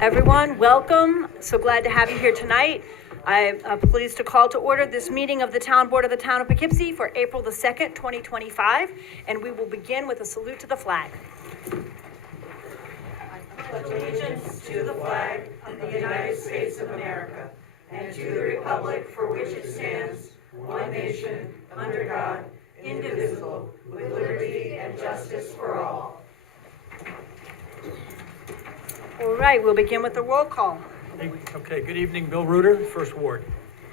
Everyone, welcome. So glad to have you here tonight. I'm pleased to call to order this meeting of the Town Board of the Town of Poughkeepsie for April the 2nd, 2025, and we will begin with a salute to the flag. I pledge allegiance to the flag of the United States of America and to the republic for which it stands, one nation, under God, indivisible, with liberty and justice for all. All right, we'll begin with the roll call. Okay, good evening. Bill Reuter, First Ward.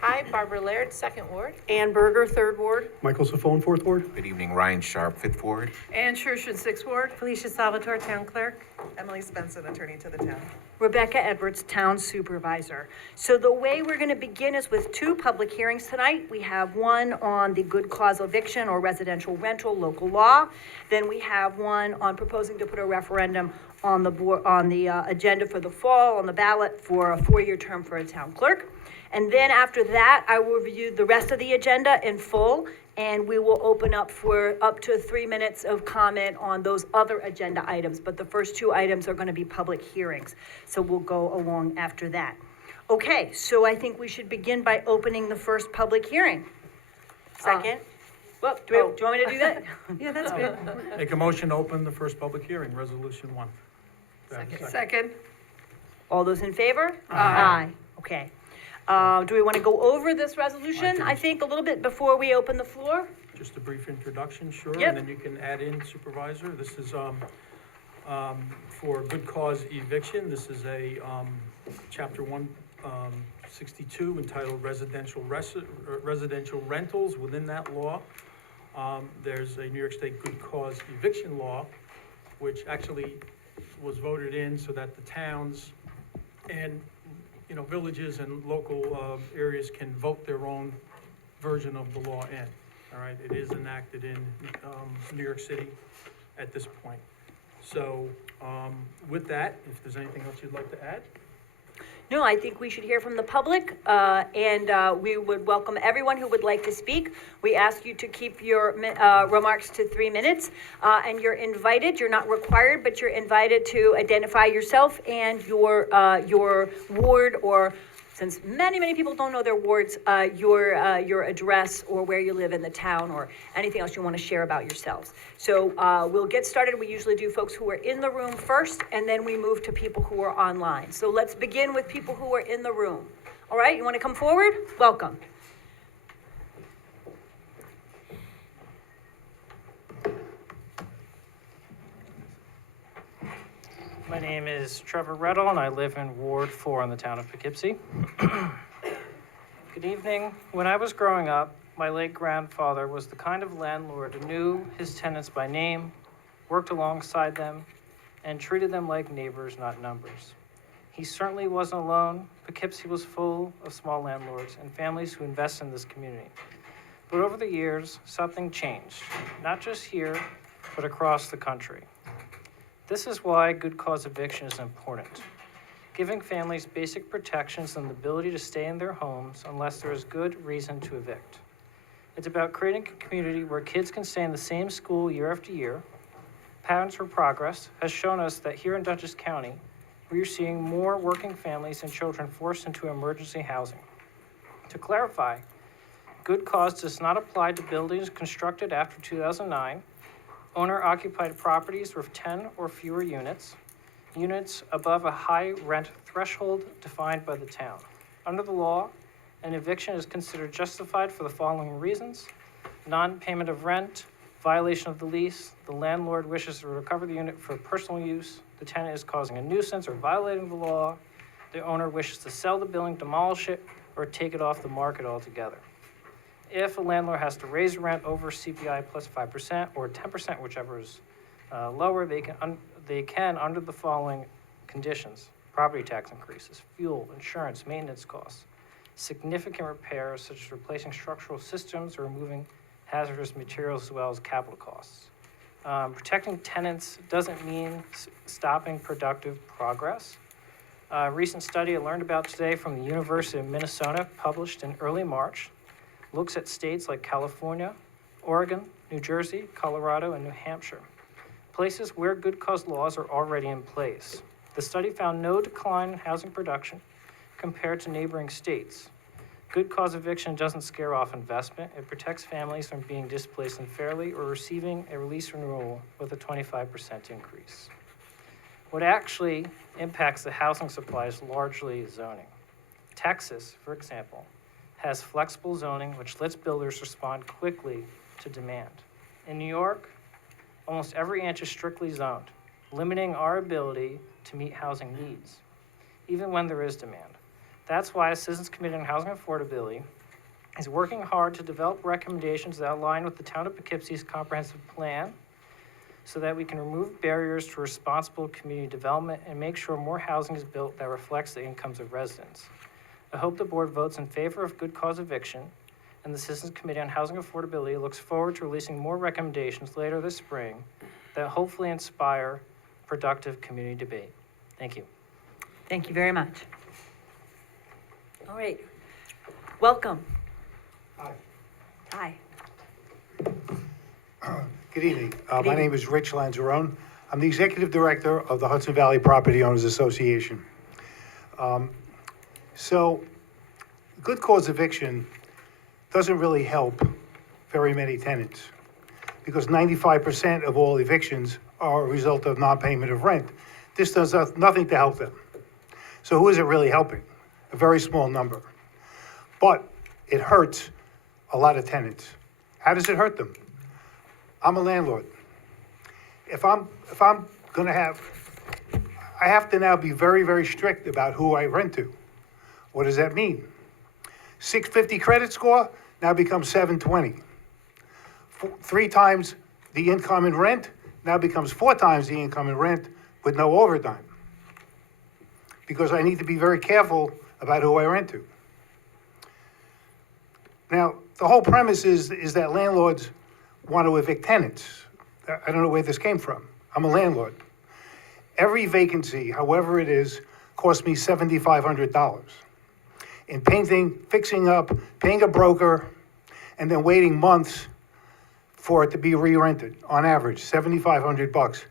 Hi, Barbara Laird, Second Ward. Ann Berger, 3rd Ward. Michael Safone, 4th Ward. Good evening, Ryan Sharp, 5th Ward. Ann Schurshin, 6th Ward. Felicia Salvatore, Town Clerk. Emily Spencer, Attorney to the Town. Rebecca Edwards, Town Supervisor. So the way we're going to begin is with 2 public hearings tonight. We have one on the good cause eviction or residential rental local law. Then we have one on proposing to put a referendum on the agenda for the fall on the ballot for a 4-year term for a town clerk. And then after that, I will review the rest of the agenda in full, and we will open up for up to 3 minutes of comment on those other agenda items. But the first 2 items are going to be public hearings, so we'll go along after that. Okay, so I think we should begin by opening the first public hearing. Second. Well, do you want me to do that? Yeah, that's good. Make a motion to open the first public hearing, Resolution 1. Second. All those in favor? Aye. Okay. Do we want to go over this resolution, I think, a little bit before we open the floor? Just a brief introduction, sure, Yep. and then you can add in Supervisor. This is for good cause eviction. This is a Chapter 162 entitled Residential Rentals. Within that law, there's a New York State good cause eviction law, which actually was voted in so that the towns and villages and local areas can vote their own version of the law in. All right, it is enacted in New York City at this point. So with that, if there's anything else you'd like to add? No, I think we should hear from the public, and we would welcome everyone who would like to speak. We ask you to keep your remarks to 3 minutes, and you're invited, you're not required, but you're invited to identify yourself and your ward, or since many people don't know their wards, your address or where you live in the town or anything else you want to share about yourselves. So we'll get started. We usually do folks who are in the room first, and then we move to people who are online. So let's begin with people who are in the room. All right, you want to come forward? Welcome. My name is Trevor Reddle, and I live in Ward 4 in the town of Poughkeepsie. Good evening. When I was growing up, my late grandfather was the kind of landlord who knew his tenants by name, worked alongside them, and treated them like neighbors, not numbers. He certainly wasn't alone. Poughkeepsie was full of small landlords and families who invest in this community. But over the years, something changed, not just here, but across the country. This is why good cause eviction is important. Giving families basic protections and the ability to stay in their homes unless there is good reason to evict. It's about creating a community where kids can stay in the same school year after year. Patterns for Progress has shown us that here in Dutchess County, we are seeing more working families and children forced into emergency housing. To clarify, good cause does not apply to buildings constructed after 2009, owner-occupied properties with 10 or fewer units, units above a high rent threshold defined by the town. Under the law, an eviction is considered justified for the following reasons: non-payment of rent, violation of the lease, the landlord wishes to recover the unit for personal use, the tenant is causing a nuisance or violating the law, the owner wishes to sell the building, demolish it, or take it off the market altogether. If a landlord has to raise rent over CPI plus 5% or 10%, whichever is lower, they can under the following conditions: property tax increases, fuel, insurance, maintenance costs, significant repairs such as replacing structural systems or removing hazardous materials, as well as capital costs. Protecting tenants doesn't mean stopping productive progress. A recent study I learned about today from the University of Minnesota, published in early March, looks at states like California, Oregon, New Jersey, Colorado, and New Hampshire, places where good cause laws are already in place. The study found no decline in housing production compared to neighboring states. Good cause eviction doesn't scare off investment. It protects families from being displaced unfairly or receiving a release renewal with a 25% increase. What actually impacts the housing supply is largely zoning. Texas, for example, has flexible zoning which lets builders respond quickly to demand. In New York, almost every inch is strictly zoned, limiting our ability to meet housing needs, even when there is demand. That's why the Citizens Committee on Housing Affordability is working hard to develop recommendations that align with the town of Poughkeepsie's comprehensive plan so that we can remove barriers to responsible community development and make sure more housing is built that reflects the incomes of residents. I hope the board votes in favor of good cause eviction, and the Citizens Committee on Housing Affordability looks forward to releasing more recommendations later this spring that hopefully inspire productive community debate. Thank you. Thank you very much. All right, welcome. Hi. Hi. Good evening. My evening. name is Rich Lanzarone. I'm the Executive Director of the Hudson Valley Property Owners Association. So, good cause eviction doesn't really help very many tenants because 95% of all evictions are a result of non-payment of rent. This does nothing to help them. So who is it really helping? A very small number. But it hurts a lot of tenants. How does it hurt them? I'm a landlord. If I'm gonna I have to now be very, very strict about who I rent to. What does that mean? 650 credit score now becomes 720. 3 times the income in rent now becomes 4 times the income in rent with no overtime. Because I need to be very careful about who I rent to. Now, the whole premise is that landlords want to evict tenants. I don't know where this came from. I'm a landlord. Every vacancy, however it is, costs me $7,500. In painting, fixing up, paying a broker, and then waiting months for it to be re-rented, on average, $7,500.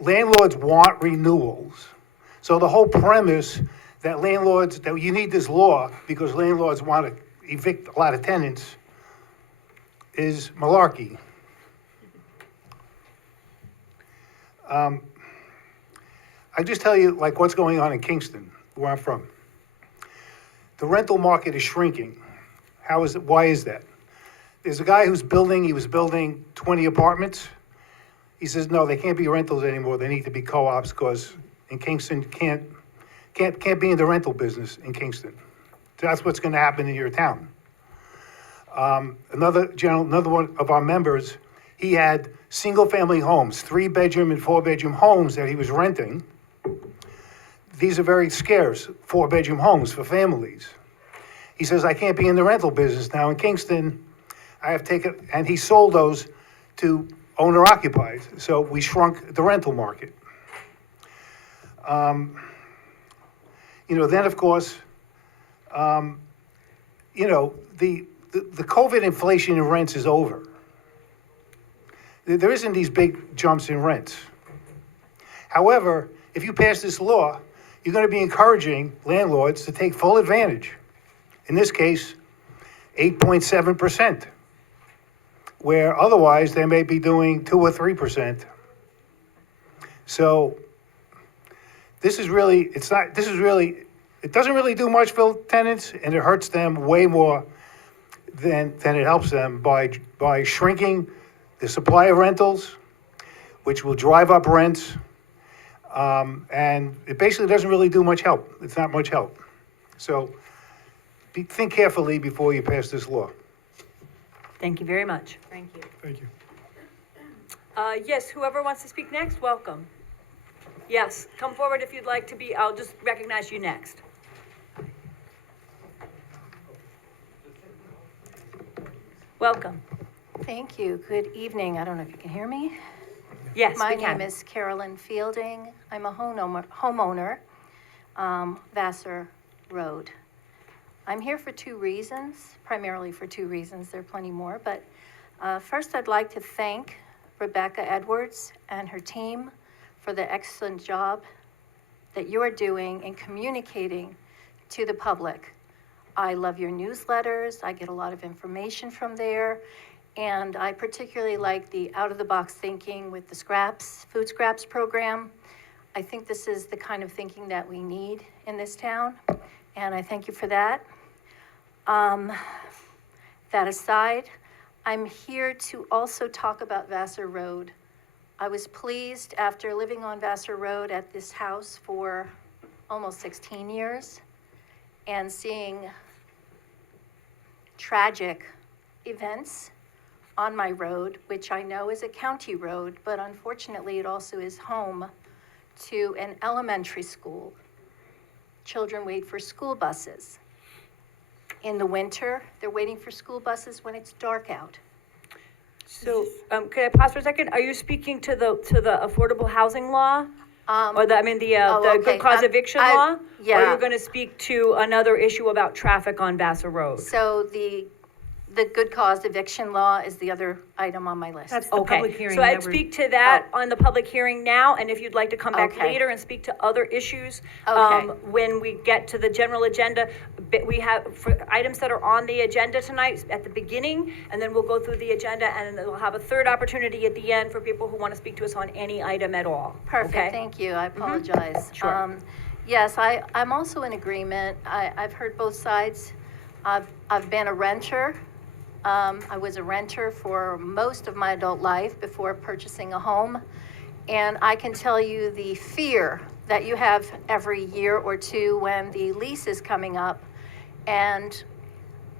Landlords want renewals. So the whole premise that you need this law because landlords want to evict a lot of tenants is malarkey. I just tell you like what's going on in Kingston, where I'm from. The rental market is shrinking. Why is that? There's a guy he was building 20 apartments. He says, no, they can't be rentals anymore. They need to be co-ops because in Kingston can't be in the rental business in Kingston. So that's what's going to happen in your town. Another one of our members, he had single-family homes, 3-bedroom and 4-bedroom homes that he was renting. These are very scarce, 4-bedroom homes for families. He says, I can't be in the rental business now in Kingston. And he sold those to owner-occupied. So we shrunk the rental market. Then of course, the COVID inflation in rents is over. There isn't these big jumps in rents. However, if you pass this law, you're going to be encouraging landlords to take full advantage. In this case, 8.7%, where otherwise they may be doing 2 or 3%. So it doesn't really do much for tenants, and it hurts them way more than it helps them by shrinking the supply of rentals, which will drive up rents, and it basically doesn't really do much help. It's not much help. So think carefully before you pass this law. Thank you very much. Thank you. Thank you. Yes, whoever wants to speak next, welcome. Yes, come forward if you'd like to be, I'll just recognize you next. Welcome. Thank you. Good evening. I don't know if you can hear me. Yes, My we can. name is Carolyn Fielding. I'm a homeowner, Vassar Road. I'm here for 2 reasons, primarily for 2 reasons. There are plenty more, but first I'd like to thank Rebecca Edwards and her team for the excellent job that you're doing in communicating to the public. I love your newsletters. I get a lot of information from there. And I particularly like the out-of-the-box thinking with the scraps, food scraps program. I think this is the kind of thinking that we need in this town, and I thank you for that. That aside, I'm here to also talk about Vassar Road. I was pleased after living on Vassar Road at this house for almost 16 years and seeing tragic events on my road, which I know is a county road, but unfortunately it also is home to an elementary school. Children wait for school buses. In the winter, they're waiting for school buses when it's dark out. So, could I pause for a second? Are you speaking to the affordable housing law? Or the okay. good cause eviction law? Or yeah. you're gonna speak to another issue about traffic on Vassar Road? So the good cause eviction law is the other item on my list. That's the public Okay, hearing. so I'd that we're- speak to that on the public hearing now, and if you'd like to come back Okay. later and speak to other issues, Okay. when we get to the general agenda, but we have, for items that are on the agenda tonight at the beginning, and then we'll go through the agenda, and then we'll have a third opportunity at the end for people who want to speak to us on any item at all. Perfect, Okay? thank you, I apologize. Sure. Yes, I'm also in agreement. I've heard both sides. I've been a renter. I was a renter for most of my adult life before purchasing a home. And I can tell you the fear that you have every year or two when the lease is coming up. And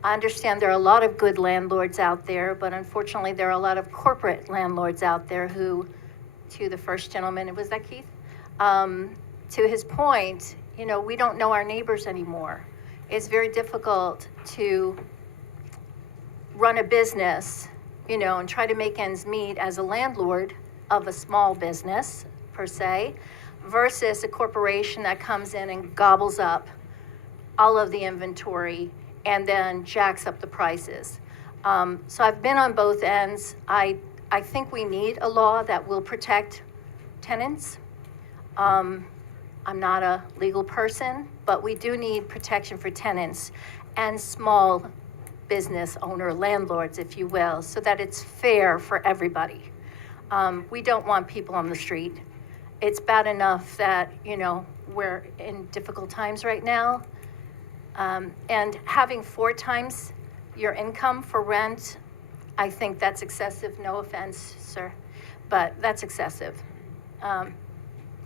I understand there are a lot of good landlords out there, but unfortunately there are a lot of corporate landlords out there who, to the first gentleman, was that Keith? To his point, we don't know our neighbors anymore. It's very difficult to run a business, and try to make ends meet as a landlord of a small business, per se, versus a corporation that comes in and gobbles up all of the inventory and then jacks up the prices. So I've been on both ends. I think we need a law that will protect tenants. I'm not a legal person, but we do need protection for tenants and small business owner, landlords, if you will, so that it's fair for everybody. We don't want people on the street. It's bad enough that, we're in difficult times right now. And having 4 times your income for rent, I think that's excessive. No offense, sir, but that's excessive.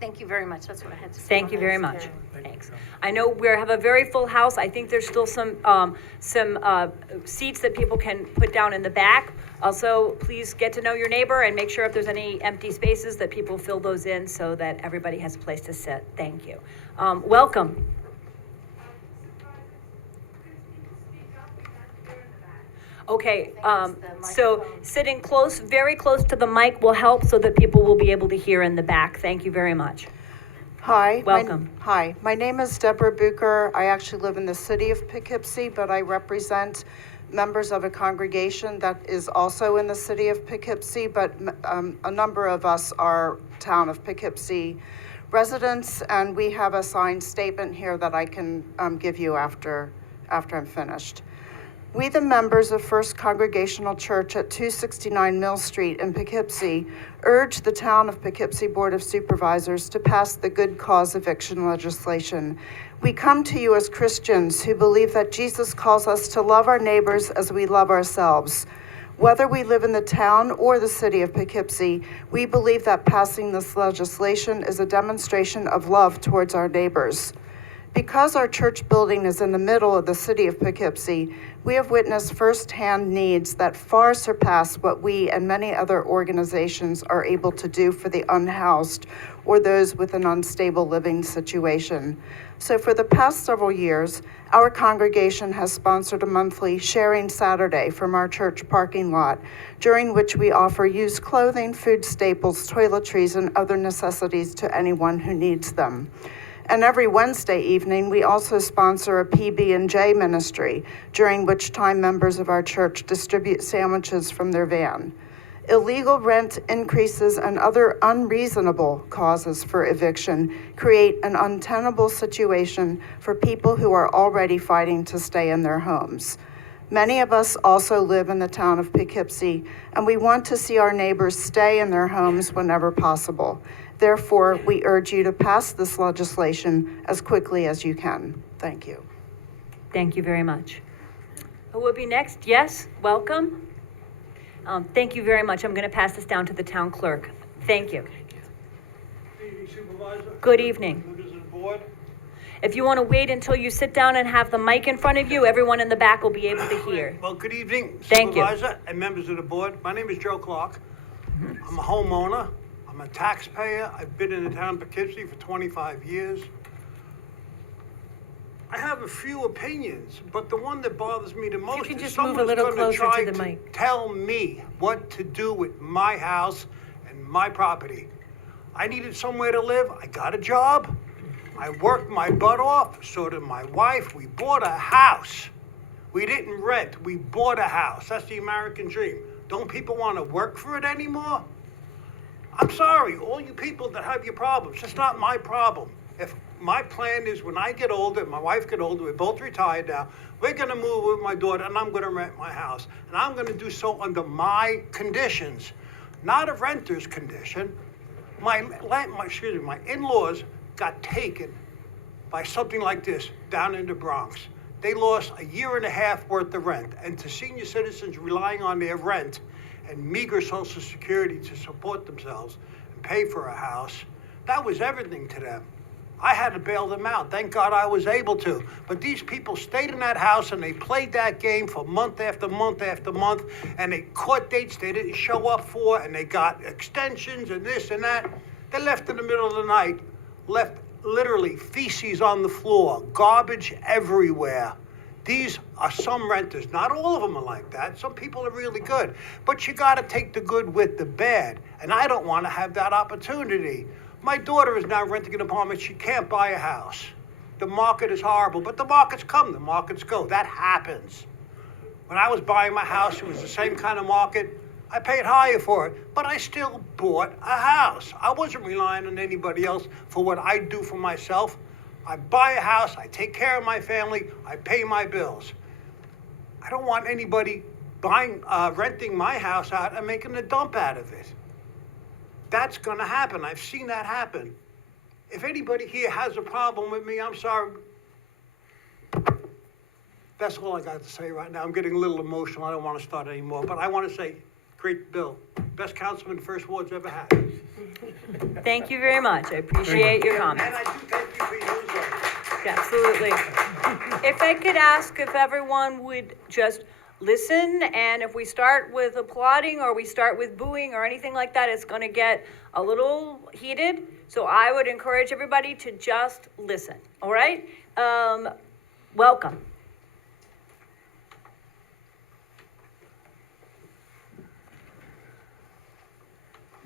Thank you very much. That's what I had to say. Thank on you that. very much. Thanks. I know we have a very full house. I think there's still some seats that people can put down in the back. Also, please get to know your neighbor and make sure if there's any empty spaces that people fill those in so that everybody has a place to sit. Thank you. Welcome. Okay, so sitting close, very close to the mic will help so that people will be able to hear in the back. Thank you very much. Hi. Welcome. Hi, my name is Deborah Bucher. I actually live in the city of Poughkeepsie, but I represent members of a congregation that is also in the city of Poughkeepsie, but a number of us are town of Poughkeepsie residents, and we have a signed statement here that I can give you after I'm finished. We, the members of First Congregational Church at 269 Mill Street in Poughkeepsie, urge the Town of Poughkeepsie Board of Supervisors to pass the good cause eviction legislation. We come to you as Christians who believe that Jesus calls us to love our neighbors as we love ourselves. Whether we live in the town or the city of Poughkeepsie, we believe that passing this legislation is a demonstration of love towards our neighbors. Because our church building is in the middle of the city of Poughkeepsie, we have witnessed firsthand needs that far surpass what we and many other organizations are able to do for the unhoused or those with an unstable living situation. So for the past several years, our congregation has sponsored a monthly Sharing Saturday from our church parking lot, during which we offer used clothing, food staples, toiletries, and other necessities to anyone who needs them. And every Wednesday evening, we also sponsor a PB&J ministry, during which time members of our church distribute sandwiches from their van. Illegal rent increases and other unreasonable causes for eviction create an untenable situation for people who are already fighting to stay in their homes. Many of us also live in the town of Poughkeepsie, and we want to see our neighbors stay in their homes whenever possible. Therefore, we urge you to pass this legislation as quickly as you can. Thank you. Thank you very much. Who will be next? Yes, welcome. Thank you very much. I'm going to pass this down to the town clerk. Thank you. Good evening, Supervisor. Good evening. Members of the board. If you want to wait until you sit down and have the mic in front of you, everyone in the back will be able to hear. Well, good evening, Thank you. Supervisor and members of the board. My name is Joe Clark. I'm a homeowner. I'm a taxpayer. I've been in the town of Poughkeepsie for 25 years. I have a few opinions, but the one that bothers me the most can is just move a someone's little gonna closer try to the mic. tell me what to do with my house and my property. I needed somewhere to live. I got a job. I worked my butt off. So did my wife. We bought a house. We didn't rent. We bought a house. That's the American dream. Don't people want to work for it anymore? I'm sorry, all you people that have your problems, it's not my problem. If my plan is when I get older, my wife get older, we're both retired now, we're gonna move with my daughter and I'm gonna rent my house. And I'm gonna do so under my conditions, not a renter's condition. My in-laws got taken by something like this down in the Bronx. They lost a year and a half worth of rent. And to senior citizens relying on their rent and meager Social Security to support themselves and pay for a house, that was everything to them. I had to bail them out. Thank God I was able to. But these people stayed in that house and they played that game for month after month after month, and they caught dates they didn't show up for, and they got extensions and this and that. They left in the middle of the night, left literally feces on the floor, garbage everywhere. These are some renters. Not all of them are like that. Some people are really good. But you got to take the good with the bad. And I don't want to have that opportunity. My daughter is now renting an apartment. She can't buy a house. The market is horrible. But the markets come, the markets go. That happens. When I was buying my house, it was the same kind of market. I paid higher for it, but I still bought a house. I wasn't relying on anybody else for what I do for myself. I buy a house, I take care of my family, I pay my bills. I don't want anybody renting my house out and making a dump out of it. That's gonna happen. I've seen that happen. If anybody here has a problem with me, I'm sorry. That's all I got to say right now. I'm getting a little emotional. I don't want to start anymore, but I want to say, great bill. Best councilman First Ward's ever had. Thank you very much. I appreciate your comments. And I do thank you for your newsletter. Absolutely. If I could ask if everyone would just listen, and if we start with applauding or we start with booing or anything like that, it's going to get a little heated. So I would encourage everybody to just listen. All right? Welcome.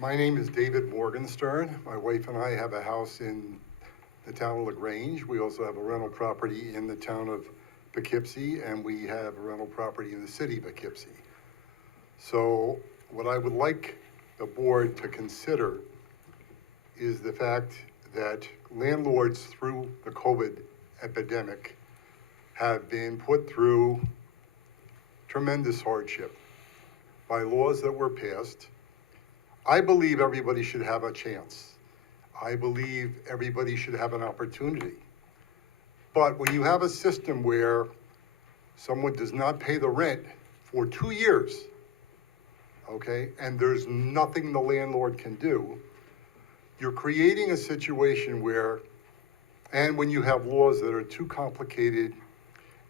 My name is David Morgenstern. My wife and I have a house in the town of LaGrange. We also have a rental property in the town of Poughkeepsie, and we have a rental property in the city of Poughkeepsie. So what I would like the board to consider is the fact that landlords through the COVID epidemic have been put through tremendous hardship by laws that were passed. I believe everybody should have a chance. I believe everybody should have an opportunity. But when you have a system where someone does not pay the rent for 2 years, okay, and there's nothing the landlord can do, you're creating a situation where, and when you have laws that are too complicated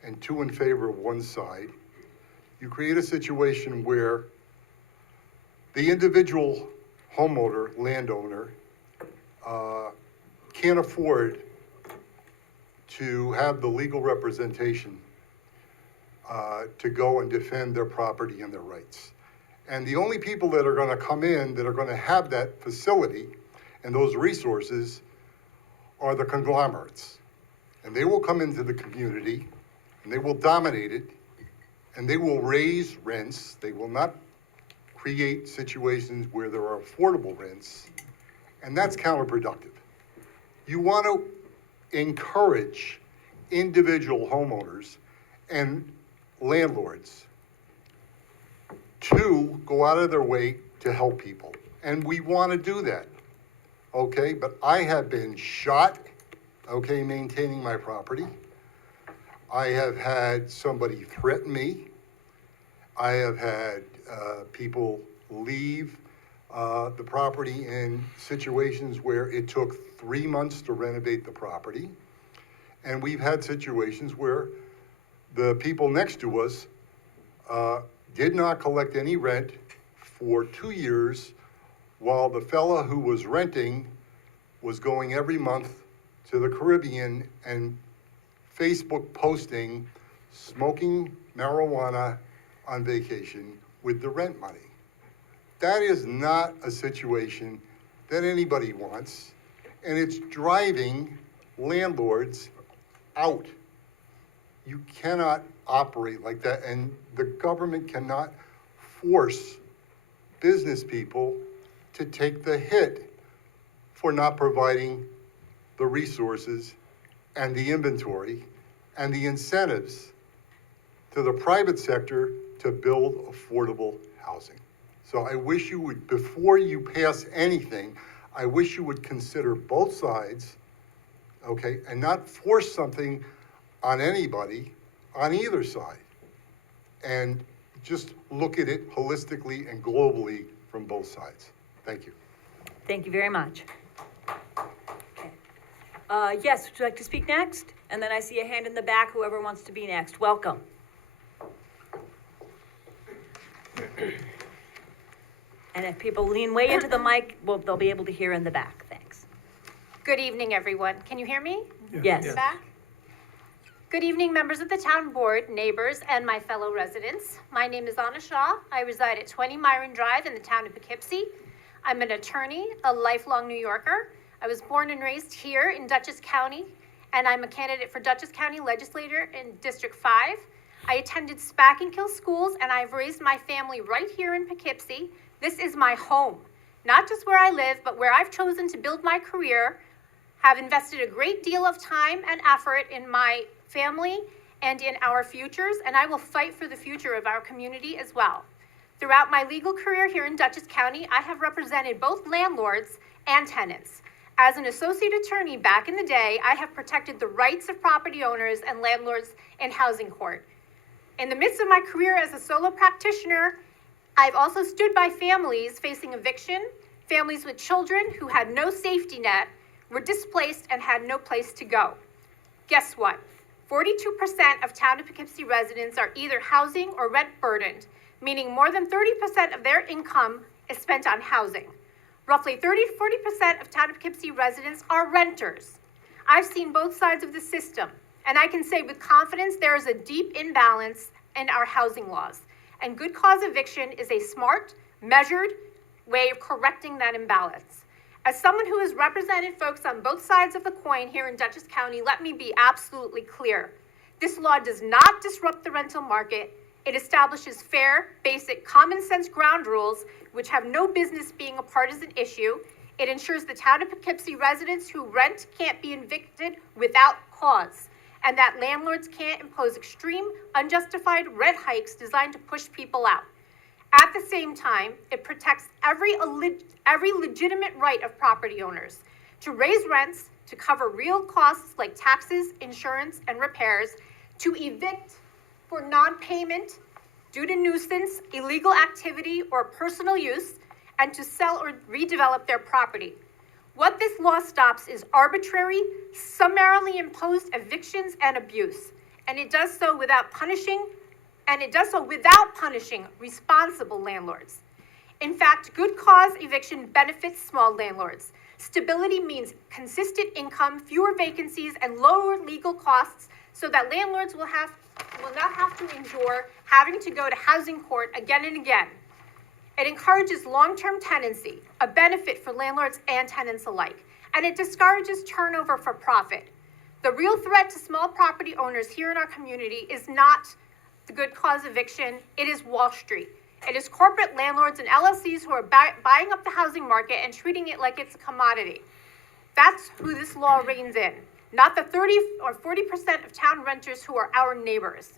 and too in favor of one side, you create a situation where the individual homeowner, landowner, can't afford to have the legal representation to go and defend their property and their rights. And the only people that are gonna come in that are gonna have that facility and those resources are the conglomerates. And they will come into the community and they will dominate it and they will raise rents. They will not create situations where there are affordable rents, and that's counterproductive. You want to encourage individual homeowners and landlords to go out of their way to help people. And we want to do that, okay? But I have been shot, okay, maintaining my property. I have had somebody threaten me. I have had people leave the property in situations where it took 3 months to renovate the property. And we've had situations where the people next to us did not collect any rent for 2 years, while the fella who was renting was going every month to the Caribbean and Facebook posting smoking marijuana on vacation with the rent money. That is not a situation that anybody wants, and it's driving landlords out. You cannot operate like that, and the government cannot force business people to take the hit for not providing the resources and the inventory and the incentives to the private sector to build affordable housing. So I wish you would, before you pass anything, I wish you would consider both sides, okay, and not force something on anybody on either side. And just look at it holistically and globally from both sides. Thank you. Thank you very much. Okay. Yes, would you like to speak next? And then I see a hand in the back, whoever wants to be next. Welcome. And if people lean way into the mic, well, they'll be able to hear in the back. Thanks. Good evening, everyone. Can you hear me? Yes. Back? Good evening, members of the town board, neighbors, and my fellow residents. My name is Anna Shaw. I reside at 20 Myron Drive in the town of Poughkeepsie. I'm an attorney, a lifelong New Yorker. I was born and raised here in Dutchess County, and I'm a candidate for Dutchess County Legislator in District 5. I attended Spackenkill schools, and I've raised my family right here in Poughkeepsie. This is my home, not just where I live, but where I've chosen to build my career, have invested a great deal of time and effort in my family and in our futures, and I will fight for the future of our community as well. Throughout my legal career here in Dutchess County, I have represented both landlords and tenants. As an associate attorney back in the day, I have protected the rights of property owners and landlords in housing court. In the midst of my career as a solo practitioner, I've also stood by families facing eviction, families with children who had no safety net, were displaced, and had no place to go. Guess what? 42% of town of Poughkeepsie residents are either housing or rent burdened, meaning more than 30% of their income is spent on housing. Roughly 30 to 40% of town of Poughkeepsie residents are renters. I've seen both sides of the system, and I can say with confidence there is a deep imbalance in our housing laws. And good cause eviction is a smart, measured way of correcting that imbalance. As someone who has represented folks on both sides of the coin here in Dutchess County, let me be absolutely clear. This law does not disrupt the rental market. It establishes fair, basic, common sense ground rules which have no business being a partisan issue. It ensures the town of Poughkeepsie residents who rent can't be evicted without cause, and that landlords can't impose extreme, unjustified rent hikes designed to push people out. At the same time, it protects every legitimate right of property owners to raise rents, to cover real costs like taxes, insurance, and repairs, to evict for non-payment due to nuisance, illegal activity, or personal use, and to sell or redevelop their property. What this law stops is arbitrary, summarily imposed evictions and abuse, and it does so without punishing responsible landlords. In fact, good cause eviction benefits small landlords. Stability means consistent income, fewer vacancies, and lower legal costs so that landlords will not have to endure having to go to housing court again and again. It encourages long-term tenancy, a benefit for landlords and tenants alike, and it discourages turnover for profit. The real threat to small property owners here in our community is not the good cause eviction, it is Wall Street. It is corporate landlords and LLCs who are buying up the housing market and treating it like it's a commodity. That's who this law reins in, not the 30 or 40% of town renters who are our neighbors.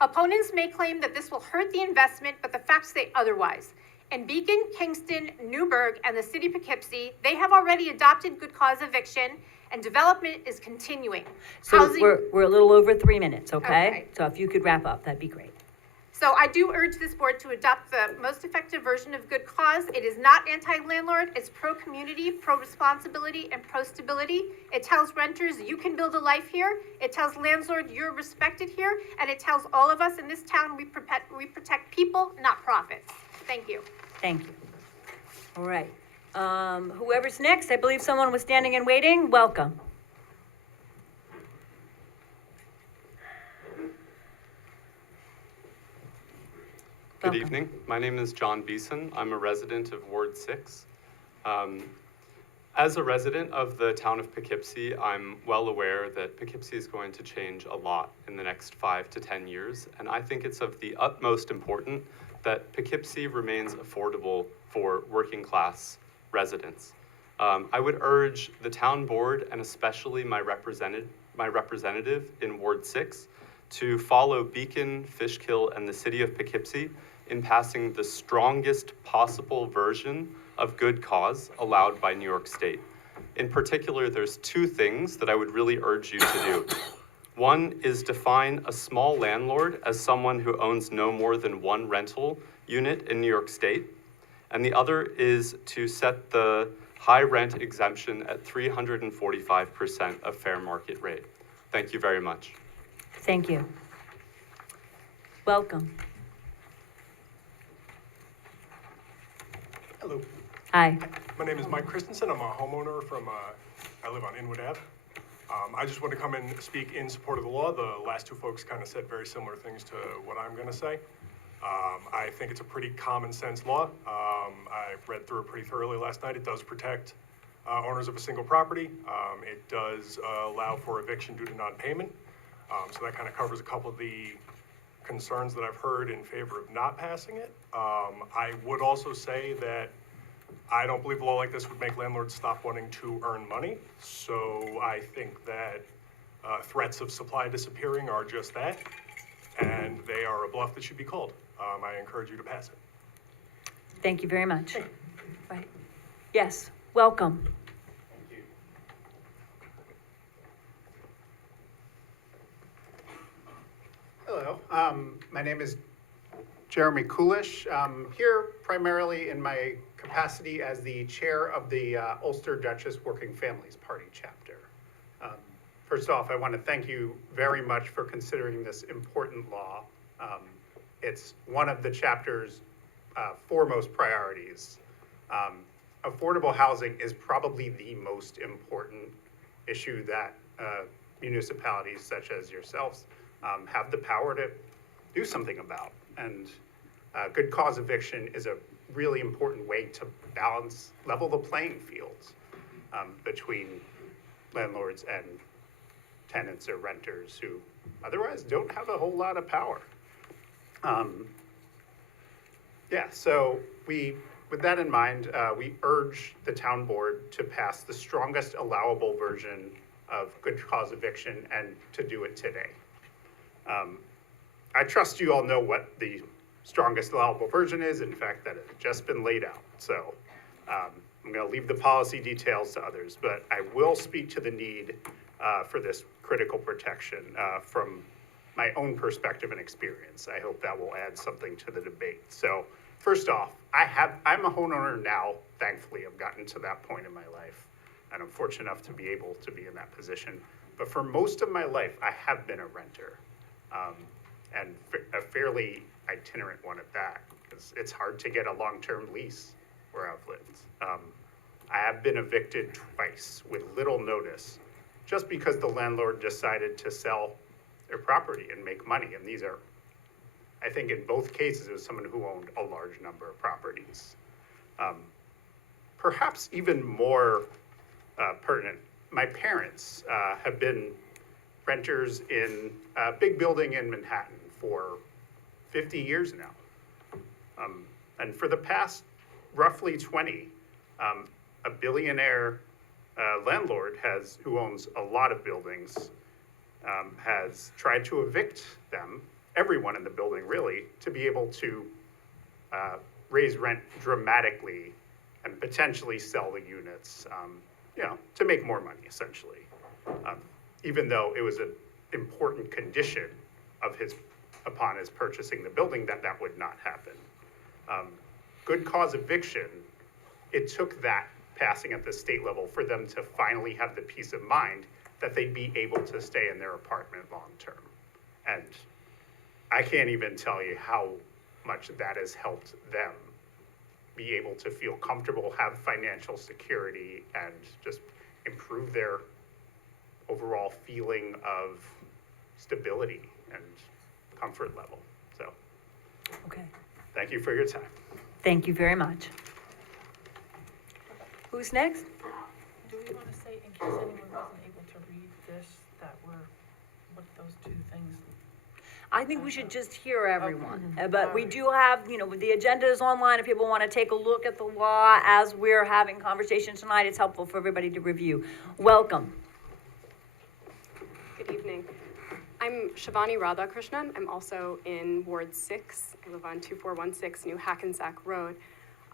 Opponents may claim that this will hurt the investment, but the facts say otherwise. In Beacon, Kingston, Newburgh, and the city of Poughkeepsie, they have already adopted good cause eviction, and development is continuing. So we're a little over 3 minutes, okay? Okay. So if you could wrap up, that'd be great. So I do urge this board to adopt the most effective version of good cause. It is not anti-landlord, it's pro-community, pro-responsibility, and pro-stability. It tells renters, you can build a life here. It tells landlord, you're respected here. And it tells all of us in this town, we protect people, not profits. Thank you. Thank you. All right. Whoever's next, I believe someone was standing and waiting. Welcome. Good Welcome. evening. My name is John Beeson. I'm a resident of Ward 6. As a resident of the town of Poughkeepsie, I'm well aware that Poughkeepsie is going to change a lot in the next 5 to 10 years, and I think it's of the utmost importance that Poughkeepsie remains affordable for working class residents. I would urge the town board and especially my representative in Ward 6 to follow Beacon, Fishkill, and the city of Poughkeepsie in passing the strongest possible version of good cause allowed by New York State. In particular, there's 2 things that I would really urge you to do. One is define a small landlord as someone who owns no more than 1 rental unit in New York State. And the other is to set the high rent exemption at 345% of fair market rate. Thank you very much. Thank you. Welcome. Hello, Hi. my name is Mike Christensen. I'm a homeowner from, I live on Inwood Ave. I just want to come and speak in support of the law. The last 2 folks kind of said very similar things to what I'm going to say. I think it's a pretty common sense law. I read through it pretty thoroughly last night. It does protect owners of a single property. It does allow for eviction due to non-payment. So that kind of covers a couple of the concerns that I've heard in favor of not passing it. I would also say that I don't believe a law like this would make landlords stop wanting to earn money. So I think that threats of supply disappearing are just that, and they are a bluff that should be called. I encourage you to pass it. Thank you very much. Right. Yes, welcome. Hello, my name is Jeremy Coolish. Here primarily in my capacity as the chair of the Ulster Duchess Working Families Party chapter. First off, I want to thank you very much for considering this important law. It's one of the chapter's foremost priorities. Affordable housing is probably the most important issue that municipalities such as yourselves have the power to do something about. And good cause eviction is a really important way to level the playing fields between landlords and tenants or renters who otherwise don't have a whole lot of power. So with that in mind, we urge the town board to pass the strongest allowable version of good cause eviction and to do it today. I trust you all know what the strongest allowable version is. In fact, that has just been laid out. So I'm going to leave the policy details to others, but I will speak to the need for this critical protection from my own perspective and experience. I hope that will add something to the debate. So first off, I'm a homeowner now. Thankfully, I've gotten to that point in my life, and I'm fortunate enough to be able to be in that position. But for most of my life, I have been a renter, and a fairly itinerant one at that, because it's hard to get a long-term lease where I've lived. I have been evicted twice with little notice, just because the landlord decided to sell their property and make money. And these are, I think in both cases, it was someone who owned a large number of properties. Perhaps even more pertinent, my parents have been renters in a big building in Manhattan for 50 years now. And for the past roughly 20, a billionaire landlord who owns a lot of buildings, has tried to evict them, everyone in the building really, to be able to raise rent dramatically and potentially sell the units, to make more money, essentially. Even though it was an important condition upon his purchasing the building that would not happen. Good cause eviction, it took that passing at the state level for them to finally have the peace of mind that they'd be able to stay in their apartment long-term. And I can't even tell you how much that has helped them be able to feel comfortable, have financial security, and just improve their overall feeling of stability and comfort level. So, Okay. thank you for your time. Thank you very much. Who's next? Do we want to say, in case anyone wasn't able to read this, what those two things? I think we should just hear everyone. But we do have, the agenda is online. If people want to take a look at the law as we're having conversation tonight, it's helpful for everybody to review. Welcome. Good evening. I'm Shivani Radhakrishnan. I'm also in Ward 6. I live on 2416 New Hackensack Road.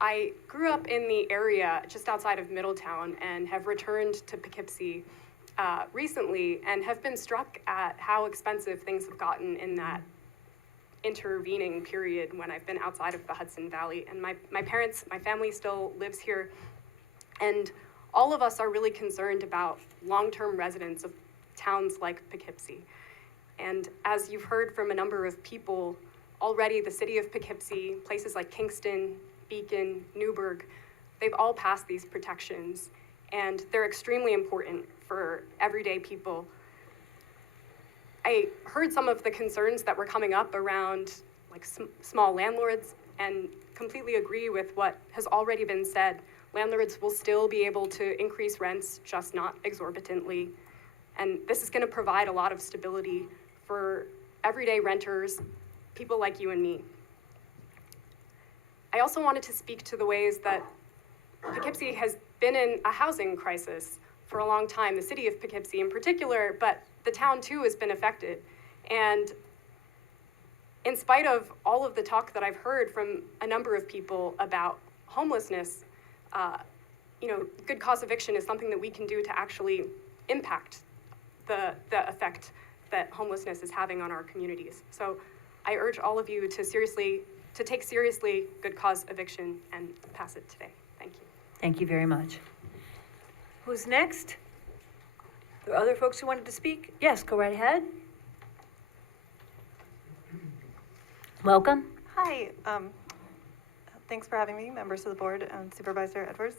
I grew up in the area just outside of Middletown and have returned to Poughkeepsie recently and have been struck at how expensive things have gotten in that intervening period when I've been outside of the Hudson Valley. And my family still lives here, and all of us are really concerned about long-term residents of towns like Poughkeepsie. And as you've heard from a number of people, already the city of Poughkeepsie, places like Kingston, Beacon, Newburgh, they've all passed these protections, and they're extremely important for everyday people. I heard some of the concerns that were coming up around small landlords and completely agree with what has already been said. Landlords will still be able to increase rents, just not exorbitantly. And this is going to provide a lot of stability for everyday renters, people like you and me. I also wanted to speak to the ways that Poughkeepsie has been in a housing crisis for a long time, the city of Poughkeepsie in particular, but the town too has been affected. And in spite of all of the talk that I've heard from a number of people about homelessness, good cause eviction is something that we can do to actually impact the effect that homelessness is having on our communities. So I urge all of you to take seriously good cause eviction and pass it today. Thank you. Thank you very much. Who's next? There are other folks who wanted to speak? Yes, go right ahead. Welcome. Hi. Thanks for having me, members of the board and Supervisor Edwards.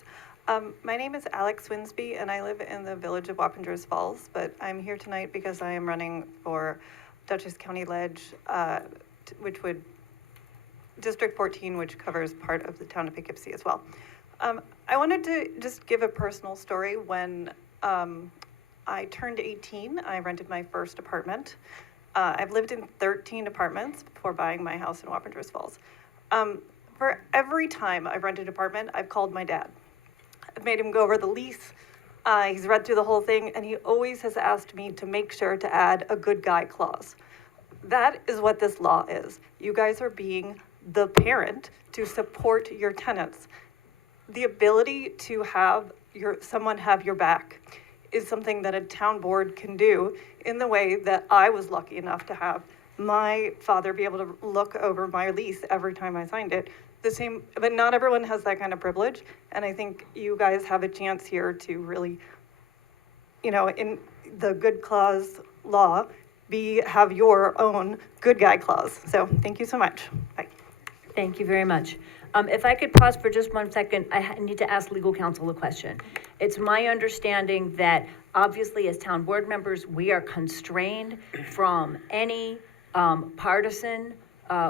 My name is Alex Winsby, and I live in the village of Wappingers Falls, but I'm here tonight because I am running for Dutchess County Ledge, which would District 14, which covers part of the town of Poughkeepsie as well. I wanted to just give a personal story. When I turned 18, I rented my first apartment. I've lived in 13 apartments before buying my house in Wappingers Falls. For every time I've rented an apartment, I've called my dad. I've made him go over the lease. He's read through the whole thing, and he always has asked me to make sure to add a good guy clause. That is what this law is. You guys are being the parent to support your tenants. The ability to have someone have your back is something that a town board can do in the way that I was lucky enough to have my father be able to look over my lease every time I signed it. But not everyone has that kind of privilege, and I think you guys have a chance here to really, in the good clause law, have your own good guy clause. So thank you so much. Bye. Thank you very much. If I could pause for just 1 second, I need to ask legal counsel a question. It's my understanding that obviously as town board members, we are constrained from any partisan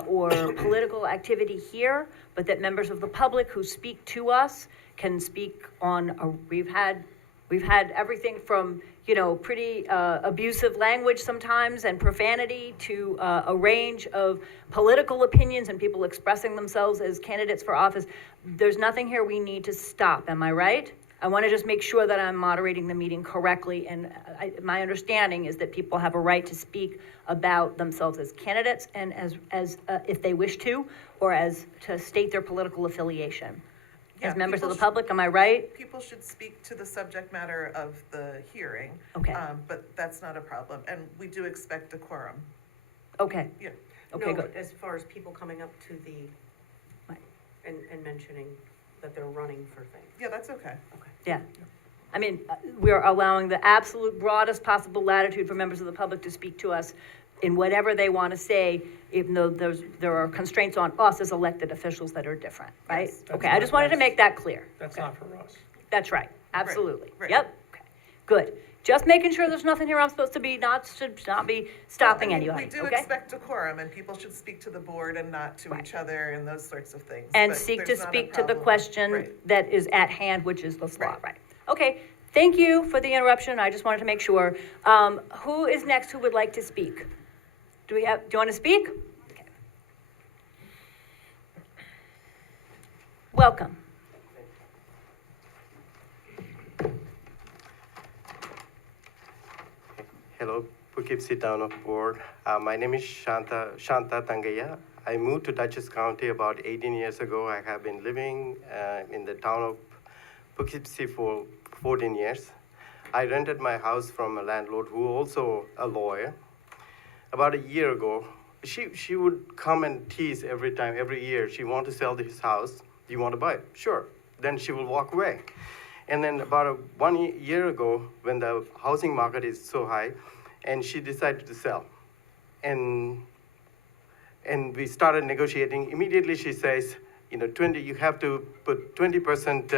or political activity here, but that members of the public who speak to us can speak on, we've had everything from, pretty abusive language sometimes and profanity to a range of political opinions and people expressing themselves as candidates for office. There's nothing here we need to stop, am I right? I want to just make sure that I'm moderating the meeting correctly, and my understanding is that people have a right to speak about themselves as candidates and as if they wish to, or as to state their political affiliation. As Yeah, members of people the public, am I right? People should speak to the subject matter of the hearing. Okay. But that's not a problem, and we do expect a quorum. Okay. Yeah. Okay, No, good. but as far as people coming up to the, Right. and mentioning that they're running for things. Yeah, that's okay. Yeah. I mean, we're allowing the absolute broadest possible latitude for members of the public to speak to us in whatever they want to say, even though there are constraints on us as elected officials that are different, right? Yes, Okay, I just wanted to make that clear. That's Okay. not for us. That's right, absolutely. right. Yep, okay, good. Just making sure there's nothing here I'm supposed to be, should not be stopping I mean, anybody, We do okay? expect a quorum, and people should speak to the board and not to Right. each other and those sorts of things. And but seek to there's not a speak to the problem. question Right. that is at hand, which is the law, Right. right? Okay, thank you for the interruption, I just wanted to make sure. Who is next who would like to speak? Do you want to speak? Okay. Welcome. Hello, Poughkeepsie Town of Board. My name is Shanta Tangaya. I moved to Dutchess County about 18 years ago. I have been living in the town of Poughkeepsie for 14 years. I rented my house from a landlord who also a lawyer. About a year ago, she would come and tease every year. She want to sell this house. Do you want to buy it? Sure. Then she will walk away. And then about 1 year ago, when the housing market is so high, and she decided to sell. And we started negotiating. Immediately she says, you have to put 20%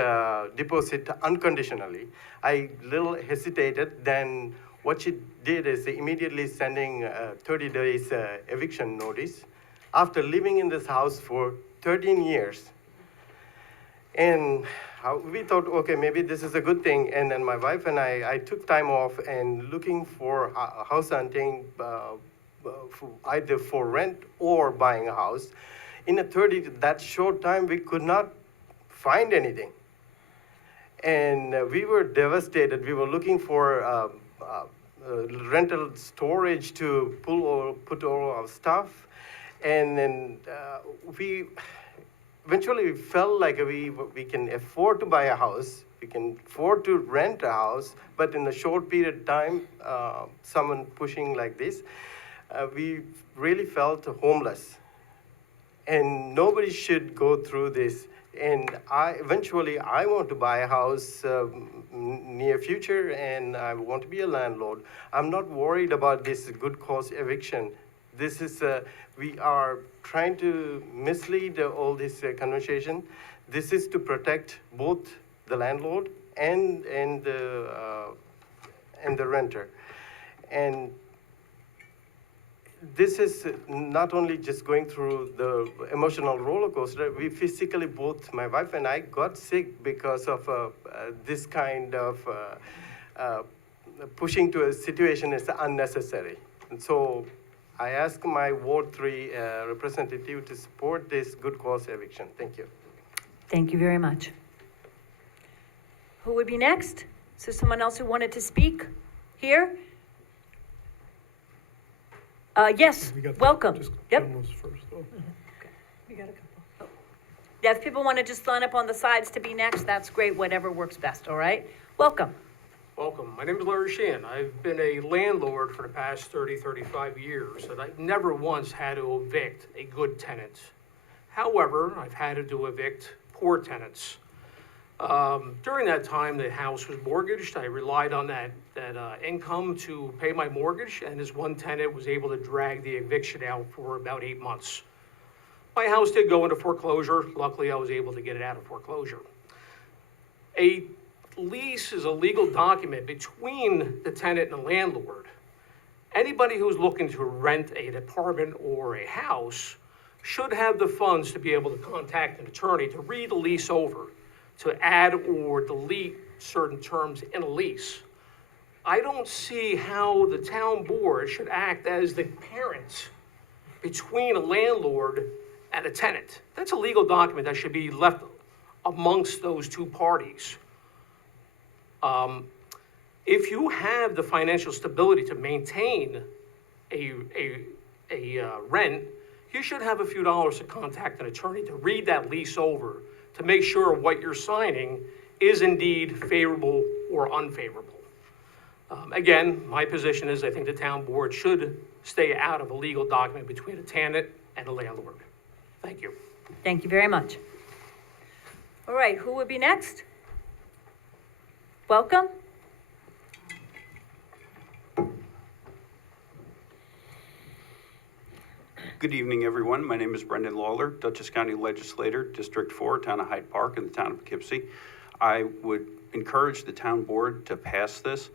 deposit unconditionally. I little hesitated. Then what she did is immediately sending 30 days eviction notice after living in this house for 13 years. And we thought, okay, maybe this is a good thing. And then my wife and I took time off and looking for house hunting, either for rent or buying a house. In that short time, we could not find anything. And we were devastated. We were looking for rental storage to put all our stuff. And then eventually we felt like we can afford to buy a house, we can afford to rent a house, but in a short period of time, someone pushing like this, we really felt homeless. And nobody should go through this. And eventually I want to buy a house near future, and I want to be a landlord. I'm not worried about this good cause eviction. This is, we are trying to mislead all this conversation. This is to protect both the landlord and the renter. And this is not only just going through the emotional roller coaster, we physically both, my wife and I, got sick because of this kind of pushing to a situation is unnecessary. And so I ask my Ward 3 representative to support this good cause eviction. Thank you. Thank you very much. Who would be next? Is there someone else who wanted to speak here? Yes, welcome. Yep. We got a couple. Yeah, if people want to just line up on the sides to be next, that's great, whatever works best, all right? Welcome. Welcome. My name is Larry Sheehan. I've been a landlord for the past 30, 35 years, and I've never once had to evict a good tenant. However, I've had to evict poor tenants. During that time, the house was mortgaged. I relied on that income to pay my mortgage, and this one tenant was able to drag the eviction out for about 8 months. My house did go into foreclosure. Luckily, I was able to get it out of foreclosure. A lease is a legal document between the tenant and the landlord. Anybody who's looking to rent an apartment or a house should have the funds to be able to contact an attorney to read the lease over, to add or delete certain terms in a lease. I don't see how the town board should act as the parents between a landlord and a tenant. That's a legal document that should be left amongst those two parties. If you have the financial stability to maintain a rent, you should have a few dollars to contact an attorney to read that lease over, to make sure what you're signing is indeed favorable or unfavorable. Again, my position is I think the town board should stay out of a legal document between a tenant and a landlord. Thank you. Thank you very much. All right, who would be next? Welcome. Good evening, everyone. My name is Brendan Lawler, Dutchess County Legislator, District 4, Town of Hyde Park, in the town of Poughkeepsie. I would encourage the town board to pass this.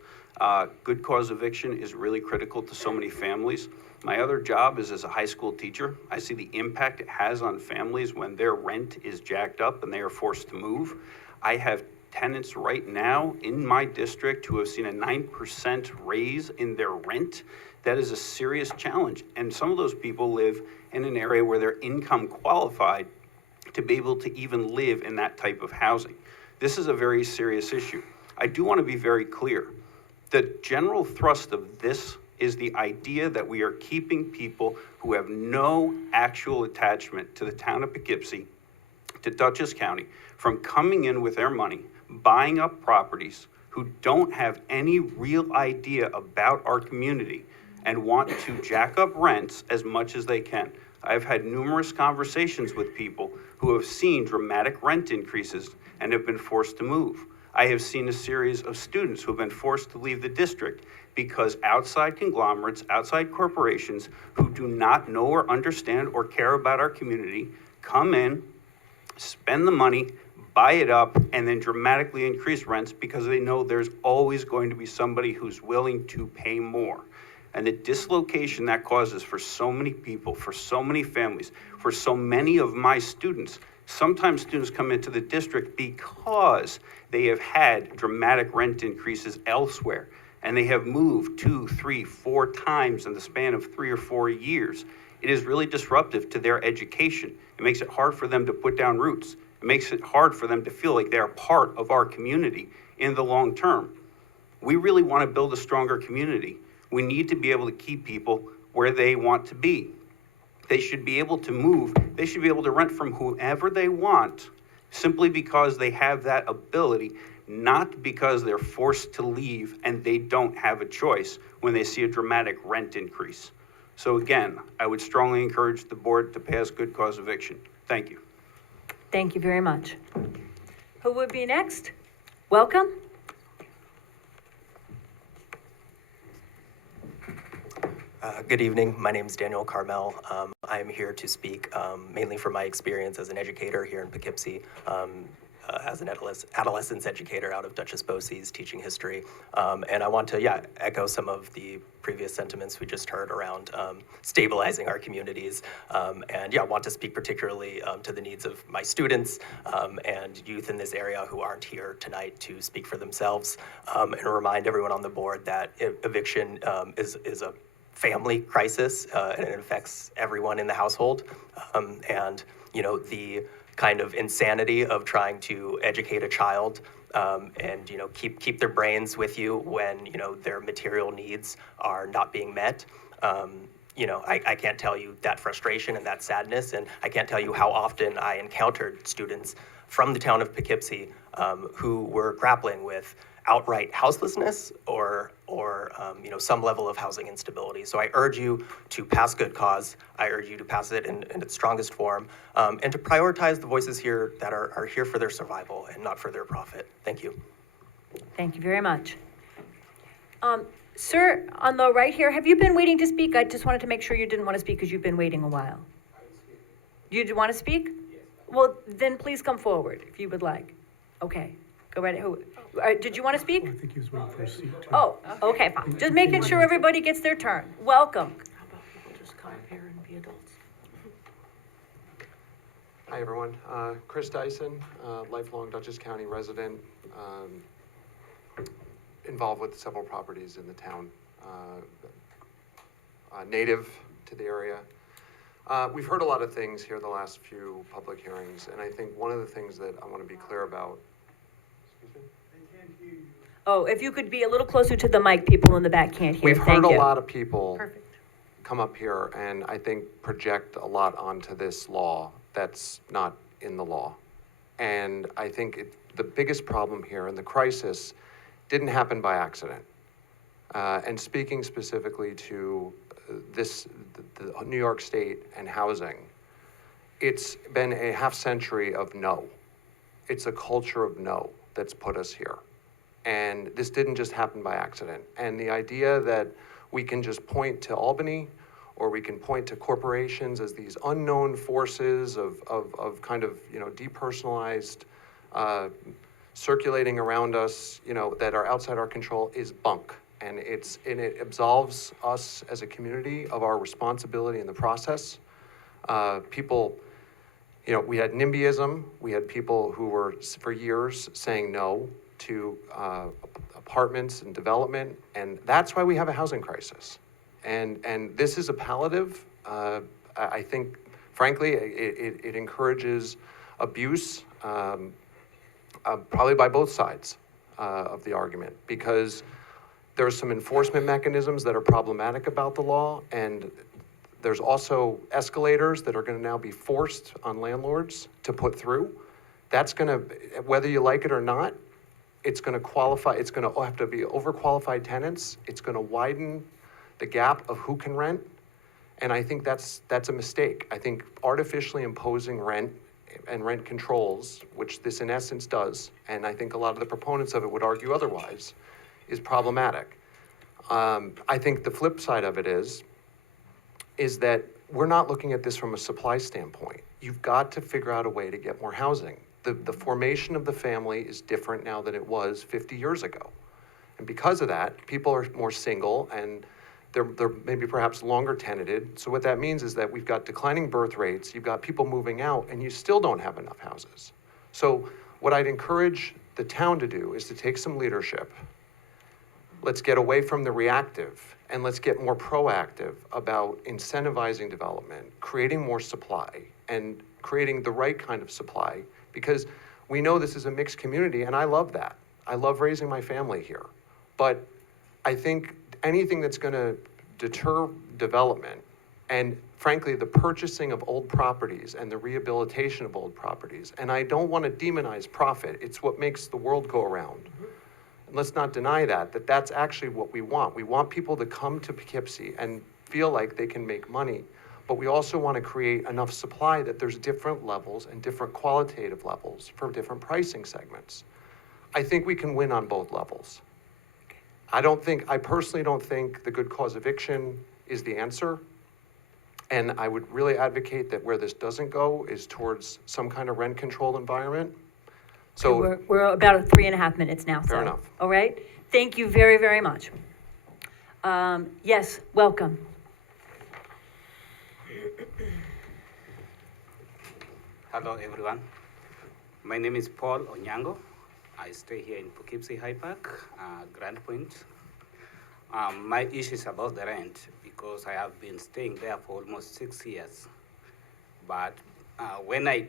Good cause eviction is really critical to so many families. My other job is as a high school teacher. I see the impact it has on families when their rent is jacked up and they are forced to move. I have tenants right now in my district who have seen a 9% raise in their rent. That is a serious challenge. And some of those people live in an area where they're income qualified to be able to even live in that type of housing. This is a very serious issue. I do want to be very clear. The general thrust of this is the idea that we are keeping people who have no actual attachment to the town of Poughkeepsie, to Dutchess County, from coming in with their money, buying up properties, who don't have any real idea about our community and want to jack up rents as much as they can. I've had numerous conversations with people who have seen dramatic rent increases and have been forced to move. I have seen a series of students who have been forced to leave the district because outside conglomerates, outside corporations who do not know or understand or care about our community come in, spend the money, buy it up, and then dramatically increase rents because they know there's always going to be somebody who's willing to pay more. And the dislocation that causes for so many people, for so many families, for so many of my students. Sometimes students come into the district because they have had dramatic rent increases elsewhere, and they have moved 2, 3, 4 times in the span of 3 or 4 years. It is really disruptive to their education. It makes it hard for them to put down roots. It makes it hard for them to feel like they're part of our community in the long term. We really want to build a stronger community. We need to be able to keep people where they want to be. They should be able to move. They should be able to rent from whoever they want simply because they have that ability, not because they're forced to leave and they don't have a choice when they see a dramatic rent increase. So again, I would strongly encourage the board to pass good cause eviction. Thank you. Thank you very much. Who would be next? Welcome. Good evening. My name is Daniel Carmel. I am here to speak mainly from my experience as an educator here in Poughkeepsie, as an adolescence educator out of Dutchess Bosse's teaching history. And I want to, echo some of the previous sentiments we just heard around stabilizing our communities. And I want to speak particularly to the needs of my students and youth in this area who aren't here tonight to speak for themselves, and remind everyone on the board that eviction is a family crisis, and it affects everyone in the household. And, the kind of insanity of trying to educate a child and, keep their brains with you when, their material needs are not being met. I can't tell you that frustration and that sadness, and I can't tell you how often I encountered students from the town of Poughkeepsie who were grappling with outright houselessness or some level of housing instability. So I urge you to pass good cause. I urge you to pass it in its strongest form, and to prioritize the voices here that are here for their survival and not for their profit. Thank you. Thank you very much. Sir, on the right here, have you been waiting to speak? I just wanted to make sure you didn't want to speak because you've been waiting a while. You want to speak? Yes. Well, then please come forward if you would like. Okay, go right ahead. Did you want to speak? I think he was waiting for a seat, too. Oh, okay, fine. Just making sure everybody gets their turn. Welcome. How about people just come up here and be adults? Hi, everyone. Chris Dyson, lifelong Dutchess County resident. involved with several properties in the town, native to the area. We've heard a lot of things here the last few public hearings, and I think one of the things that I want to be clear about. Oh, if you could be a little closer to the mic, people in the back can't hear. We've Thank heard a you. lot of people Perfect. come up here and I think project a lot onto this law that's not in the law. And I think the biggest problem here and the crisis didn't happen by accident. And speaking specifically to the New York State and housing, it's been a half century of no. It's a culture of no that's put us here. And this didn't just happen by accident. And the idea that we can just point to Albany or we can point to corporations as these unknown forces of kind of, depersonalized, circulating around us, that are outside our control is bunk. And it absolves us as a community of our responsibility in the process. People, we had NIMBYism. We had people who were for years saying no to apartments and development, and that's why we have a housing crisis. And this is a palliative. I think, frankly, it encourages abuse, probably by both sides of the argument, because there are some enforcement mechanisms that are problematic about the law, and there's also escalators that are going to now be forced on landlords to put through. That's going to, whether you like it or not, it's going to qualify, it's going to have to be overqualified tenants. It's going to widen the gap of who can rent. And I think that's a mistake. I think artificially imposing rent and rent controls, which this in essence does, and I think a lot of the proponents of it would argue otherwise, is problematic. I think the flip side of it is that we're not looking at this from a supply standpoint. You've got to figure out a way to get more housing. The formation of the family is different now than it was 50 years ago. And because of that, people are more single and they're maybe perhaps longer tenanted. So what that means is that we've got declining birth rates, you've got people moving out, and you still don't have enough houses. So what I'd encourage the town to do is to take some leadership. Let's get away from the reactive and let's get more proactive about incentivizing development, creating more supply, and creating the right kind of supply, because we know this is a mixed community, and I love that. I love raising my family here. But I think anything that's going to deter development and, frankly, the purchasing of old properties and the rehabilitation of old properties, and I don't want to demonize profit. It's what makes the world go around. And let's not deny that's actually what we want. We want people to come to Poughkeepsie and feel like they can make money. But we also want to create enough supply that there's different levels and different qualitative levels for different pricing segments. I think we can win on both levels. I personally don't think the good cause eviction is the answer. And I would really advocate that where this doesn't go is towards some kind of rent control environment. So We're about 3.5 minutes now. Fair enough. All right. Thank you very, very much. Yes, welcome. Hello, everyone. My name is Paul Onyango. I stay here in Poughkeepsie High Park, Grand Point. My issue is about the rent because I have been staying there for almost 6 years. But when I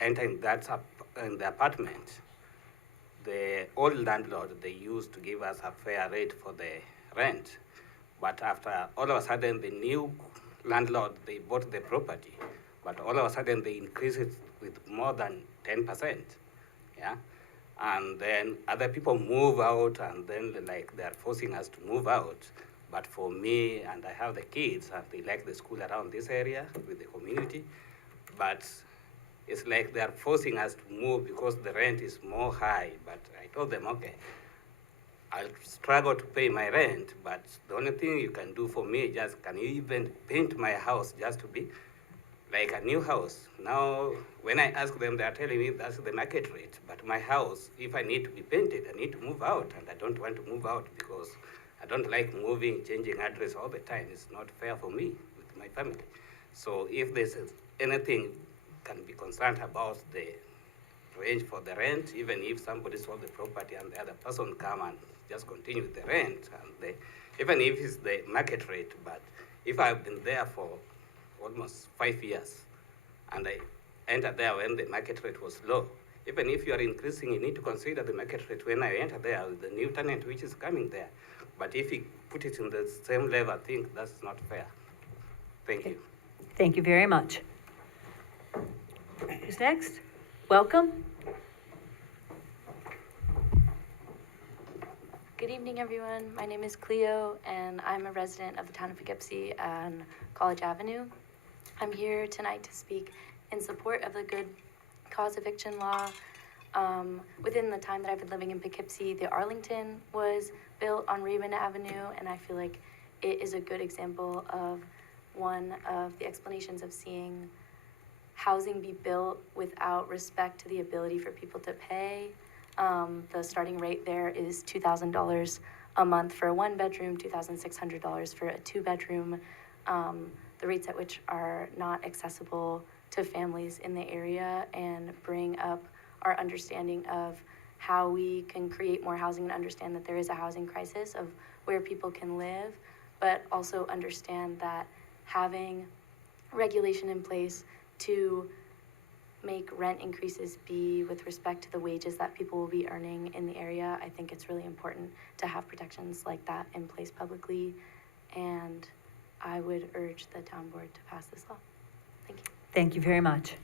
entered in the apartment, the old landlord, they used to give us a fair rate for the rent. But after all of a sudden, the new landlord, they bought the property. But all of a sudden, they increased it with more than 10%. Yeah. And then other people move out, and then they're forcing us to move out. But for me, and I have the kids, and they like the school around this area with the community. But it's like they're forcing us to move because the rent is more high. But I told them, okay, I'll struggle to pay my rent, but the only thing you can do for me, just can you even paint my house just to be like a new house? Now, when I ask them, they're telling me that's the market rate. But my house, if I need to be painted, I need to move out. And I don't want to move out because I don't like moving, changing address all the time. It's not fair for me with my family. So if there's anything can be concerned about the range for the rent, even if somebody sold the property and the other person come and just continue the rent, and even if it's the market rate. But if I've been there for almost 5 years, and I entered there when the market rate was low, even if you are increasing, you need to consider the market rate when I enter there, the new tenant which is coming there. But if you put it in the same level, I think that's not fair. Thank you. Thank you very much. Who's next? Welcome. Good evening, everyone. My name is Cleo, and I'm a resident of the town of Poughkeepsie on College Avenue. I'm here tonight to speak in support of the good cause eviction law. Within the time that I've been living in Poughkeepsie, the Arlington was built on Raven Avenue, and I feel like it is a good example of one of the explanations of seeing housing be built without respect to the ability for people to pay. The starting rate there is $2,000 a month for a one-bedroom, $2,600 for a two-bedroom. The rates at which are not accessible to families in the area, and bring up our understanding of how we can create more housing and understand that there is a housing crisis of where people can live, but also understand that having regulation in place to make rent increases be with respect to the wages that people will be earning in the area. I think it's really important to have protections like that in place publicly, and I would urge the town board to pass this law. Thank you. Thank you very much.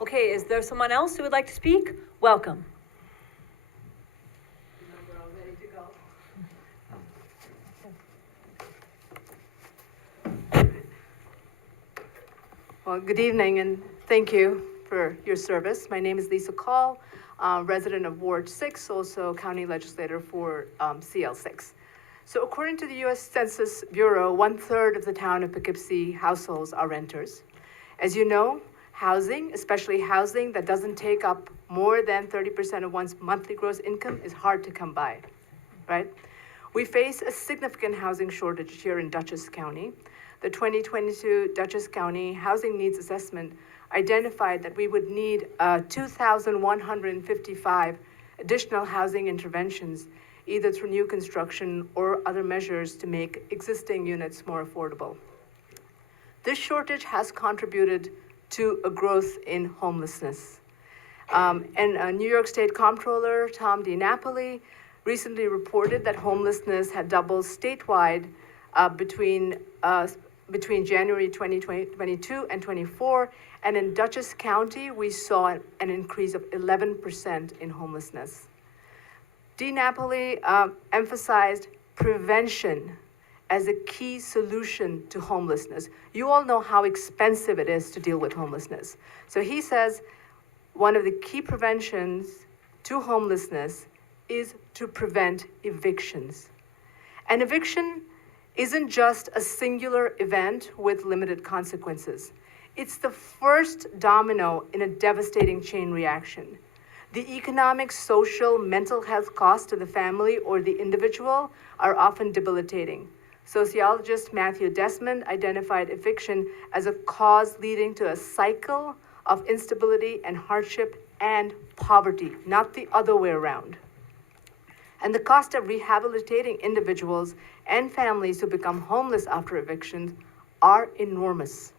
Okay, is there someone else who would like to speak? Welcome. Well, good evening, and thank you for your service. My name is Lisa Call, resident of Ward 6, also county legislator for CL6. So according to the U.S. Census Bureau, 1/3 of the town of Poughkeepsie households are renters. As you know, housing, especially housing that doesn't take up more than 30% of one's monthly gross income, is hard to come by, right? We face a significant housing shortage here in Dutchess County. The 2022 Dutchess County Housing Needs Assessment identified that we would need 2,155 additional housing interventions, either through new construction or other measures to make existing units more affordable. This shortage has contributed to a growth in homelessness. And New York State Comptroller Tom DiNapoli recently reported that homelessness had doubled statewide between January 2022 and 24, and in Dutchess County, we saw an increase of 11% in homelessness. DiNapoli emphasized prevention as a key solution to homelessness. You all know how expensive it is to deal with homelessness. So he says one of the key preventions to homelessness is to prevent evictions. An eviction isn't just a singular event with limited consequences. It's the first domino in a devastating chain reaction. The economic, social, mental health costs to the family or the individual are often debilitating. Sociologist Matthew Desmond identified eviction as a cause leading to a cycle of instability and hardship and poverty, not the other way around. And the cost of rehabilitating individuals and families who become homeless after evictions are enormous.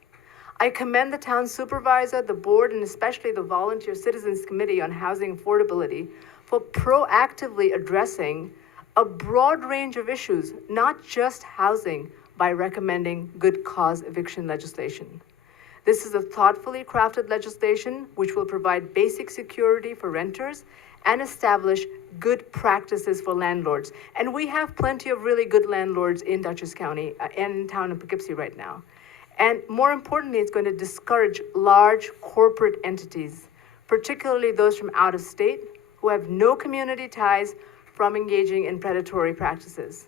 I commend the town supervisor, the board, and especially the Volunteer Citizens Committee on Housing Affordability for proactively addressing a broad range of issues, not just housing, by recommending good cause eviction legislation. This is a thoughtfully crafted legislation which will provide basic security for renters and establish good practices for landlords. And we have plenty of really good landlords in Dutchess County and in town of Poughkeepsie right now. And more importantly, it's going to discourage large corporate entities, particularly those from out of state who have no community ties, from engaging in predatory practices.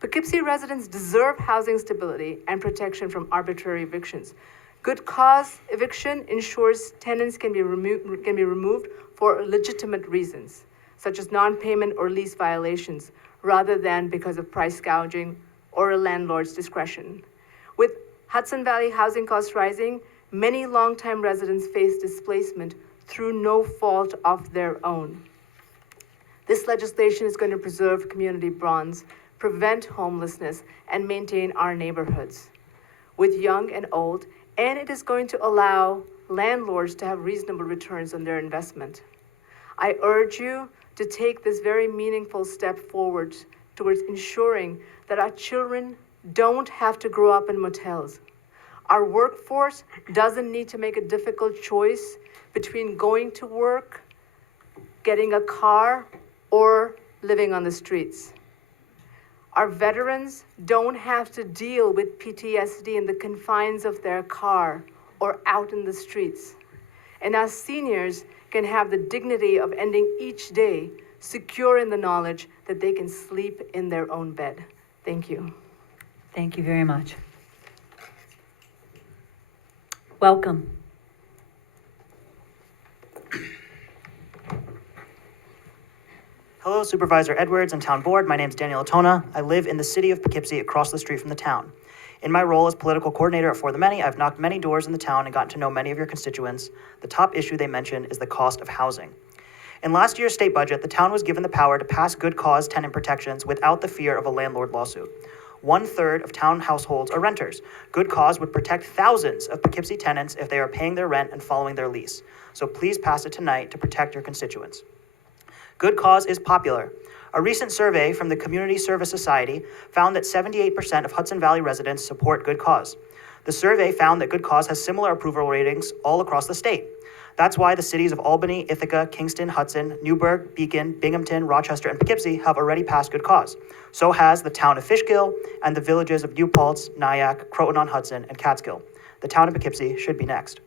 Poughkeepsie residents deserve housing stability and protection from arbitrary evictions. Good cause eviction ensures tenants can be removed for legitimate reasons, such as non-payment or lease violations, rather than because of price gouging or a landlord's discretion. With Hudson Valley housing costs rising, many longtime residents face displacement through no fault of their own. This legislation is going to preserve community bonds, prevent homelessness, and maintain our neighborhoods with young and old, and it is going to allow landlords to have reasonable returns on their investment. I urge you to take this very meaningful step forward towards ensuring that our children don't have to grow up in motels. Our workforce doesn't need to make a difficult choice between going to work, getting a car, or living on the streets. Our veterans don't have to deal with PTSD in the confines of their car or out in the streets. And our seniors can have the dignity of ending each day secure in the knowledge that they can sleep in their own bed. Thank you. Thank you very much. Welcome. Hello, Supervisor Edwards and Town Board. My name is Daniel Atona. I live in the city of Poughkeepsie, across the street from the town. In my role as political coordinator at For the Many, I've knocked many doors in the town and gotten to know many of your constituents. The top issue they mention is the cost of housing. In last year's state budget, the town was given the power to pass good cause tenant protections without the fear of a landlord lawsuit. 1/3 of town households are renters. Good cause would protect thousands of Poughkeepsie tenants if they are paying their rent and following their lease. So please pass it tonight to protect your constituents. Good cause is popular. A recent survey from the Community Service Society found that 78% of Hudson Valley residents support good cause. The survey found that good cause has similar approval ratings all across the state. That's why the cities of Albany, Ithaca, Kingston, Hudson, Newburgh, Beacon, Binghamton, Rochester, and Poughkeepsie have already passed good cause. So has the town of Fishkill and the villages of New Paltz, Nyack, Croton-on-Hudson, and Catskill. The town of Poughkeepsie should be next.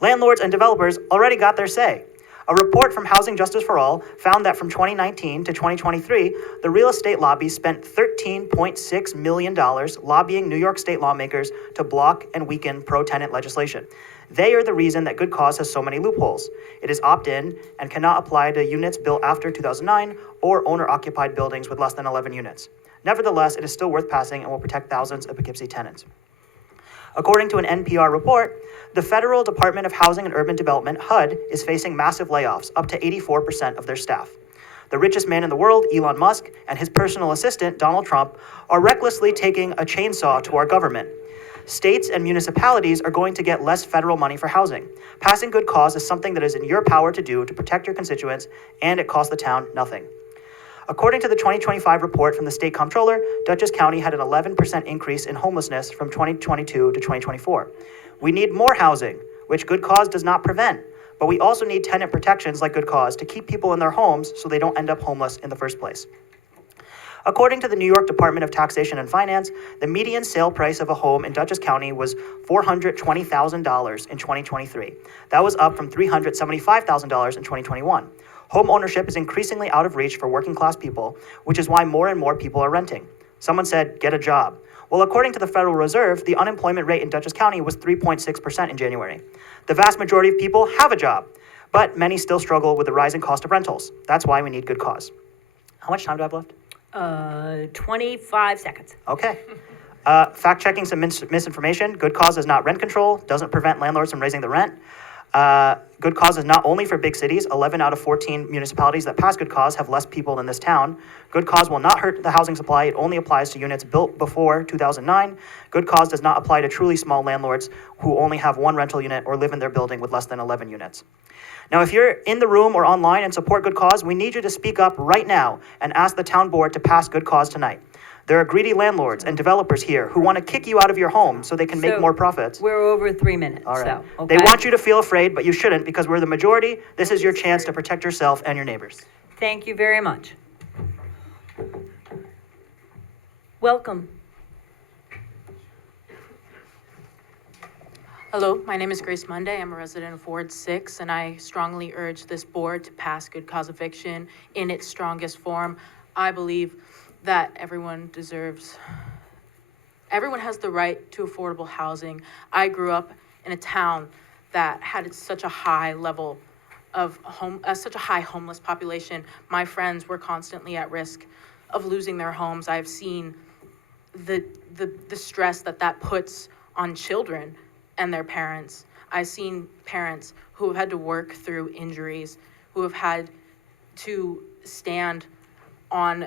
Landlords and developers already got their say. A report from Housing Justice for All found that from 2019 to 2023, the real estate lobby spent $13.6 million lobbying New York state lawmakers to block and weaken pro-tenant legislation. They are the reason that good cause has so many loopholes. It is opt-in and cannot apply to units built after 2009 or owner-occupied buildings with less than 11 units. Nevertheless, it is still worth passing and will protect thousands of Poughkeepsie tenants. According to an NPR report, the Federal Department of Housing and Urban Development, HUD, is facing massive layoffs, up to 84% of their staff. The richest man in the world, Elon Musk, and his personal assistant, Donald Trump, are recklessly taking a chainsaw to our government. States and municipalities are going to get less federal money for housing. Passing good cause is something that is in your power to do to protect your constituents, and it costs the town nothing. According to the 2025 report from the state comptroller, Dutchess County had an 11% increase in homelessness from 2022 to 2024. We need more housing, which good cause does not prevent, but we also need tenant protections like good cause to keep people in their homes so they don't end up homeless in the first place. According to the New York Department of Taxation and Finance, the median sale price of a home in Dutchess County was $420,000 in 2023. That was up from $375,000 in 2021. Home ownership is increasingly out of reach for working class people, which is why more and more people are renting. Someone said, get a job. Well, according to the Federal Reserve, the unemployment rate in Dutchess County was 3.6% in January. The vast majority of people have a job, but many still struggle with the rising cost of rentals. That's why we need good cause. How much time do I have left? 25 seconds. Okay. Fact-checking some misinformation. Good cause is not rent control, doesn't prevent landlords from raising the rent. Good cause is not only for big cities. 11 out of 14 municipalities that pass good cause have less people than this town. Good cause will not hurt the housing supply. It only applies to units built before 2009. Good cause does not apply to truly small landlords who only have one rental unit or live in their building with less than 11 units. Now, if you're in the room or online and support good cause, we need you to speak up right now and ask the town board to pass good cause tonight. There are greedy landlords and developers here who want to kick you out of your home so they can make more profits. We're over 3 minutes. All right. So, okay. They want you to feel afraid, but you shouldn't because we're the majority. This is your chance to protect yourself and your neighbors. Thank you very much. Welcome. Hello, my name is Grace Monday. I'm a resident of Ward 6, and I strongly urge this board to pass good cause eviction in its strongest form. I believe that everyone has the right to affordable housing. I grew up in a town that had such a high level of such a high homeless population. My friends were constantly at risk of losing their homes. I've seen the stress that puts on children and their parents. I've seen parents who have had to work through injuries, who have had to stand on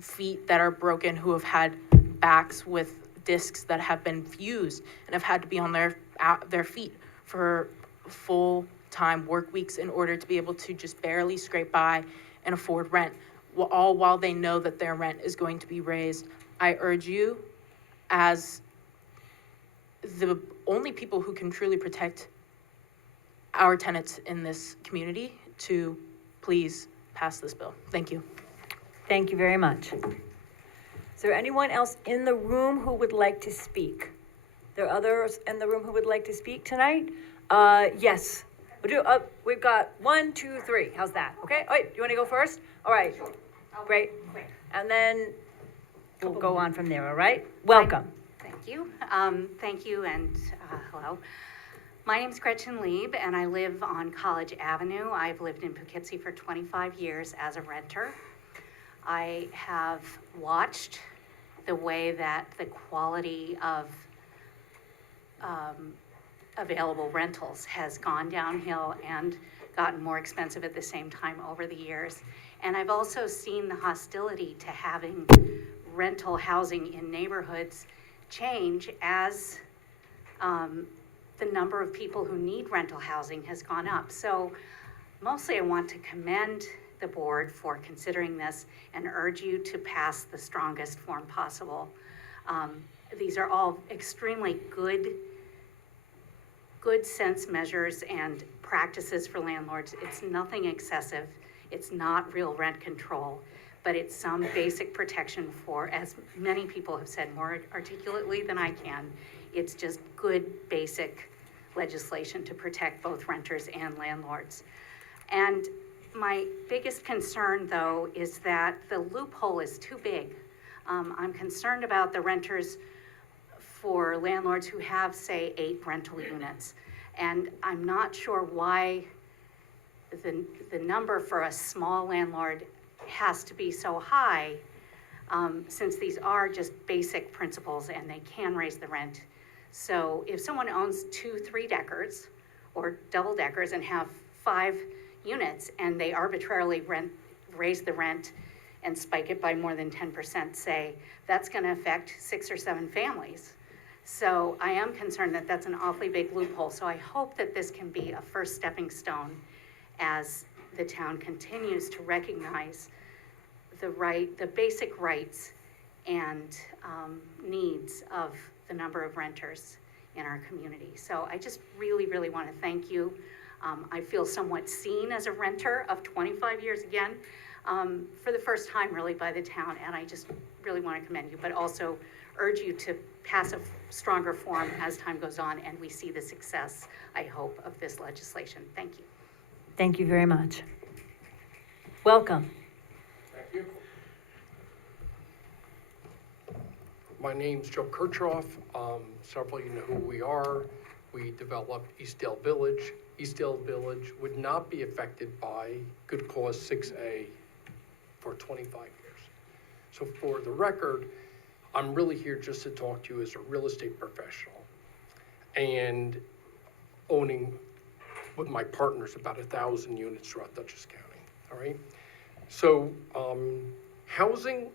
feet that are broken, who have had backs with discs that have been fused and have had to be on their feet for full-time work weeks in order to be able to just barely scrape by and afford rent, all while they know that their rent is going to be raised. I urge you, as the only people who can truly protect our tenants in this community, to please pass this bill. Thank you. Thank you very much. Is there anyone else in the room who would like to speak? There are others in the room who would like to speak tonight? Yes. We've got 1, 2, 3. How's that? Okay. All right. You want to go first? All right. Great. And then we'll go on from there. All right. Welcome. Thank you. Thank you and hello. My name's Gretchen Lieb and I live on College Avenue. I've lived in Poughkeepsie for 25 years as a renter. I have watched the way that the quality of available rentals has gone downhill and gotten more expensive at the same time over the years. And I've also seen the hostility to having rental housing in neighborhoods change as the number of people who need rental housing has gone up. So mostly I want to commend the board for considering this and urge you to pass the strongest form possible. These are all extremely good sense measures and practices for landlords. It's nothing excessive. It's not real rent control, but it's some basic protection for, as many people have said more articulately than I can, it's just good basic legislation to protect both renters and landlords. And my biggest concern, though, is that the loophole is too big. I'm concerned about the renters for landlords who have, say, 8 rental units. And I'm not sure why the number for a small landlord has to be so high, since these are just basic principles and they can raise the rent. So if someone owns 2 3-deckers or double-deckers and have 5 units and they arbitrarily raise the rent and spike it by more than 10%, say, that's going to affect 6 or 7 families. So I am concerned that that's an awfully big loophole. So I hope that this can be a first stepping stone as the town continues to recognize the basic rights and needs of the number of renters in our community. So I just really, really want to thank you. I feel somewhat seen as a renter of 25 years again, for the first time really by the town, and I just really want to commend you, but also urge you to pass a stronger form as time goes on and we see the success, I hope, of this legislation. Thank you. Thank you very much. Welcome. Thank you. My name's Joe Kirchhoff. Several of you know who we are. We developed Eastdale Village. Eastdale Village would not be affected by Good Cause 6A for 25 years. So for the record, I'm really here just to talk to you as a real estate professional and owning with my partners about 1,000 units throughout Dutchess County, all right? So housing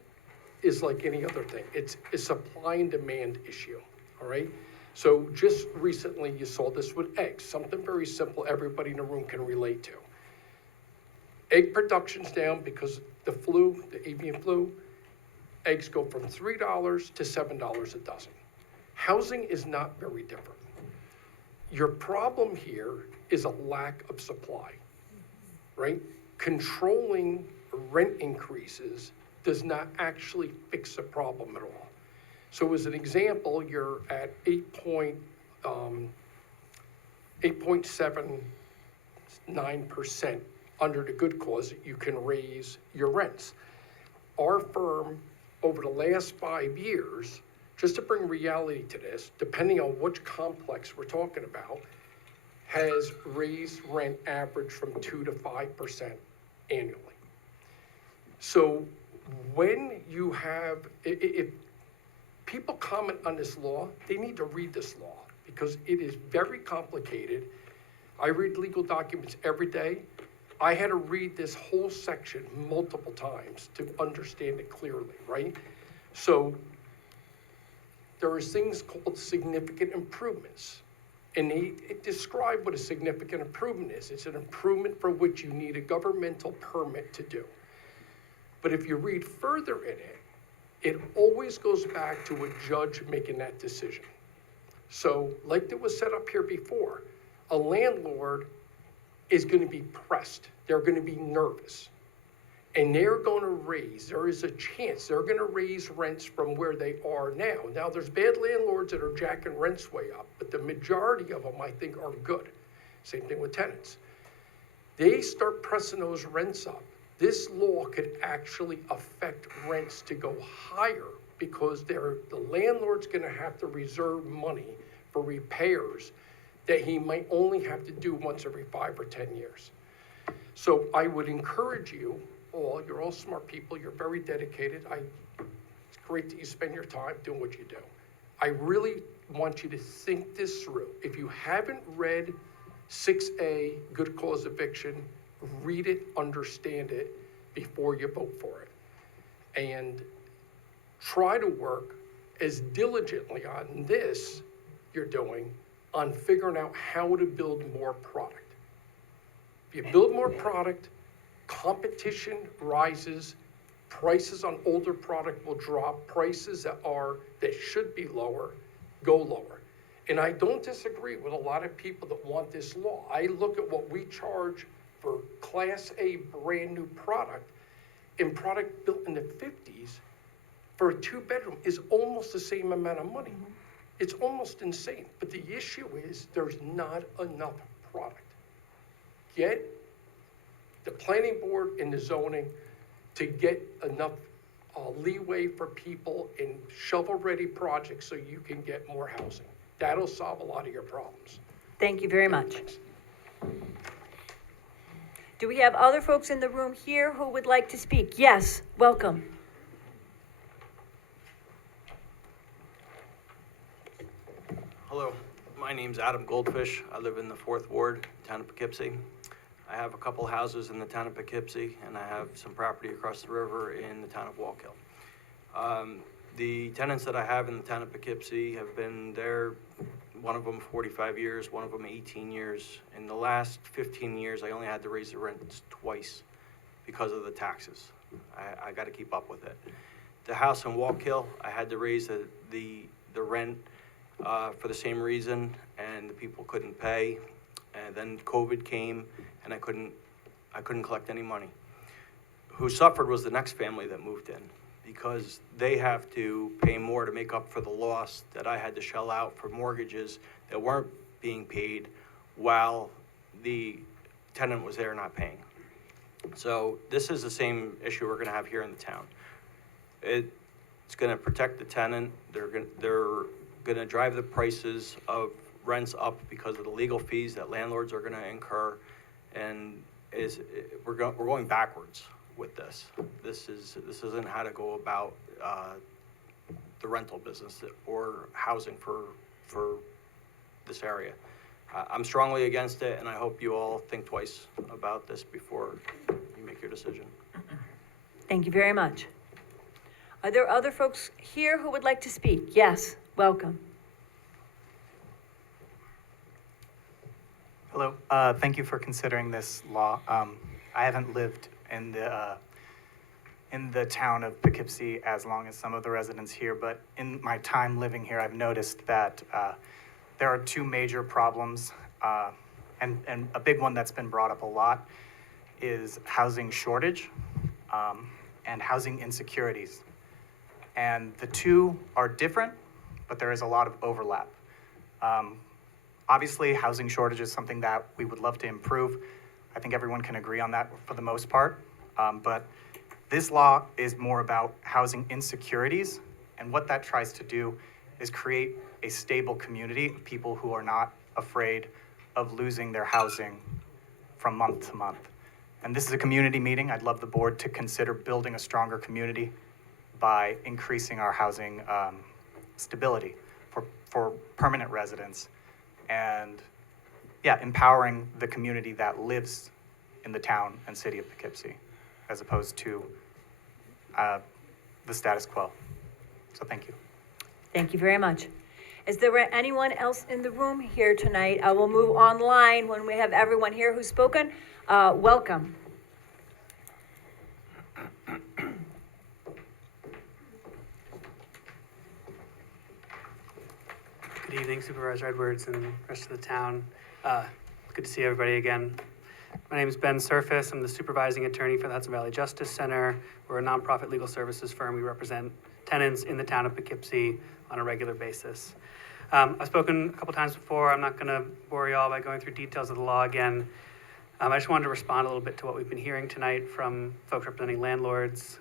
is like any other thing. It's a supply and demand issue, all right? So just recently you saw this with eggs, something very simple everybody in the room can relate to. Egg production's down because the flu, the avian flu. Eggs go from $3 to $7 a dozen. Housing is not very different. Your problem here is a lack of supply, right? Controlling rent increases does not actually fix the problem at all. So as an example, you're at 8.79% under the good cause that you can raise your rents. Our firm, over the last 5 years, just to bring reality to this, depending on which complex we're talking about, has raised rent average from 2 to 5% annually. So when you have, if people comment on this law, they need to read this law because it is very complicated. I read legal documents every day. I had to read this whole section multiple times to understand it clearly, right? So there are things called significant improvements. And it described what a significant improvement is. It's an improvement for which you need a governmental permit to do. But if you read further in it, it always goes back to a judge making that decision. So like it was set up here before, a landlord is going to be pressed. They're going to be nervous. And they're going to raise, there is a chance, they're going to raise rents from where they are now. Now, there's bad landlords that are jacking rents way up, but the majority of them, I think, are good. Same thing with tenants. They start pressing those rents up. This law could actually affect rents to go higher because the landlord's going to have to reserve money for repairs that he might only have to do once every 5 or 10 years. So I would encourage you all, you're all smart people, you're very dedicated. It's great that you spend your time doing what you do. I really want you to think this through. If you haven't read 6A, good cause eviction, read it, understand it before you vote for it. And try to work as diligently on this you're doing on figuring out how to build more product. If you build more product, competition rises, prices on older product will drop, prices that should be lower, go lower. And I don't disagree with a lot of people that want this law. I look at what we charge for Class A brand new product, and product built in the 50s for a 2-bedroom is almost the same amount of money. It's almost insane. But the issue is there's not enough product. Get the planning board and the zoning to get enough leeway for people in shovel-ready projects so you can get more housing. That'll solve a lot of your problems. Thank you very much. Do we have other folks in the room here who would like to speak? Yes, welcome. Hello, my name's Adam Goldfish. I live in the 4th Ward, town of Poughkeepsie. I have a couple houses in the town of Poughkeepsie, and I have some property across the river in the town of Wallkill. The tenants that I have in the town of Poughkeepsie have been there, one of them 45 years, one of them 18 years. In the last 15 years, I only had to raise the rents twice because of the taxes. I got to keep up with it. The house in Wallkill, I had to raise the rent for the same reason, and the people couldn't pay. And then COVID came, and I couldn't collect any money. Who suffered was the next family that moved in, because they have to pay more to make up for the loss that I had to shell out for mortgages that weren't being paid while the tenant was there not paying. So this is the same issue we're gonna have here in the town. It's gonna protect the tenant. They're gonna drive the prices of rents up because of the legal fees that landlords are gonna incur, and we're going backwards with this. This isn't how to go about the rental business or housing for this area. I'm strongly against it, and I hope you all think twice about this before you make your decision. Thank you very much. Are there other folks here who would like to speak? Yes, welcome. Hello, thank you for considering this law. I haven't lived in the town of Poughkeepsie as long as some of the residents here, but in my time living here, I've noticed that there are 2 major problems, and a big one that's been brought up a lot is housing shortage and housing insecurities. And the 2 are different, but there is a lot of overlap. Obviously, housing shortage is something that we would love to improve. I think everyone can agree on that for the most part. But this law is more about housing insecurities, and what that tries to do is create a stable community of people who are not afraid of losing their housing from month to month. And this is a community meeting. I'd love the board to consider building a stronger community by increasing our housing stability for permanent residents, and empowering the community that lives in the town and city of Poughkeepsie, as opposed to the status quo. So thank you. Thank you very much. Is there anyone else in the room here tonight? I will move online when we have everyone here who's spoken. Welcome. Good evening, Supervisor Edwards and the rest of the town. Good to see everybody again. My name is Ben Surface. I'm the supervising attorney for the Hudson Valley Justice Center. We're a nonprofit legal services firm. We represent tenants in the town of Poughkeepsie on a regular basis. I've spoken a couple times before. I'm not going to bore you all by going through details of the law again. I just wanted to respond a little bit to what we've been hearing tonight from folks representing landlords.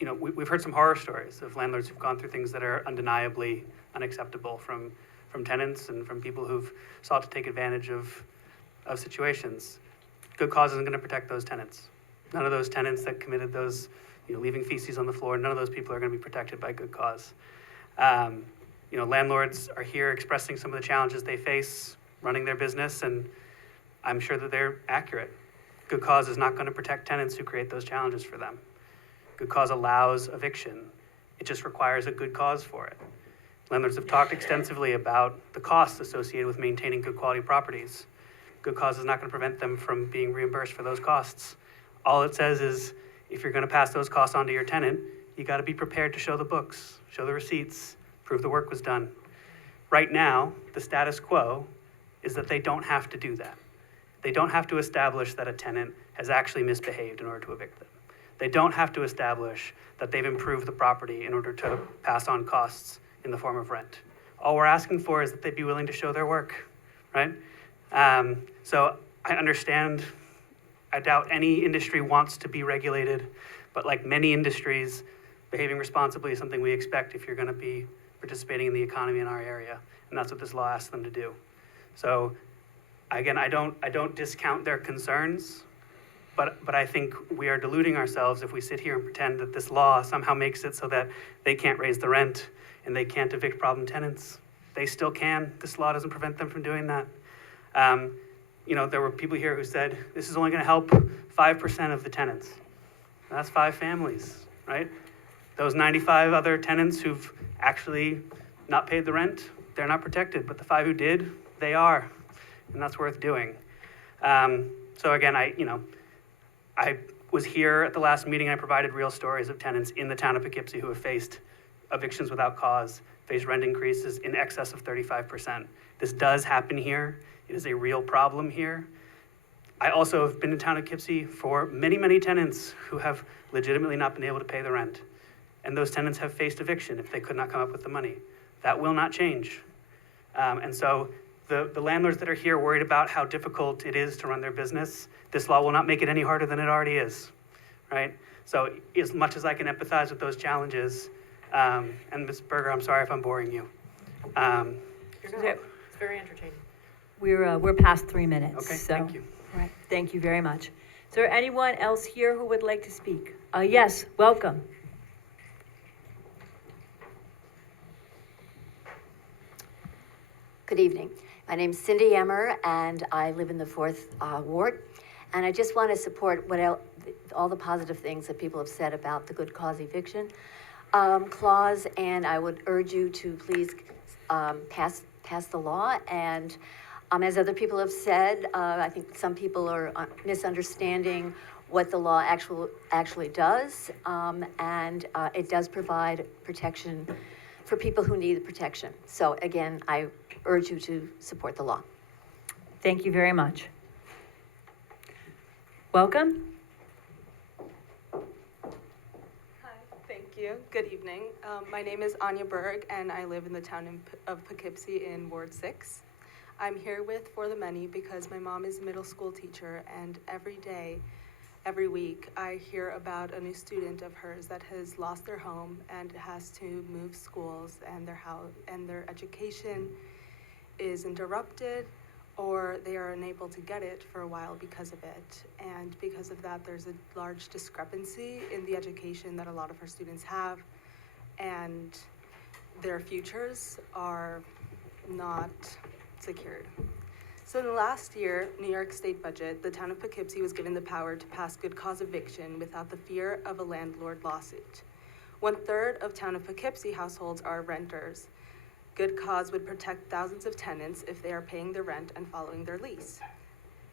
We've heard some horror stories of landlords who've gone through things that are undeniably unacceptable from tenants and from people who've sought to take advantage of situations. Good cause isn't going to protect those tenants. None of those tenants that committed those, leaving feces on the floor, none of those people are going to be protected by good cause. Landlords are here expressing some of the challenges they face running their business, and I'm sure that they're accurate. Good cause is not going to protect tenants who create those challenges for them. Good cause allows eviction. It just requires a good cause for it. Landlords have talked extensively about the costs associated with maintaining good quality properties. Good cause is not going to prevent them from being reimbursed for those costs. All it says is, if you're going to pass those costs on to your tenant, you got to be prepared to show the books, show the receipts, prove the work was done. Right now, the status quo is that they don't have to do that. They don't have to establish that a tenant has actually misbehaved in order to evict them. They don't have to establish that they've improved the property in order to pass on costs in the form of rent. All we're asking for is that they be willing to show their work, right? So I understand, I doubt any industry wants to be regulated, but like many industries, behaving responsibly is something we expect if you're going to be participating in the economy in our area, and that's what this law asks them to do. So again, I don't discount their concerns, but I think we are deluding ourselves if we sit here and pretend that this law somehow makes it so that they can't raise the rent and they can't evict problem tenants. They still can. This law doesn't prevent them from doing that. There were people here who said, this is only going to help 5% of the tenants. That's 5 families, right? Those 95 other tenants who've actually not paid the rent, they're not protected, but the 5 who did, they are, and that's worth doing. So again, I was here at the last meeting. I provided real stories of tenants in the town of Poughkeepsie who have faced evictions without cause, faced rent increases in excess of 35%. This does happen here. It is a real problem here. I also have been in town of Poughkeepsie for many, many tenants who have legitimately not been able to pay the rent. And those tenants have faced eviction if they could not come up with the money. That will not change. And so the landlords that are here worried about how difficult it is to run their business, this law will not make it any harder than it already is, right? So as much as I can empathize with those challenges, and Ms. Berger, I'm sorry if I'm boring you. It's very entertaining. We're past 3 minutes. Okay, so. thank you. All right, thank you very much. Is there anyone else here who would like to speak? Yes, welcome. Good evening. My name's Cindy Emmer, and I live in the 4th Ward. And I just want to support all the positive things that people have said about the good cause eviction clause, and I would urge you to please pass the law. And as other people have said, I think some people are misunderstanding what the law actually does, and it does provide protection for people who need the protection. So again, I urge you to support the law. Thank you very much. Welcome. Hi, thank you. Good evening. My name is Anya Berg, and I live in the town of Poughkeepsie in Ward 6. I'm here with For the Many because my mom is a middle school teacher, and every week, I hear about a new student of hers that has lost their home and has to move schools, and their education is interrupted, or they are unable to get it for a while because of it. And because of that, there's a large discrepancy in the education that a lot of our students have, and their futures are not secured. So in the last year, New York State budget, the town of Poughkeepsie was given the power to pass good cause eviction without the fear of a landlord lawsuit. 1/3 of town of Poughkeepsie households are renters. Good cause would protect thousands of tenants if they are paying their rent and following their lease.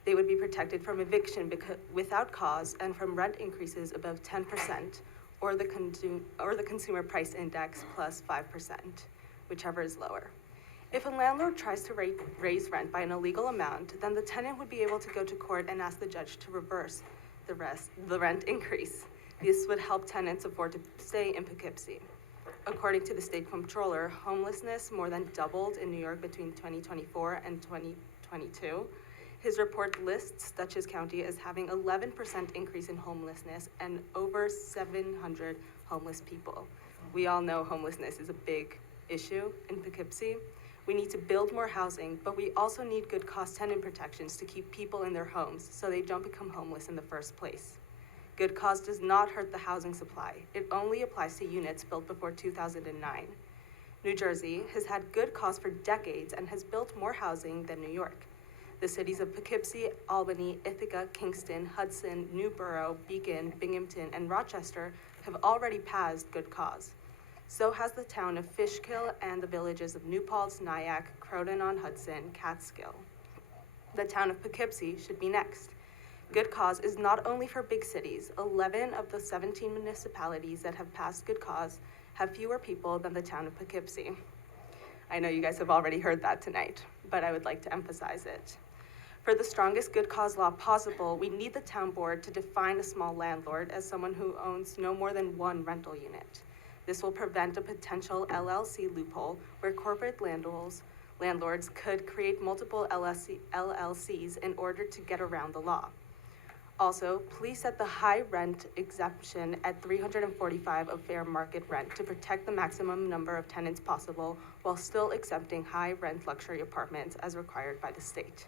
They would be protected from eviction without cause and from rent increases above 10% or the consumer price index plus 5%, whichever is lower. If a landlord tries to raise rent by an illegal amount, then the tenant would be able to go to court and ask the judge to reverse the rent increase. This would help tenants afford to stay in Poughkeepsie. According to the state comptroller, homelessness more than doubled in New York between 2024 and 2022. His report lists Dutchess County as having 11% increase in homelessness and over 700 homeless people. We all know homelessness is a big issue in Poughkeepsie. We need to build more housing, but we also need good cost tenant protections to keep people in their homes so they don't become homeless in the first place. Good cause does not hurt the housing supply. It only applies to units built before 2009. New Jersey has had good cause for decades and has built more housing than New York. The cities of Poughkeepsie, Albany, Ithaca, Kingston, Hudson, Newborough, Beacon, Binghamton, and Rochester have already passed good cause. So has the town of Fishkill and the villages of New Paltz, Nyack, Croton-on-Hudson, Catskill. The town of Poughkeepsie should be next. Good cause is not only for big cities. 11 of the 17 municipalities that have passed good cause have fewer people than the town of Poughkeepsie. I know you guys have already heard that tonight, but I would like to emphasize it. For the strongest good cause law possible, we need the town board to define a small landlord as someone who owns no more than one rental unit. This will prevent a potential LLC loophole where corporate landlords could create multiple LLCs in order to get around the law. Also, please set the high rent exemption at $345 of fair market rent to protect the maximum number of tenants possible while still accepting high rent luxury apartments as required by the state.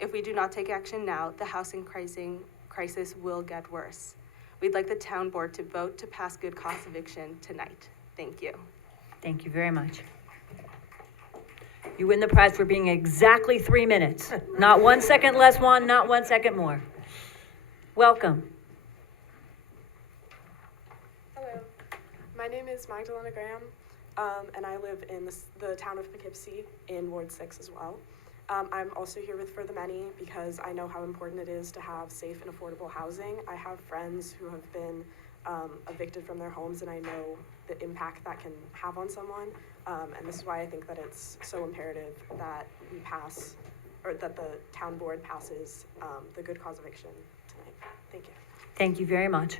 If we do not take action now, the housing crisis will get worse. We'd like the town board to vote to pass good cause eviction tonight. Thank you. Thank you very much. You win the prize for being exactly 3 minutes. Not 1 second less, not 1 second more. Welcome. Hello, my name is Magdalena Graham, and I live in the town of Poughkeepsie in Ward 6 as well. I'm also here with For the Many because I know how important it is to have safe and affordable housing. I have friends who have been evicted from their homes, and I know the impact that can have on someone, and this is why I think that it's so imperative that we pass, or that the town board passes the good cause eviction tonight. Thank you. Thank you very much.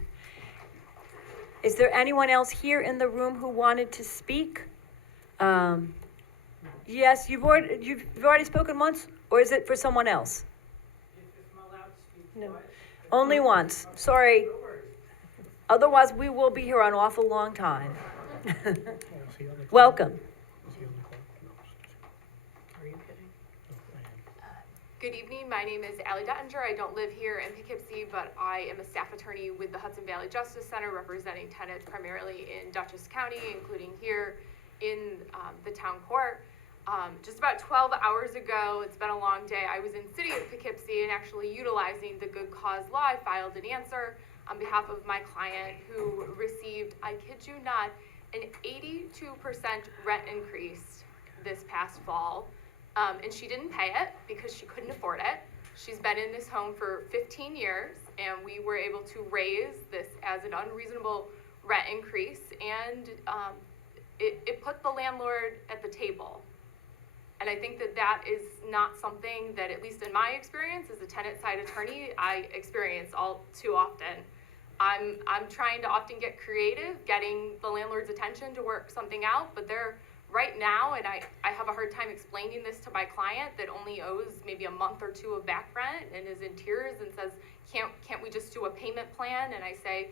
Is there anyone else here in the room who wanted to speak? Yes, you've already spoken once, or is it for someone else? No. Only once. Sorry. Otherwise, we will be here an awful long time. Welcome. Good evening, my name is Allie Duttinger. I don't live here in Poughkeepsie, but I am a staff attorney with the Hudson Valley Justice Center representing tenants primarily in Dutchess County, including here in the town court. Just about 12 hours ago, it's been a long day, I was in the city of Poughkeepsie and actually utilizing the good cause law. I filed an answer on behalf of my client who received, I kid you not, an 82% rent increase this past fall. And she didn't pay it because she couldn't afford it. She's been in this home for 15 years, and we were able to raise this as an unreasonable rent increase, and it put the landlord at the table. And I think that that is not something that, at least in my experience as a tenant side attorney, I experience all too often. I'm trying to often get creative, getting the landlord's attention to work something out, but they're right now, and I have a hard time explaining this to my client that only owes maybe a month or two of back rent and is in tears and says, can't we just do a payment plan? And I say,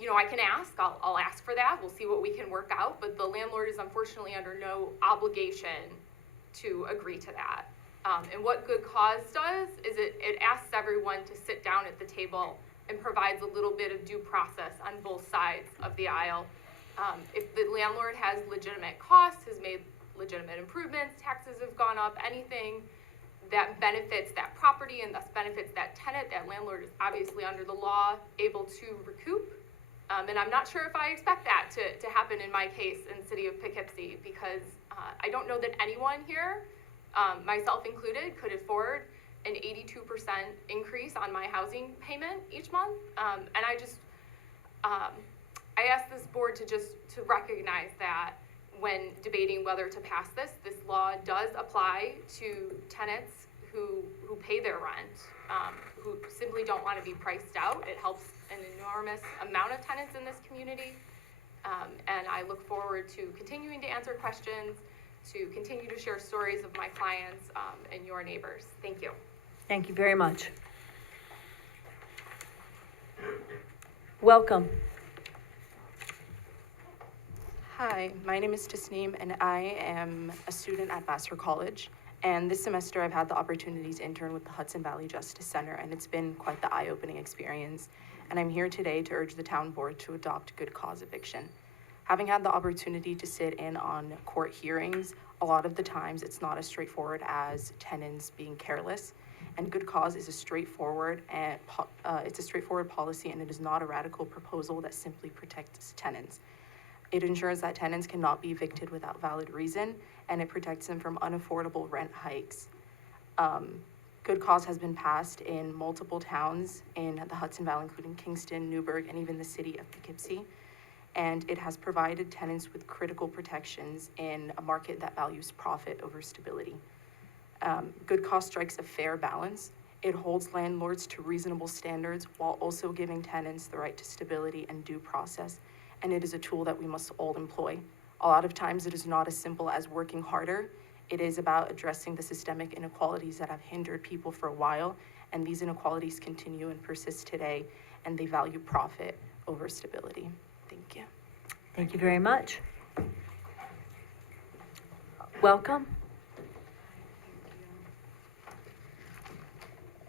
you know, I can ask, I'll ask for that, we'll see what we can work out, but the landlord is unfortunately under no obligation to agree to that. And what good cause does is it asks everyone to sit down at the table and provides a little bit of due process on both sides of the aisle. If the landlord has legitimate costs, has made legitimate improvements, taxes have gone up, anything, that benefits that property and thus benefits that tenant. That landlord is obviously under the law able to recoup. And I'm not sure if I expect that to happen in my case in the city of Poughkeepsie, because I don't know that anyone here, myself included, could afford an 82% increase on my housing payment each month. And I ask this board to recognize that when debating whether to pass this law does apply to tenants who pay their rent, who simply don't want to be priced out. It helps an enormous amount of tenants in this community. And I look forward to continuing to answer questions, to continue to share stories of my clients and your neighbors. Thank you. Thank you very much. Welcome. Hi, my name is Tasneem, and I am a student at Vassar College. And this semester, I've had the opportunity to intern with the Hudson Valley Justice Center, and it's been quite the eye-opening experience. And I'm here today to urge the town board to adopt good cause eviction. Having had the opportunity to sit in on court hearings, a lot of the times it's not as straightforward as tenants being careless. And good cause is a straightforward policy, and it is not a radical proposal that simply protects tenants. It ensures that tenants cannot be evicted without valid reason, and it protects them from unaffordable rent hikes. Good cause has been passed in multiple towns in the Hudson Valley, including Kingston, Newburgh, and even the city of Poughkeepsie. And it has provided tenants with critical protections in a market that values profit over stability. Good cause strikes a fair balance. It holds landlords to reasonable standards while also giving tenants the right to stability and due process. And it is a tool that we must all employ. A lot of times it is not as simple as working harder. It is about addressing the systemic inequalities that have hindered people for a while, and these inequalities continue and persist today, and they value profit over stability. Thank you. Thank you very much. Welcome.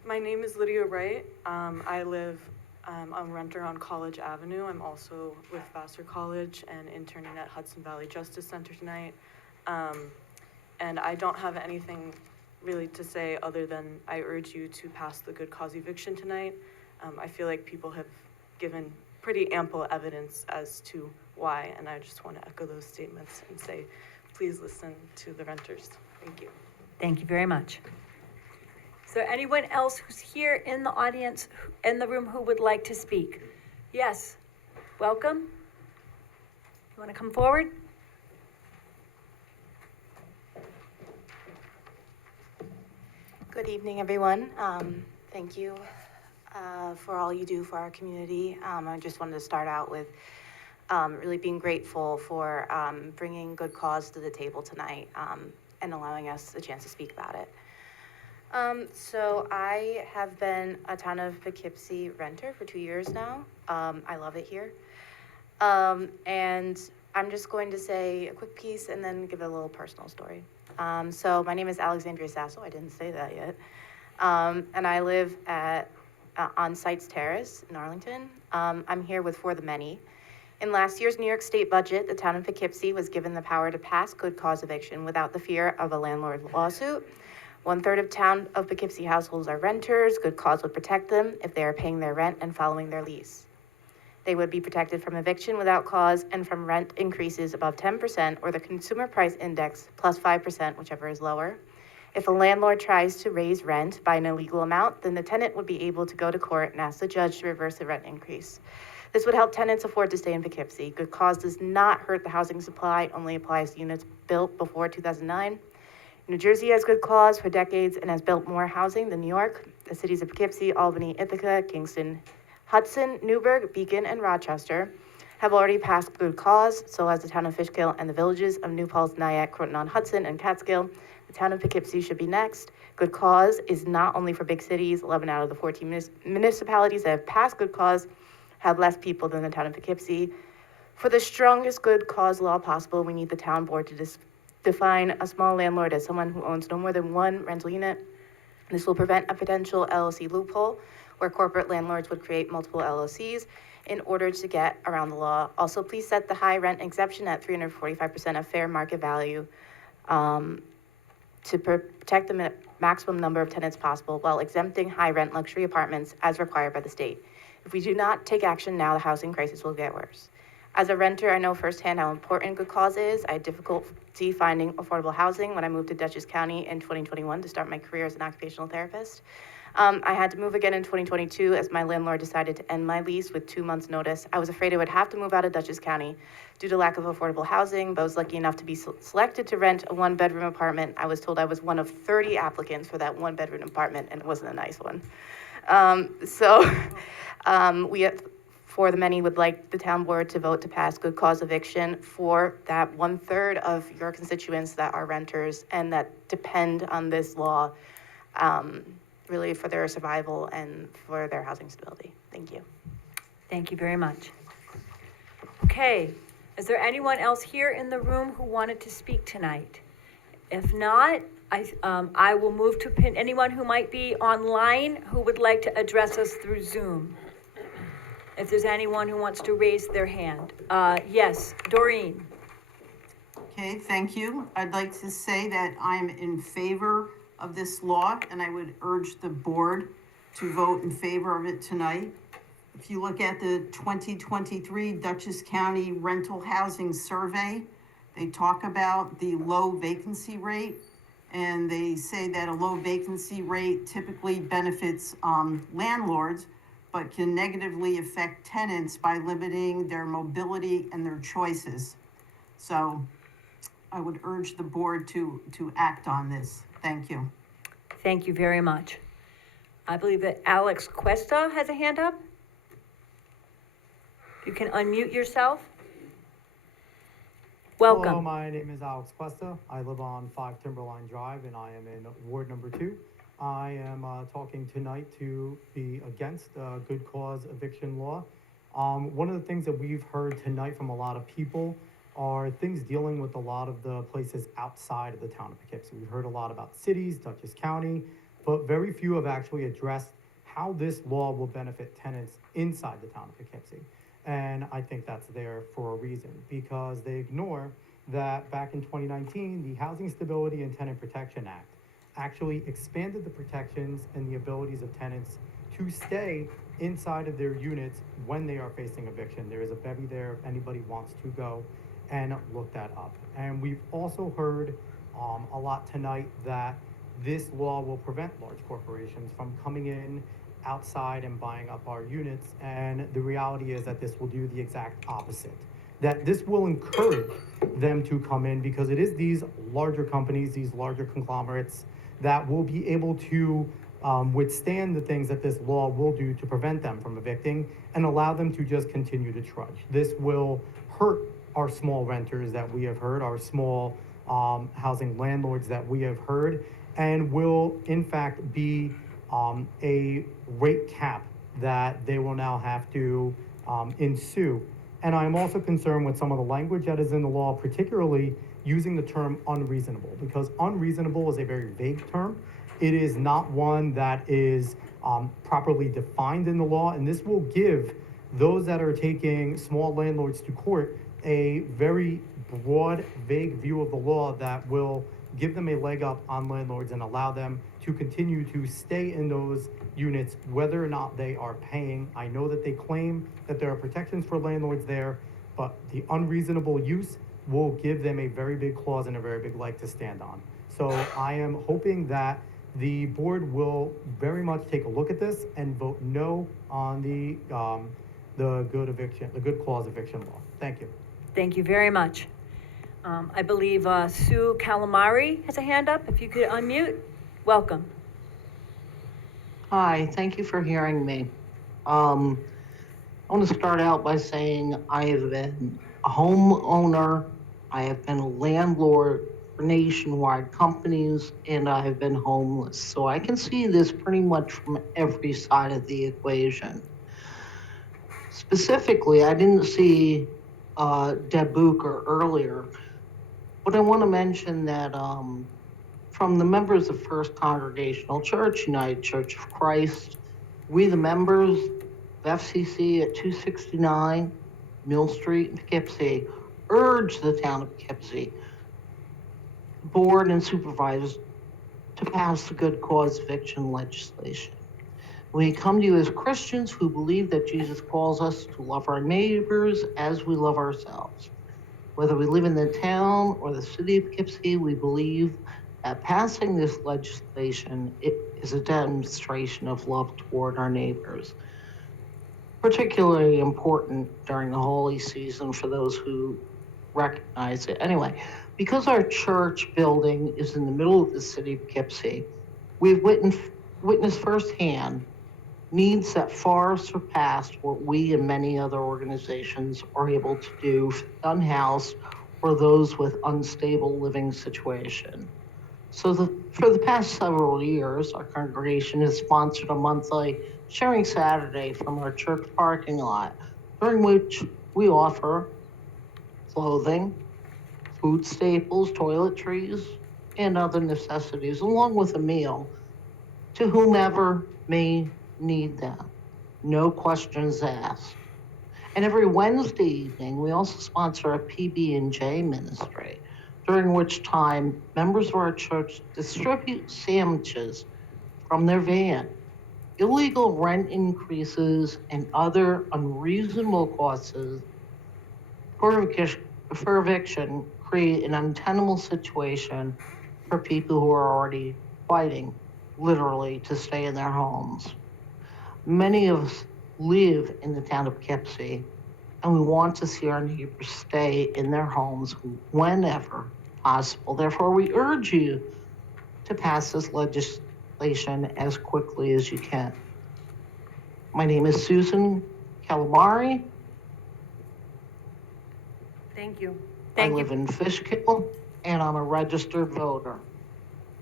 My name is Lydia Wright. I live a renter on College Avenue. I'm also with Vassar College and interning at Hudson Valley Justice Center tonight. And I don't have anything really to say other than I urge you to pass the good cause eviction tonight. I feel like people have given pretty ample evidence as to why, and I just want to echo those statements and say, please listen to the renters. Thank you. Thank you very much. Is there anyone else who's here in the audience, in the room, who would like to speak? Yes, welcome. You want to come forward? Good evening, everyone. Thank you for all you do for our community. I just wanted to start out with really being grateful for bringing good cause to the table tonight and allowing us a chance to speak about it. So I have been a town of Poughkeepsie renter for 2 years now. I love it here. And I'm just going to say a quick piece and then give a little personal story. So my name is Alexandria Sasso. I didn't say that yet. And I live on Sites Terrace in Arlington. I'm here with For the Many. In last year's New York State budget, the town of Poughkeepsie was given the power to pass good cause eviction without the fear of a landlord lawsuit. 1/3 of town of Poughkeepsie households are renters. Good cause would protect them if they are paying their rent and following their lease. They would be protected from eviction without cause and from rent increases above 10% or the consumer price index plus 5%, whichever is lower. If a landlord tries to raise rent by an illegal amount, then the tenant would be able to go to court and ask the judge to reverse the rent increase. This would help tenants afford to stay in Poughkeepsie. Good cause does not hurt the housing supply, only applies to units built before 2009. New Jersey has good cause for decades and has built more housing than New York. The cities of Poughkeepsie, Albany, Ithaca, Kingston, Hudson, Newburgh, Beacon, and Rochester have already passed good cause, so has the town of Fishkill and the villages of New Paltz, Nyack, Croton-on-Hudson, and Catskill. The town of Poughkeepsie should be next. Good cause is not only for big cities. 11 out of the 14 municipalities that have passed good cause have less people than the town of Poughkeepsie. For the strongest good cause law possible, we need the town board to define a small landlord as someone who owns no more than one rental unit. This will prevent a potential LLC loophole where corporate landlords would create multiple LLCs in order to get around the law. Also, please set the high rent exemption at 345% of fair market value to protect the maximum number of tenants possible while exempting high-rent luxury apartments as required by the state. If we do not take action now, the housing crisis will get worse. As a renter, I know firsthand how important good cause is. I had difficulty finding affordable housing when I moved to Dutchess County in 2021 to start my career as an occupational therapist. I had to move again in 2022 as my landlord decided to end my lease with 2 months' notice. I was afraid I would have to move out of Dutchess County due to lack of affordable housing, but I was lucky enough to be selected to rent a one-bedroom apartment. I was told I was one of 30 applicants for that one-bedroom apartment, and it wasn't a nice one. We For the Many would like the town board to vote to pass good cause eviction for that 1/3 of your constituents that are renters and that depend on this law, really for their survival and for their housing stability. Thank you. Thank you very much. Okay, is there anyone else here in the room who wanted to speak tonight? If not, I will move to anyone who might be online who would like to address us through Zoom. If there's anyone who wants to raise their hand. Yes, Doreen. Okay, thank you. I'd like to say that I'm in favor of this law, and I would urge the board to vote in favor of it tonight. If you look at the 2023 Dutchess County Rental Housing Survey, they talk about the low vacancy rate, and they say that a low vacancy rate typically benefits landlords, but can negatively affect tenants by limiting their mobility and their choices. So I would urge the board to act on this. Thank you. Thank you very much. I believe that Alex Cuesta has a hand up. You can unmute yourself. Welcome. Hello, my name is Alex Cuesta. I live on 5 Timberline Drive, and I am in Ward number 2. I am talking tonight to be against good cause eviction law. One of the things that we've heard tonight from a lot of people are things dealing with a lot of the places outside of the town of Poughkeepsie. We've heard a lot about cities, Dutchess County, but very few have actually addressed how this law will benefit tenants inside the town of Poughkeepsie. And I think that's there for a reason, because they ignore that back in 2019, the Housing Stability and Tenant Protection Act actually expanded the protections and the abilities of tenants to stay inside of their units when they are facing eviction. There is a bevy there if anybody wants to go and look that up. And we've also heard a lot tonight that this law will prevent large corporations from coming in outside and buying up our units. And the reality is that this will do the exact opposite. That this will encourage them to come in, because it is these larger companies, these larger conglomerates, that will be able to withstand the things that this law will do to prevent them from evicting and allow them to just continue to trudge. This will hurt our small renters that we have heard, our small housing landlords that we have heard, and will in fact be a rate cap that they will now have to ensue. And I'm also concerned with some of the language that is in the law, particularly using the term unreasonable, because unreasonable is a very vague term. It is not one that is properly defined in the law, and this will give those that are taking small landlords to court a very broad, vague view of the law that will give them a leg up on landlords and allow them to continue to stay in those units whether or not they are paying. I know that they claim that there are protections for landlords there, but the unreasonable use will give them a very big clause and a very big leg to stand on. So I am hoping that the board will very much take a look at this and vote no on the good clause eviction law. Thank you. Thank you very much. I believe Sue Calamari has a hand up. If you could unmute, welcome. Hi, thank you for hearing me. I want to start out by saying I have been a homeowner, I have been a landlord for nationwide companies, and I have been homeless. So I can see this pretty much from every side of the equation. Specifically, I didn't see Deb Booker earlier, but I want to mention that from the members of First Congregational Church, United Church of Christ, we the members of FCC at 269 Mill Street in Poughkeepsie urge the town of Poughkeepsie board and supervisors to pass the good cause eviction legislation. We come to you as Christians who believe that Jesus calls us to love our neighbors as we love ourselves. Whether we live in the town or the city of Poughkeepsie, we believe that passing this legislation is a demonstration of love toward our neighbors. Particularly important during the holy season for those who recognize it. Anyway, because our church building is in the middle of the city of Poughkeepsie, we've witnessed firsthand needs that far surpass what we and many other organizations are able to do for the unhoused or those with unstable living situation. So for the past several years, our congregation has sponsored a monthly sharing Saturday from our church parking lot, during which we offer clothing, food staples, toiletries, and other necessities, along with a meal to whomever may need them. No questions asked. And every Wednesday evening, we also sponsor a PB&J ministry, during which time members of our church distribute sandwiches from their van. Illegal rent increases and other unreasonable costs for eviction create an untenable situation for people who are already fighting, literally, to stay in their homes. Many of us live in the town of Poughkeepsie, and we want to see our neighbors stay in their homes whenever possible. Therefore, we urge you to pass this legislation as quickly as you can. My name is Susan Calamari. Thank you. I live in Fishkill, and I'm a registered voter.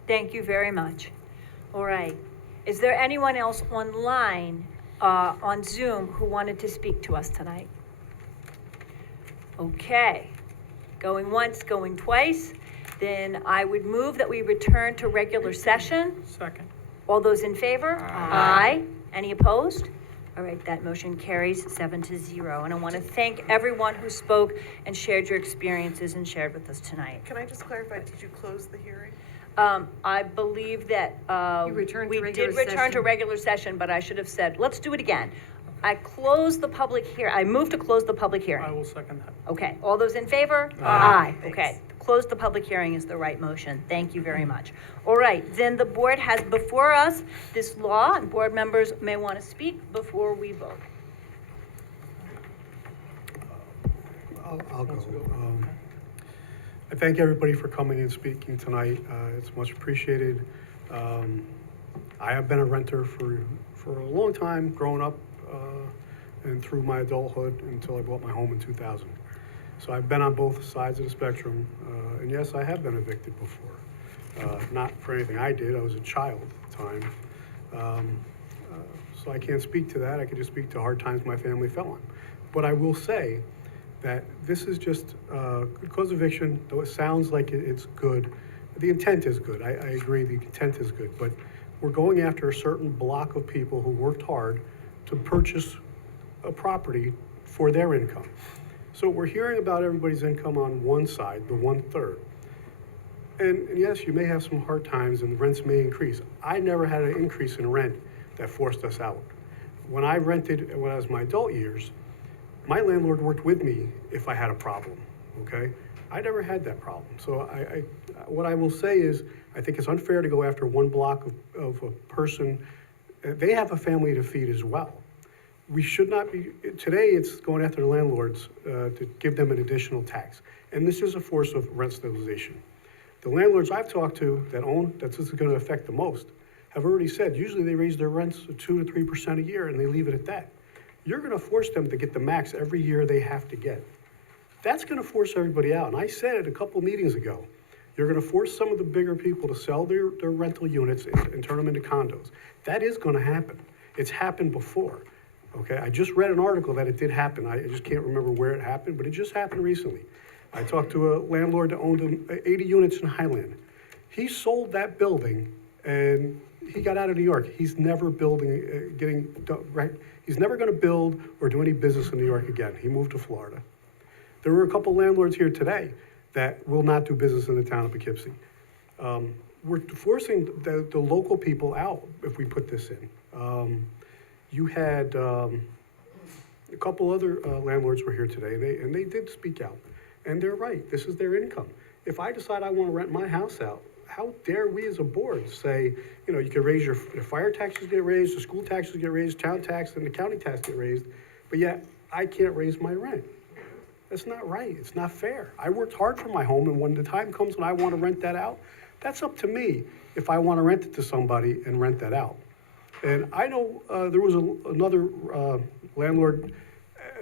Thank you very much. All right. Is there anyone else online, on Zoom, who wanted to speak to us tonight? Okay. Going once, going twice. Then I would move that we return to regular session. Second. All those in favor? Aye. Any opposed? All right, that motion carries 7-0. And I want to thank everyone who spoke and shared your experiences and shared with us tonight. Can I just clarify, did you close the hearing? I believe that, You returned to we regular did return to session. regular session, but I should have said, let's do it again. I closed the public I moved to close the public hearing. I will second that. Okay, all those in favor? Aye. Okay, close the public hearing is the right motion. Thank you very much. All right, then the board has before us this law, and board members may want to speak before we vote. I'll go. I thank everybody for coming and speaking tonight. It's much appreciated. I have been a renter for a long time, growing up and through my adulthood until I bought my home in 2000. So I've been on both sides of the spectrum, and yes, I have been evicted before. Not for anything I did, I was a child at the time. So I can't speak to that, I can just speak to hard times my family fell on. But I will say that this is just good cause eviction, though it sounds like it's good. The intent is good, I agree, the intent is good, but we're going after a certain block of people who worked hard to purchase a property for their income. So we're hearing about everybody's income on one side, the 1/3. And yes, you may have some hard times and the rents may increase. I never had an increase in rent that forced us out. When I rented, when I was in my adult years, my landlord worked with me if I had a problem, okay? I never had that problem. So what I will say is, I think it's unfair to go after one block of a person. They have a family to feed as well. We should not be, today it's going after the landlords to give them an additional tax. And this is a force of rent stabilization. The landlords I've talked to that this is going to affect the most have already said, usually they raise their rents 2 to 3% a year and they leave it at that. You're going to force them to get the max every year they have to get. That's going to force everybody out. And I said it a couple meetings ago. You're going to force some of the bigger people to sell their rental units and turn them into condos. That is going to happen. It's happened before. Okay, I just read an article that it did happen. I just can't remember where it happened, but it just happened recently. I talked to a landlord that owned 80 units in Highland. He sold that building and he got out of New York. He's never he's never going to build or do any business in New York again. He moved to Florida. There were a couple landlords here today that will not do business in the town of Poughkeepsie. we're forcing the local people out if we put this in. You had, a couple other landlords were here today, and they did speak out. And they're right, this is their income. If I decide I want to rent my house out, how dare we as a board say, you know, you can raise your fire taxes get raised, the school taxes get raised, town tax and the county tax get raised, but yet I can't raise my rent. That's not right, it's not fair. I worked hard for my home, and when the time comes when I want to rent that out, that's up to me if I want to rent it to somebody and rent that out. And I know there was another landlord.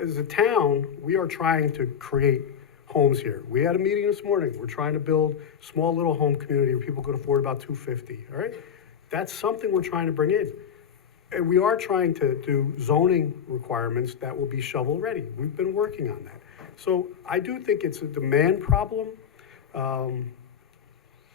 As a town, we are trying to create homes here. We had a meeting this morning. We're trying to build a small little home community where people could afford about $250, all right? That's something we're trying to bring in. And we are trying to do zoning requirements that will be shovel-ready. We've been working on that. So I do think it's a demand problem.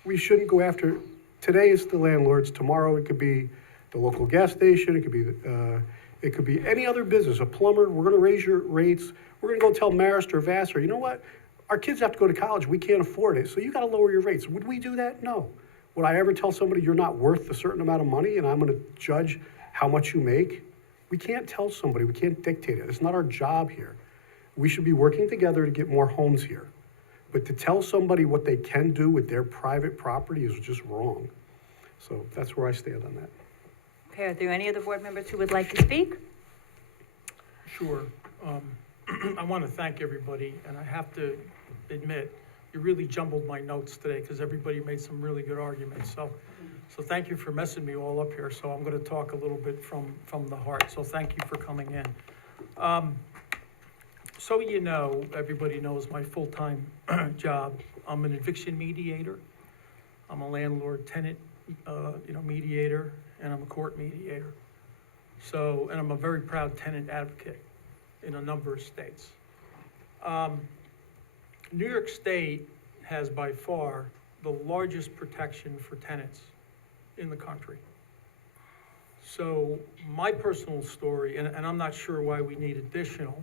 We shouldn't go after, today it's the landlords, tomorrow it could be the local gas station, it could be any other business, a plumber. We're gonna raise your rates. We're gonna go tell Marist or Vassar, you know what? Our kids have to go to college, we can't afford it, so you gotta lower your rates. Would we do that? No. Would I ever tell somebody you're not worth a certain amount of money and I'm gonna judge how much you make? We can't tell somebody, we can't dictate it. It's not our job here. We should be working together to get more homes here. But to tell somebody what they can do with their private property is just wrong. So that's where I stand on that. Okay, are there any other board members who would like to speak? Sure. I want to thank everybody, and I have to admit, you really jumbled my notes today because everybody made some really good arguments. So thank you for messing me all up here. So I'm going to talk a little bit from the heart. So thank you for coming in. So you know, everybody knows my full-time job. I'm an eviction mediator. I'm a landlord-tenant, mediator, and I'm a court mediator. So, and I'm a very proud tenant advocate in a number of states. New York State has by far the largest protection for tenants in the country. So my personal story, and I'm not sure why we need additional,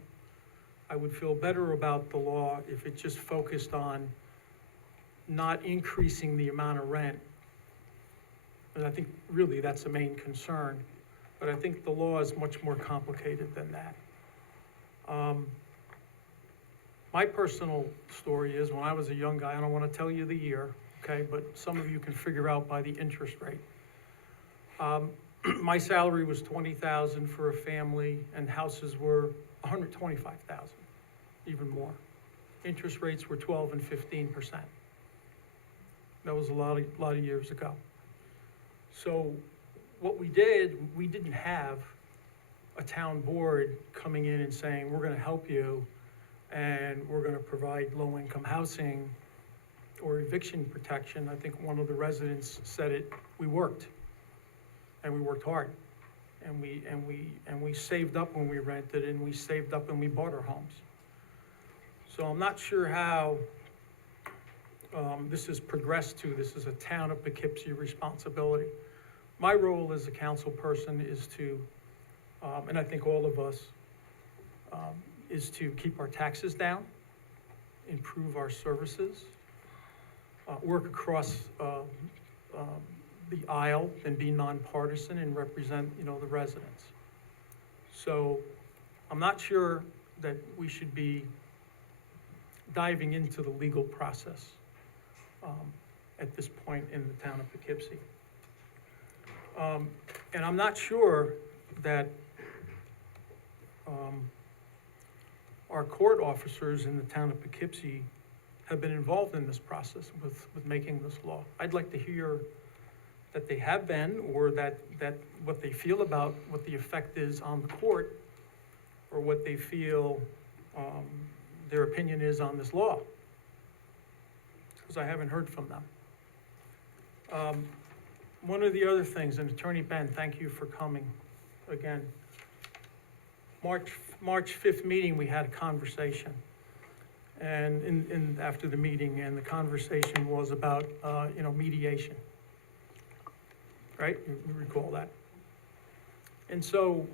I would feel better about the law if it just focused on not increasing the amount of rent. And I think really that's the main concern. But I think the law is much more complicated than that. My personal story is when I was a young guy, I don't want to tell you the year, okay, but some of you can figure out by the interest rate. My salary was $20,000 for a family, and houses were $125,000, even more. Interest rates were 12 and 15%. That was a lot of years ago. So what we did, we didn't have a town board coming in and saying, we're gonna help you and we're gonna provide low-income housing or eviction protection. I think one of the residents said it, we worked, and we worked hard. And we saved up when we rented, and we saved up when we bought our homes. So I'm not sure how this has progressed to. This is a town of Poughkeepsie responsibility. My role as a council person is to, and I think all of us, is to keep our taxes down, improve our services, work across the aisle and be nonpartisan and represent, the residents. So I'm not sure that we should be diving into the legal process at this point in the town of Poughkeepsie. And I'm not sure that our court officers in the town of Poughkeepsie have been involved in this process with making this law. I'd like to hear that they have been, or that what they feel about what the effect is on the court, or what they feel their opinion is on this law, because I haven't heard from them. One of the other things, and Attorney Ben, thank you for coming again. March 5th meeting, we had a conversation, and after the meeting, and the conversation was about mediation. Right? You recall that. And so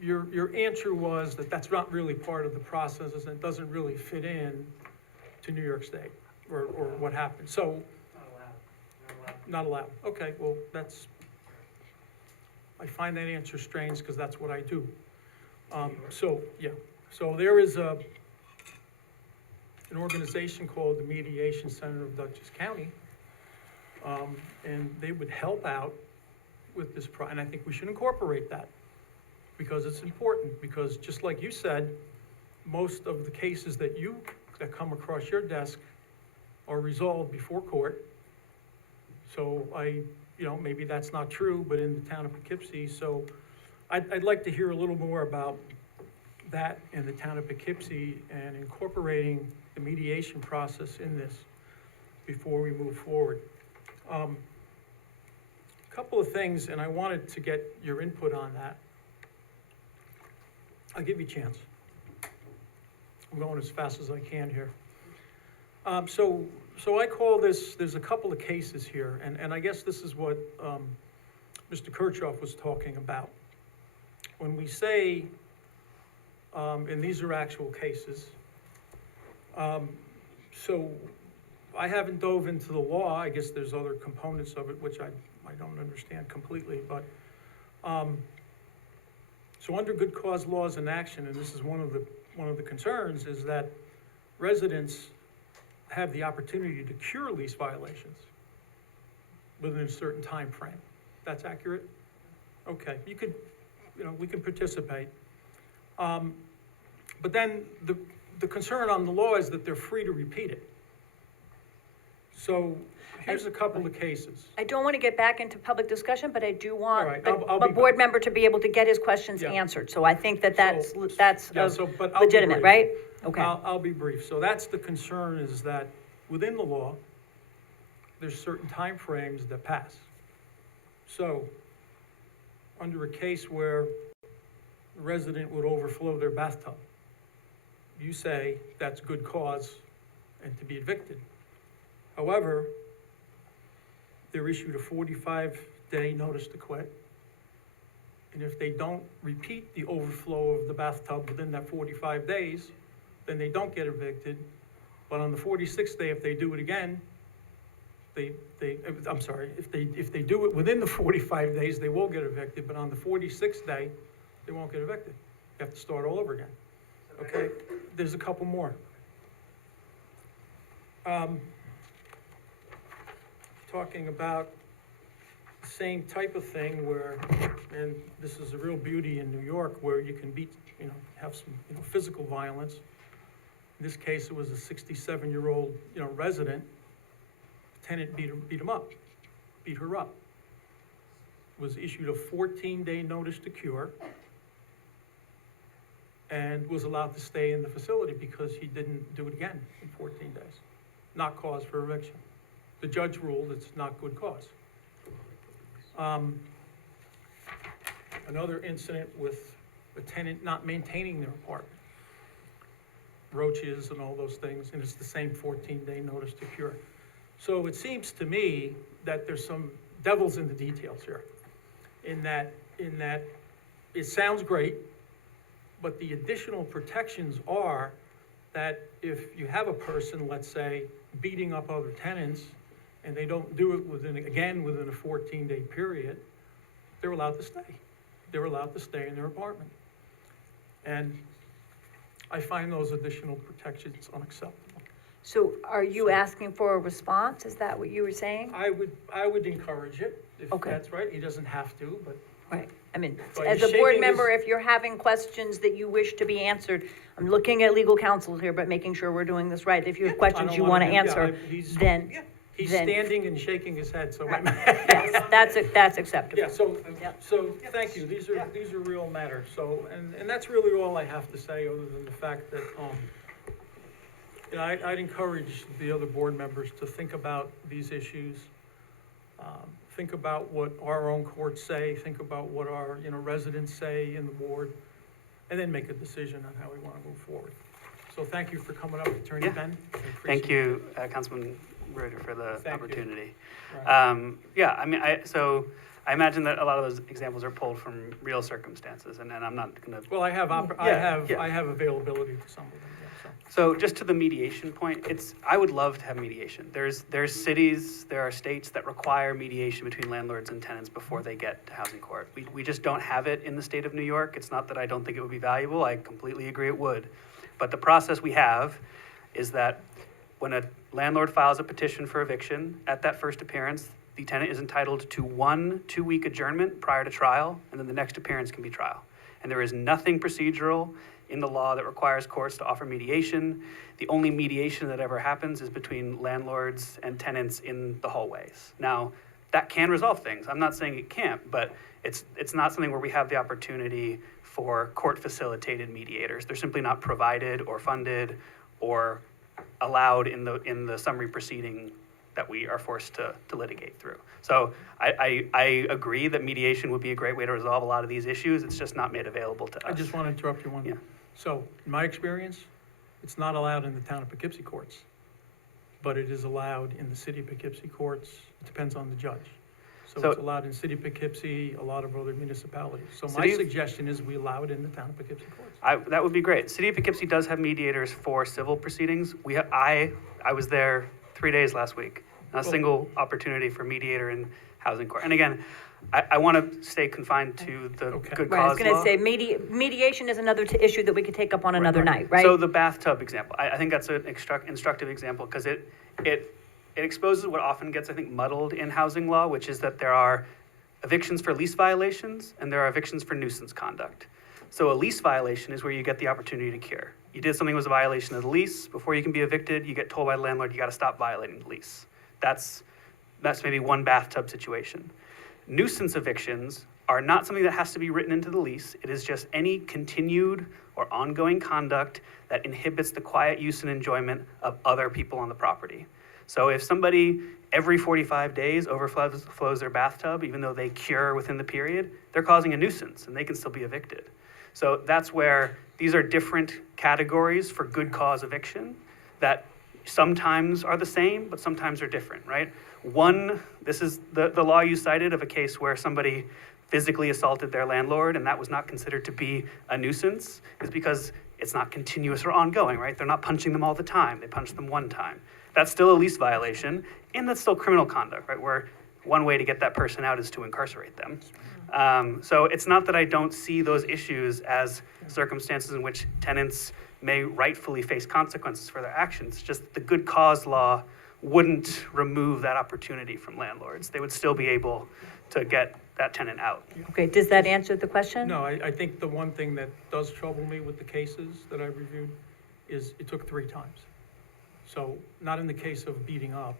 your answer was that that's not really part of the process, and it doesn't really fit in to New York State, or what happened. So, Not allowed. Okay, well, that's, I find that answer strange because that's what I do. So there is an organization called the Mediation Center of Dutchess County. And they would help out with this, and I think we should incorporate that because it's important, because just like you said, most of the cases that come across your desk are resolved before court. So maybe that's not true, but in the town of Poughkeepsie, so I'd like to hear a little more about that in the town of Poughkeepsie and incorporating the mediation process in this before we move forward. Couple of things, and I wanted to get your input on that. I'll give you a chance. I'm going as fast as I can here. So I call this, there's a couple of cases here, and I guess this is what Mr. Kirchhoff was talking about. When we say, and these are actual cases, so I haven't dove into the law. I guess there's other components of it which I don't understand completely, but so under good cause laws in action, and this is one of the concerns, is that residents have the opportunity to cure lease violations within a certain time frame. That's accurate? Okay, we can participate. But then the concern on the law is that they're free to repeat it. So here's a couple of cases. I don't want to get back into public discussion, but I do want All right, the I'll be board back. member to be able to get his questions Yeah. answered. So I think that's But I'll be legitimate, brief. right? Okay. I'll be brief. So that's the concern, is that within the law, there's certain timeframes that pass. So under a case where the resident would overflow their bathtub, you say that's good cause and to be evicted. However, they're issued a 45-day notice to quit. And if they don't repeat the overflow of the bathtub within that 45 days, then they don't get evicted. But on the 46th day, if they do it again, I'm sorry, if they do it within the 45 days, they will get evicted, but on the 46th day, they won't get evicted. You have to start all over again. Okay? There's a couple more. Talking about the same type of thing where, and this is a real beauty in New York, where you can have some, physical violence. In this case, it was a 67-year-old, resident. Tenant beat her up. Was issued a 14-day notice to cure and was allowed to stay in the facility because he didn't do it again in 14 days. Not cause for eviction. The judge ruled it's not good cause. Another incident with a tenant not maintaining their apartment. Roaches and all those things, and it's the same 14-day notice to cure. So it seems to me that there's some devil's in the details here. In that it sounds great, but the additional protections are that if you have a person, let's say, beating up other tenants, and they don't do it within a 14-day period, they're allowed to stay. They're allowed to stay in their apartment. And I find those additional protections unacceptable. So are you asking for a response? Is that what you were saying? I would encourage it, if Okay. that's right. He doesn't have to, but. Right. I mean, But as he's a board shaking member, his- if you're having questions that you wish to be answered, I'm looking at legal counsel here, but making sure we're doing this right. If you have questions don't you wanna want to do- yeah, answer, he's- then. He's then- standing and shaking his head, so. Yes, that's acceptable. Yeah, so thank you. These are real matters. So, and that's really all I have to say, other than the fact that, I'd encourage the other board members to think about these issues. Think about what our own courts say, think about what our, residents say in the board, and then make a decision on how we want to move forward. So thank you for coming up, Attorney Yeah. Ben. I Thank appreciate it. you, Councilman Reuter, for the Thank you. opportunity. Right. Yeah, I mean, I imagine that a lot of those examples are pulled from real circumstances, and I'm not gonna. Well, I have availability to some of them, yeah, so. So just to the mediation point, I would love to have mediation. There's cities, there are states that require mediation between landlords and tenants before they get to housing court. We just don't have it in the state of New York. It's not that I don't think it would be valuable. I completely agree it would. But the process we have is that when a landlord files a petition for eviction, at that first appearance, the tenant is entitled to 1 2-week adjournment prior to trial, and then the next appearance can be trial. And there is nothing procedural in the law that requires courts to offer mediation. The only mediation that ever happens is between landlords and tenants in the hallways. Now, that can resolve things. I'm not saying it can't, but it's not something where we have the opportunity for court-facilitated mediators. They're simply not provided or funded or allowed in the summary proceeding that we are forced to litigate through. So I agree that mediation would be a great way to resolve a lot of these issues. It's just not made available to us. I just want to interrupt you one minute. So, in my experience, it's not allowed in the town of Poughkeepsie courts, but it is allowed in the city of Poughkeepsie courts. It depends on the judge. So it's allowed in city of Poughkeepsie, a lot of other municipalities. So my suggestion is we allow it in the town of Poughkeepsie courts. That would be great. City of Poughkeepsie does have mediators for civil proceedings. I was there 3 days last week. Not a single opportunity for mediator in housing court. And again, I want to stay confined to the good cause law. Right, I was going to say, mediation is another issue that we could take up on another night, right? So the bathtub example, I think that's an instructive example because it exposes what often gets, I think, muddled in housing law, which is that there are evictions for lease violations and there are evictions for nuisance conduct. So a lease violation is where you get the opportunity to cure. You did something that was a violation of the lease. Before you can be evicted, you get told by the landlord, you got to stop violating the lease. That's maybe one bathtub situation. Nuisance evictions are not something that has to be written into the lease. It is just any continued or ongoing conduct that inhibits the quiet use and enjoyment of other people on the property. So if somebody every 45 days overflows their bathtub, even though they cure within the period, they're causing a nuisance and they can still be evicted. So that's where these are different categories for good cause eviction that sometimes are the same, but sometimes are different, right? One, this is the law you cited of a case where somebody physically assaulted their landlord and that was not considered to be a nuisance, is because it's not continuous or ongoing, right? They're not punching them all the time. They punch them one time. That's still a lease violation, and that's still criminal conduct, right? Where one way to get that person out is to incarcerate them. So it's not that I don't see those issues as circumstances in which tenants may rightfully face consequences for their actions. Just the good cause law wouldn't remove that opportunity from landlords. They would still be able to get that tenant out. Okay, does that answer the question? No, I think the one thing that does trouble me with the cases that I reviewed is it took 3 times. So not in the case of beating up,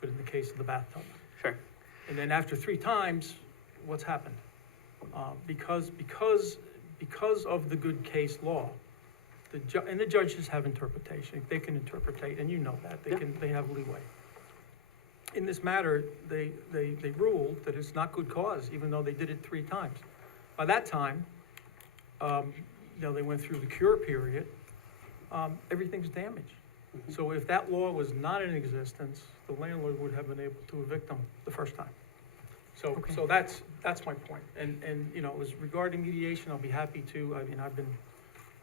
but in the case of the bathtub. Sure. And then after 3 times, what's happened? Because of the good case law, and the judges have interpretation. They can interpretate, and you know that they have leeway. In this matter, they ruled that it's not good cause, even though they did it 3 times. By that time, they went through the cure period. Everything's damaged. Mm-hmm. So if that law was not in existence, the landlord would have been able to evict them the first time. So that's my point. And as regarding mediation, I'll be happy to.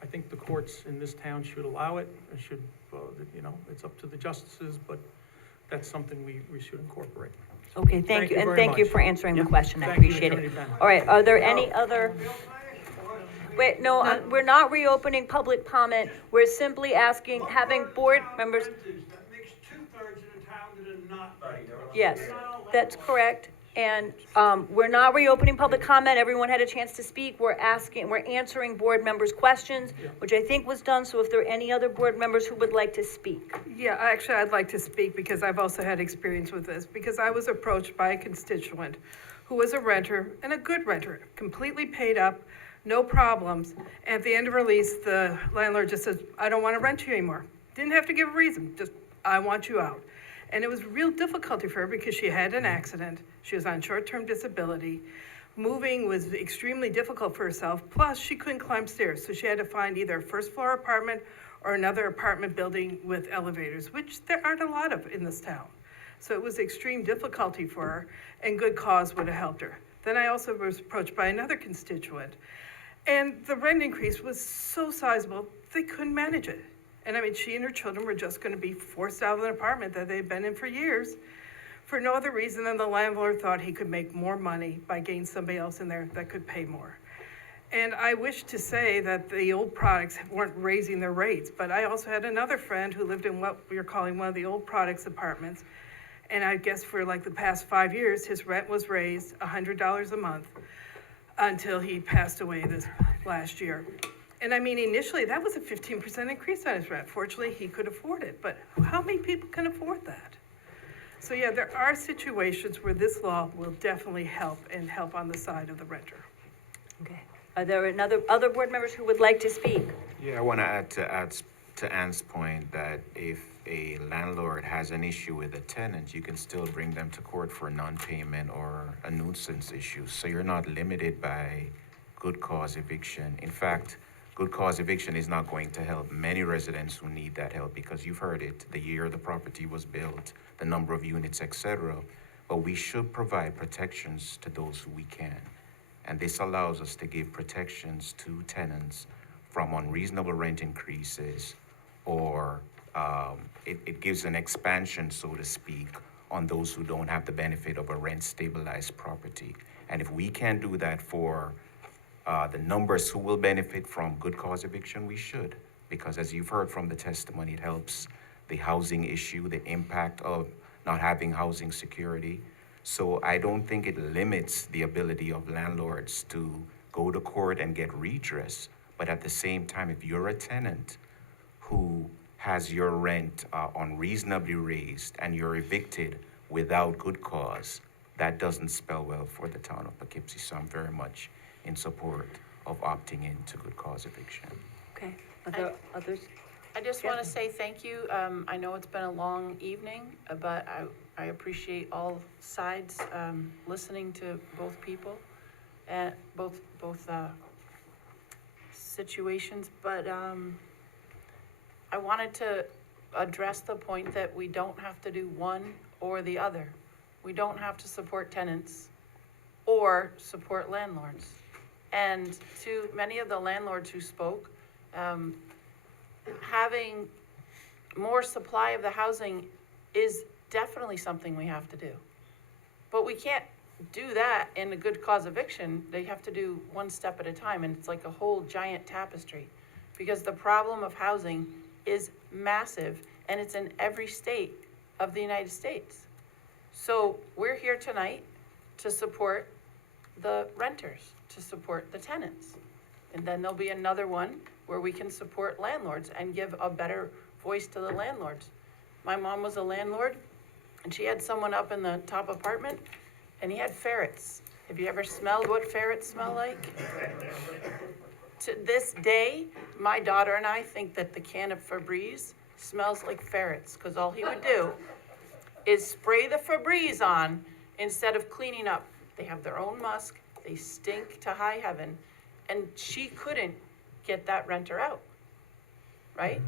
I think the courts in this town should allow it. It should, it's up to the justices, but that's something we should incorporate. So Okay, thank you, and thank you for answering the question. I Thank you, appreciate it. Attorney Bennett. All right, are there any other? Wait, no, we're not reopening public comment. We're simply asking, having board members. That makes 2/3 of the town that are not right. Yes, that's correct. And we're not reopening public comment. Everyone had a chance to speak. We're answering board members' questions, which I think was done. So if there are any other board members who would like to speak. Yeah, actually, I'd like to speak because I've also had experience with this. Because I was approached by a constituent who was a renter, and a good renter, completely paid up, no problems. And at the end of her lease, the landlord just says, I don't want to rent you anymore. Didn't have to give a reason, just, I want you out. And it was real difficulty for her because she had an accident. She was on short-term disability. Moving was extremely difficult for herself. Plus, she couldn't climb stairs. So she had to find either a first-floor apartment or another apartment building with elevators, which there aren't a lot of in this town. So it was extreme difficulty for her, and good cause would have helped her. Then I also was approached by another constituent, and the rent increase was so sizable, they couldn't manage it. And I mean, she and her children were just gonna be forced out of an apartment that they'd been in for years for no other reason than the landlord thought he could make more money by getting somebody else in there that could pay more. And I wish to say that the old products weren't raising their rates, but I also had another friend who lived in what we are calling one of the old products apartments. And I guess for like the past 5 years, his rent was raised $100 a month until he passed away this last year. And I mean, initially, that was a 15% increase on his rent. Fortunately, he could afford it, but how many people can afford that? So yeah, there are situations where this law will definitely help and help on the side of the renter. Okay. Are there other board members who would like to speak? Yeah, I want to add to Ann's point that if a landlord has an issue with a tenant, you can still bring them to court for non-payment or a nuisance issue. So you're not limited by good cause eviction. In fact, good cause eviction is not going to help many residents who need that help, because you've heard it, the year the property was built, the number of units, etc. But we should provide protections to those who we can. And this allows us to give protections to tenants from unreasonable rent increases, or it gives an expansion, so to speak, on those who don't have the benefit of a rent-stabilized property. And if we can do that for the numbers who will benefit from good cause eviction, we should. Because as you've heard from the testimony, it helps the housing issue, the impact of not having housing security. So I don't think it limits the ability of landlords to go to court and get redress. But at the same time, if you're a tenant who has your rent unreasonably raised and you're evicted without good cause, that doesn't spell well for the town of Poughkeepsie. So I'm very much in support of opting into good cause eviction. Okay. Are there others? I just want to say thank you. I know it's been a long evening, but I appreciate all sides listening to both people and both situations. But I wanted to address the point that we don't have to do one or the other. We don't have to support tenants or support landlords. And to many of the landlords who spoke, having more supply of the housing is definitely something we have to do. But we can't do that in a good cause eviction. They have to do one step at a time, and it's like a whole giant tapestry. Because the problem of housing is massive, and it's in every state of the United States. So we're here tonight to support the renters, to support the tenants. And then there'll be another one where we can support landlords and give a better voice to the landlords. My mom was a landlord, and she had someone up in the top apartment, and he had ferrets. Have you ever smelled what ferrets smell like? To this day, my daughter and I think that the can of Febreze smells like ferrets, because all he would do is spray the Febreze on instead of cleaning up. They have their own musk, they stink to high heaven, and she couldn't get that renter out, right?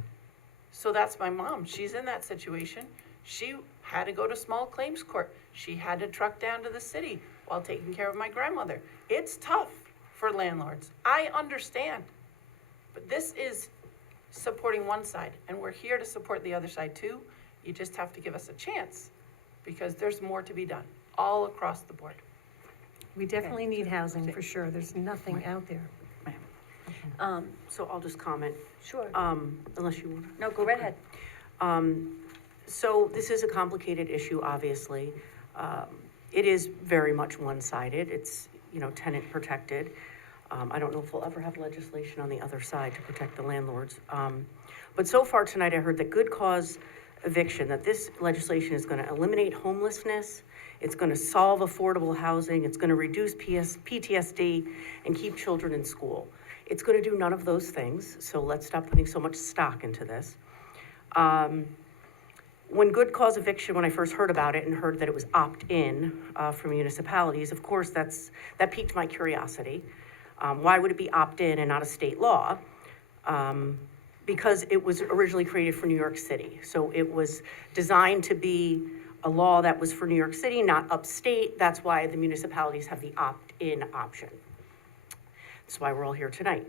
So that's my mom. She's in that situation. She had to go to small claims court. She had to truck down to the city while taking care of my grandmother. It's tough for landlords. I understand. But this is supporting one side, and we're here to support the other side too. You just have to give us a chance, because there's more to be done all across the board. We definitely need housing, for sure. There's nothing out there. So I'll just comment. Sure. Unless you want. No, go right ahead. So this is a complicated issue, obviously. It is very much one-sided. It's, tenant protected. I don't know if we'll ever have legislation on the other side to protect the landlords. But so far tonight, I heard that good cause eviction, that this legislation is going to eliminate homelessness, it's going to solve affordable housing, it's going to reduce PTSD, and keep children in school. It's going to do none of those things, so let's stop putting so much stock into this. When good cause eviction, when I first heard about it and heard that it was opt-in for municipalities, of course, that piqued my curiosity. Why would it be opt-in and not a state law? Because it was originally created for New York City. So it was designed to be a law that was for New York City, not upstate. That's why the municipalities have the in option. That's why we're all here tonight.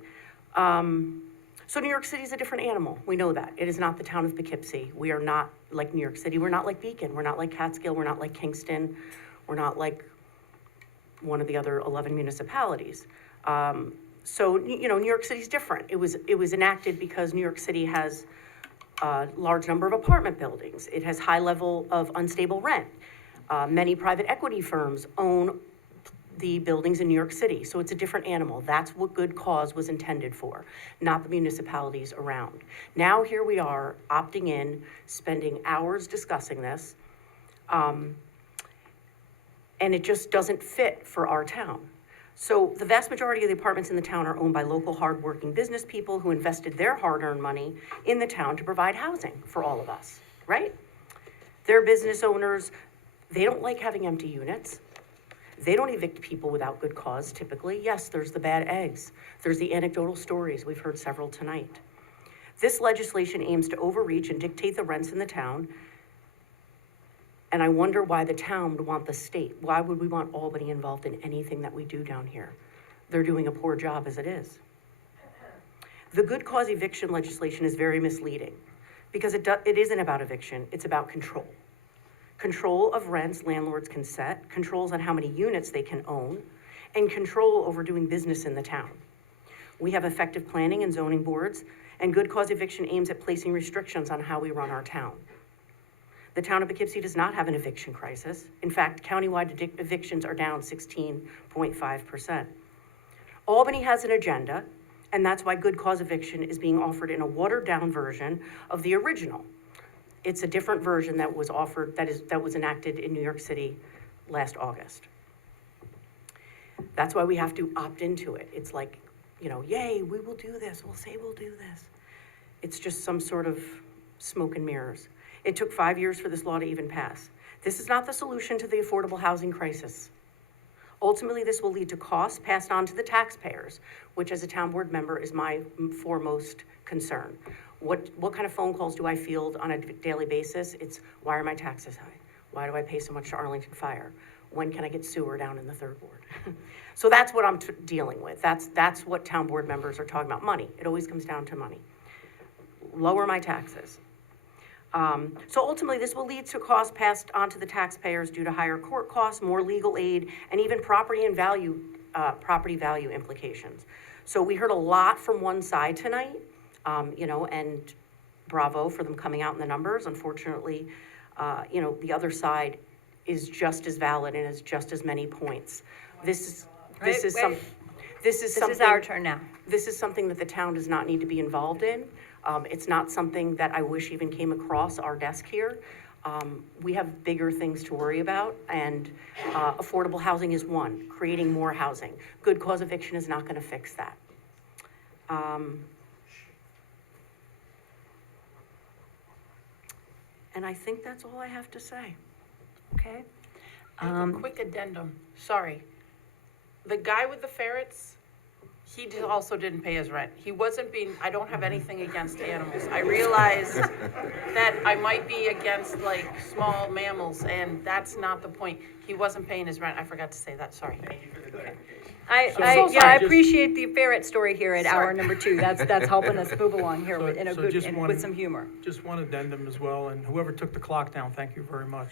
So New York City is a different animal. We know that. It is not the town of Poughkeepsie. We are not like New York City. We're not like Beacon. We're not like Catskill. We're not like Kingston. We're not like one of the other 11 municipalities. So, you know, New York City's different. It was enacted because New York City has a large number of apartment buildings. It has high level of unstable rent. Many private equity firms own the buildings in New York City, so it's a different animal. That's what good cause was intended for, not the municipalities around. Now here we are, opting in, spending hours discussing this, and it just doesn't fit for our town. So the vast majority of the apartments in the town are owned by local hardworking business people who invested their hard-earned money in the town to provide housing for all of us, right? They're business owners. They don't like having empty units. They don't evict people without good cause, typically. Yes, there's the bad eggs. There's the anecdotal stories. We've heard several tonight. This legislation aims to overreach and dictate the rents in the town. And I wonder why the town would want the state. Why would we want Albany involved in anything that we do down here? They're doing a poor job as it is. The good cause eviction legislation is very misleading because it isn't about eviction, it's about control. Control of rents landlords can set, controls on how many units they can own, and control over doing business in the town. We have effective planning and zoning boards, and good cause eviction aims at placing restrictions on how we run our town. The town of Poughkeepsie does not have an eviction crisis. In fact, countywide evictions are down 16.5%. Albany has an agenda, and that's why good cause eviction is being offered in a watered-down version of the original. It's a different version that was offered, that was enacted in New York City last August. That's why we have to opt into it. It's like, you know, yay, we will do this. We'll say we'll do this. It's just some sort of smoke and mirrors. It took 5 years for this law to even pass. This is not the solution to the affordable housing crisis. Ultimately, this will lead to costs passed on to the taxpayers, which as a town board member is my foremost concern. What kind of phone calls do I field on a daily basis? It's, why are my taxes high? Why do I pay so much to Arlington Fire? When can I get sewer down in the third ward? So that's what I'm dealing with. That's what town board members are talking about, money. It always comes down to money. Lower my taxes. So ultimately, this will lead to costs passed on to the taxpayers due to higher court costs, more legal aid, and even property value implications. So we heard a lot from one side tonight, you know, and bravo for them coming out in the numbers. Unfortunately, you know, the other side is just as valid and has just as many points. This is our turn now. This is something that the town does not need to be involved in. It's not something that I wish even came across our desk here. We have bigger things to worry about, and affordable housing is one, creating more housing. Good cause eviction is not gonna fix that. And I think that's all I have to say. Okay. A quick addendum, sorry. The guy with the ferrets, he also didn't pay his rent. He wasn't being, I don't have anything against animals. I realized that I might be against like small mammals, and that's not the point. He wasn't paying his rent. I forgot to say that, sorry. I appreciate the ferret story here at hour number 2. That's helping us move along here with some humor. Just one addendum as well, and whoever took the clock down, thank you very much.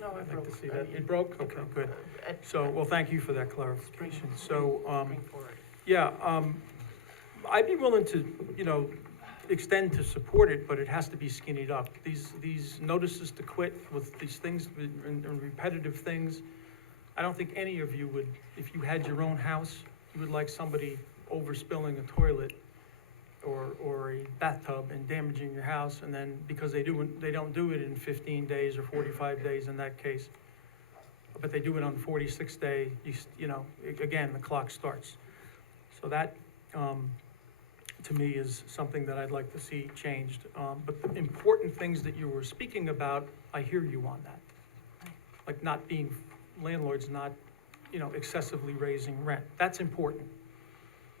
No, I'd like to see that. It broke? Okay, good. So, well, thank you for that clarification. So, yeah, I'd be willing to, you know, extend to support it, but it has to be skinnied up. These notices to quit with these things and repetitive things, I don't think any of you would, if you had your own house, you would like somebody overspilling a toilet or a bathtub and damaging your house, and then because they don't do it in 15 days or 45 days in that case, but they do it on the 46th day, you know, again, the clock starts. So that, to me, is something that I'd like to see changed. But the important things that you were speaking about, I hear you on that. Like not being, landlords not, you know, excessively raising rent. That's important,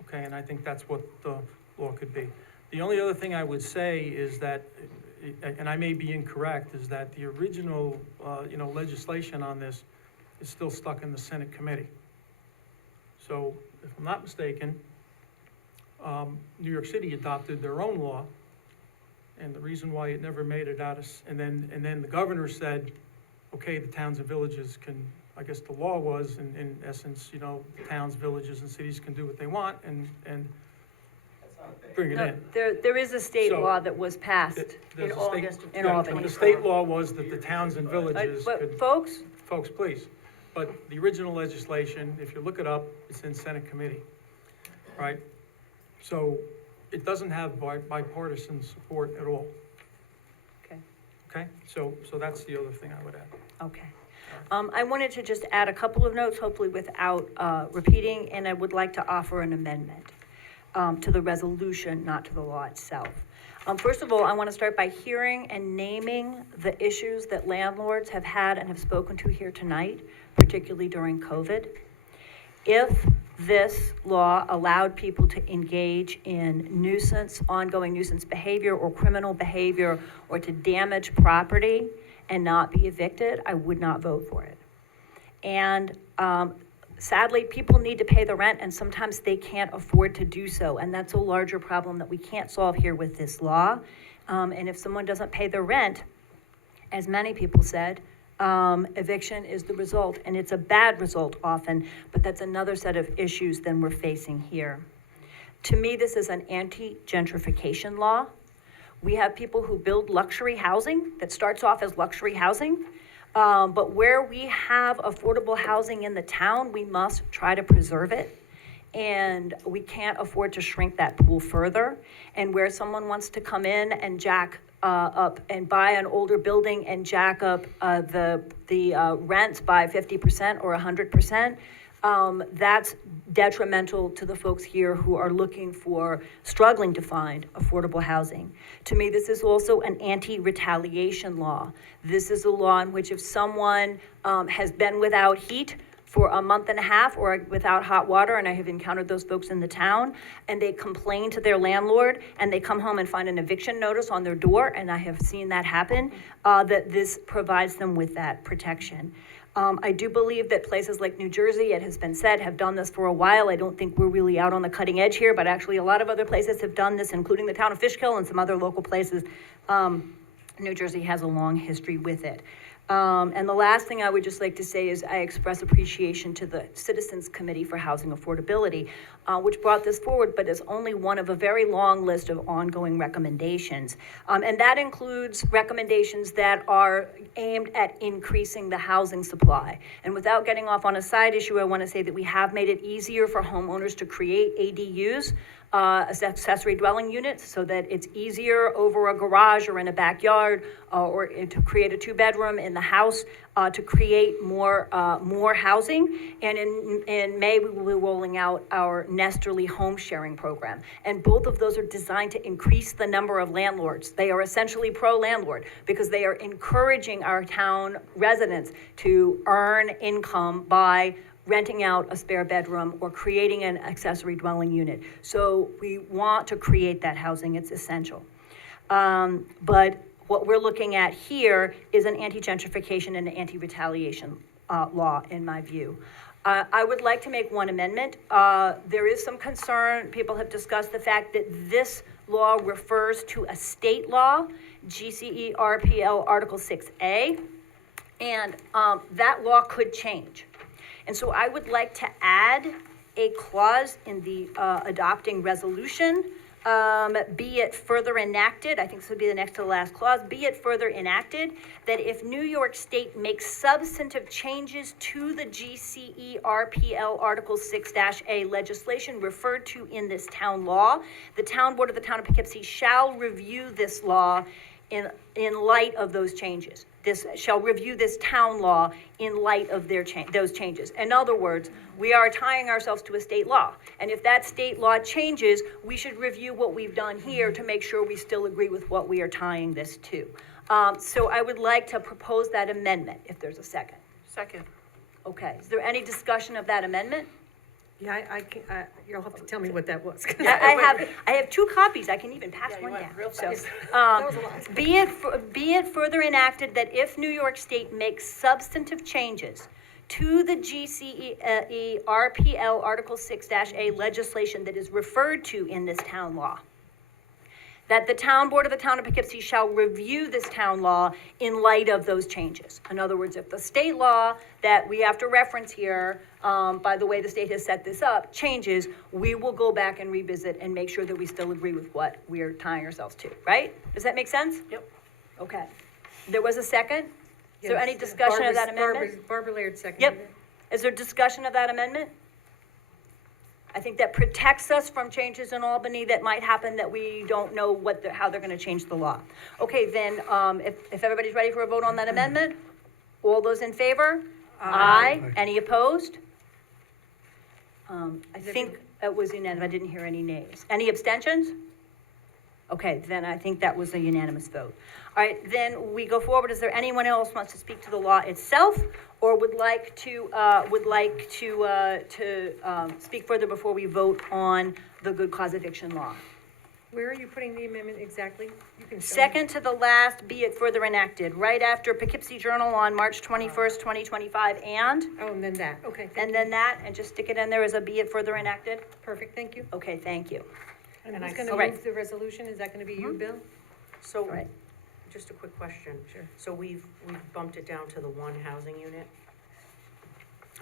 okay? And I think that's what the law could be. The only other thing I would say is that, and I may be incorrect, is that the original, you know, legislation on this is still stuck in the Senate committee. So if I'm not mistaken, New York City adopted their own law, and the reason why it never made it out of, and then the governor said, okay, the towns and villages can, I guess the law was, in essence, you know, towns, villages, and cities can do what they want and bring it No, in. there is a state So, law that was passed There's in a state- August in yeah, Albany. The state law was that the towns and villages But could. folks, Folks, please, but the original legislation, if you look it up, it's in Senate committee, right? So it doesn't have bipartisan support at all. Okay. Okay, so that's the other thing I would add. okay. I wanted to just add a couple of notes, hopefully without repeating, and I would like to offer an amendment to the resolution, not to the law itself. First of all, I want to start by hearing and naming the issues that landlords have had and have spoken to here tonight, particularly during COVID. If this law allowed people to engage in nuisance, ongoing nuisance behavior or criminal behavior, or to damage property and not be evicted, I would not vote for it. And sadly, people need to pay the rent, and sometimes they can't afford to do so, and that's a larger problem that we can't solve here with this law. And if someone doesn't pay their rent, as many people said, eviction is the result, and it's a bad result often, but that's another set of issues than we're facing here. To me, this is an anti-gentrification law. We have people who build luxury housing that starts off as luxury housing, but where we have affordable housing in the town, we must try to preserve it. And we can't afford to shrink that pool further. And where someone wants to come in and jack up and buy an older building and jack up the rents by 50% or 100%, that's detrimental to the folks here who are struggling to find affordable housing. To me, this is also an anti-retaliation law. This is a law in which if someone has been without heat for a month and a half or without hot water, and I have encountered those folks in the town, and they complain to their landlord, and they come home and find an eviction notice on their door, and I have seen that happen, that this provides them with that protection. I do believe that places like New Jersey, it has been said, have done this for a while. I don't think we're really out on the cutting edge here, but actually a lot of other places have done this, including the town of Fishkill and some other local places. New Jersey has a long history with it. And the last thing I would just like to say is I express appreciation to the Citizens Committee for Housing Affordability, which brought this forward, but is only one of a very long list of ongoing recommendations. And that includes recommendations that are aimed at increasing the housing supply. And without getting off on a side issue, I want to say that we have made it easier for homeowners to create ADUs, accessory dwelling units, so that it's easier over a garage or in a backyard, or to create a two-bedroom in the house, to create more housing. And in May, we will be rolling out our Nesterly home sharing program. And both of those are designed to increase the number of landlords. They are essentially pro-landlord because they are encouraging our town residents to earn income by renting out a spare bedroom or creating an accessory dwelling unit. So we want to create that housing, it's essential. But what we're looking at here is an anti-gentrification and an anti-retaliation law, in my view. I would like to make one amendment. There is some concern, people have discussed the fact that this law refers to a state law, GCE RPL Article 6A, and that law could change. And so I would like to add a clause in the adopting resolution, be it further enacted, I think this would be the next to the last clause, be it further enacted that if New York State makes substantive changes to the GCE RPL Article 6-A legislation referred to in this town law, the town board of the town of Poughkeepsie shall review this law in light of those changes. This shall review this town law in light of those changes. In other words, we are tying ourselves to a state law. And if that state law changes, we should review what we've done here to make sure we still agree with what we are tying this to. So I would like to propose that amendment, if there's a second. Second. Okay, is there any discussion of that amendment? Yeah, you'll have to tell me what that was. I have two copies, I can even pass one down. So, That was a lot. be it further enacted that if New York State makes substantive changes to the GCE RPL Article 6-A legislation that is referred to in this town law. That the town board of the town of Poughkeepsie shall review this town law in light of those changes. In other words, if the state law that we have to reference here, by the way the state has set this up, changes, we will go back and revisit and make sure that we still agree with what we're tying ourselves to, right? Does that make sense? Yep. Okay. There was a second? Is there any discussion of that amendment? Barbara Laird seconded Yep. it. Is there discussion of that amendment? I think that protects us from changes in Albany that might happen that we don't know how they're gonna change the law. Okay, then, if everybody's ready for a vote on that amendment, all those in favor? Aye. Any opposed? I think it was unanimous, I didn't hear any nays. Any abstentions? Okay, then I think that was a unanimous vote. All right, then we go forward. Is there anyone else who wants to speak to the law itself, or would like to speak further before we vote on the good cause eviction law? Where are you putting the amendment exactly? You can show me. Second to the last, be it further enacted, right after Poughkeepsie Journal on March 21st, 2025, and? Oh, and then that, okay. And then that, and just stick it in there as a be it further enacted? Perfect, thank you. Okay, thank you. And And who's I- gonna all right. move the resolution? Is that gonna be you, Bill? So, All right. just a quick question. Sure. So we've bumped it down to the one housing unit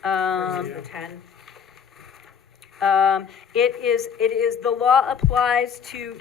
versus the 10? It is, the law applies to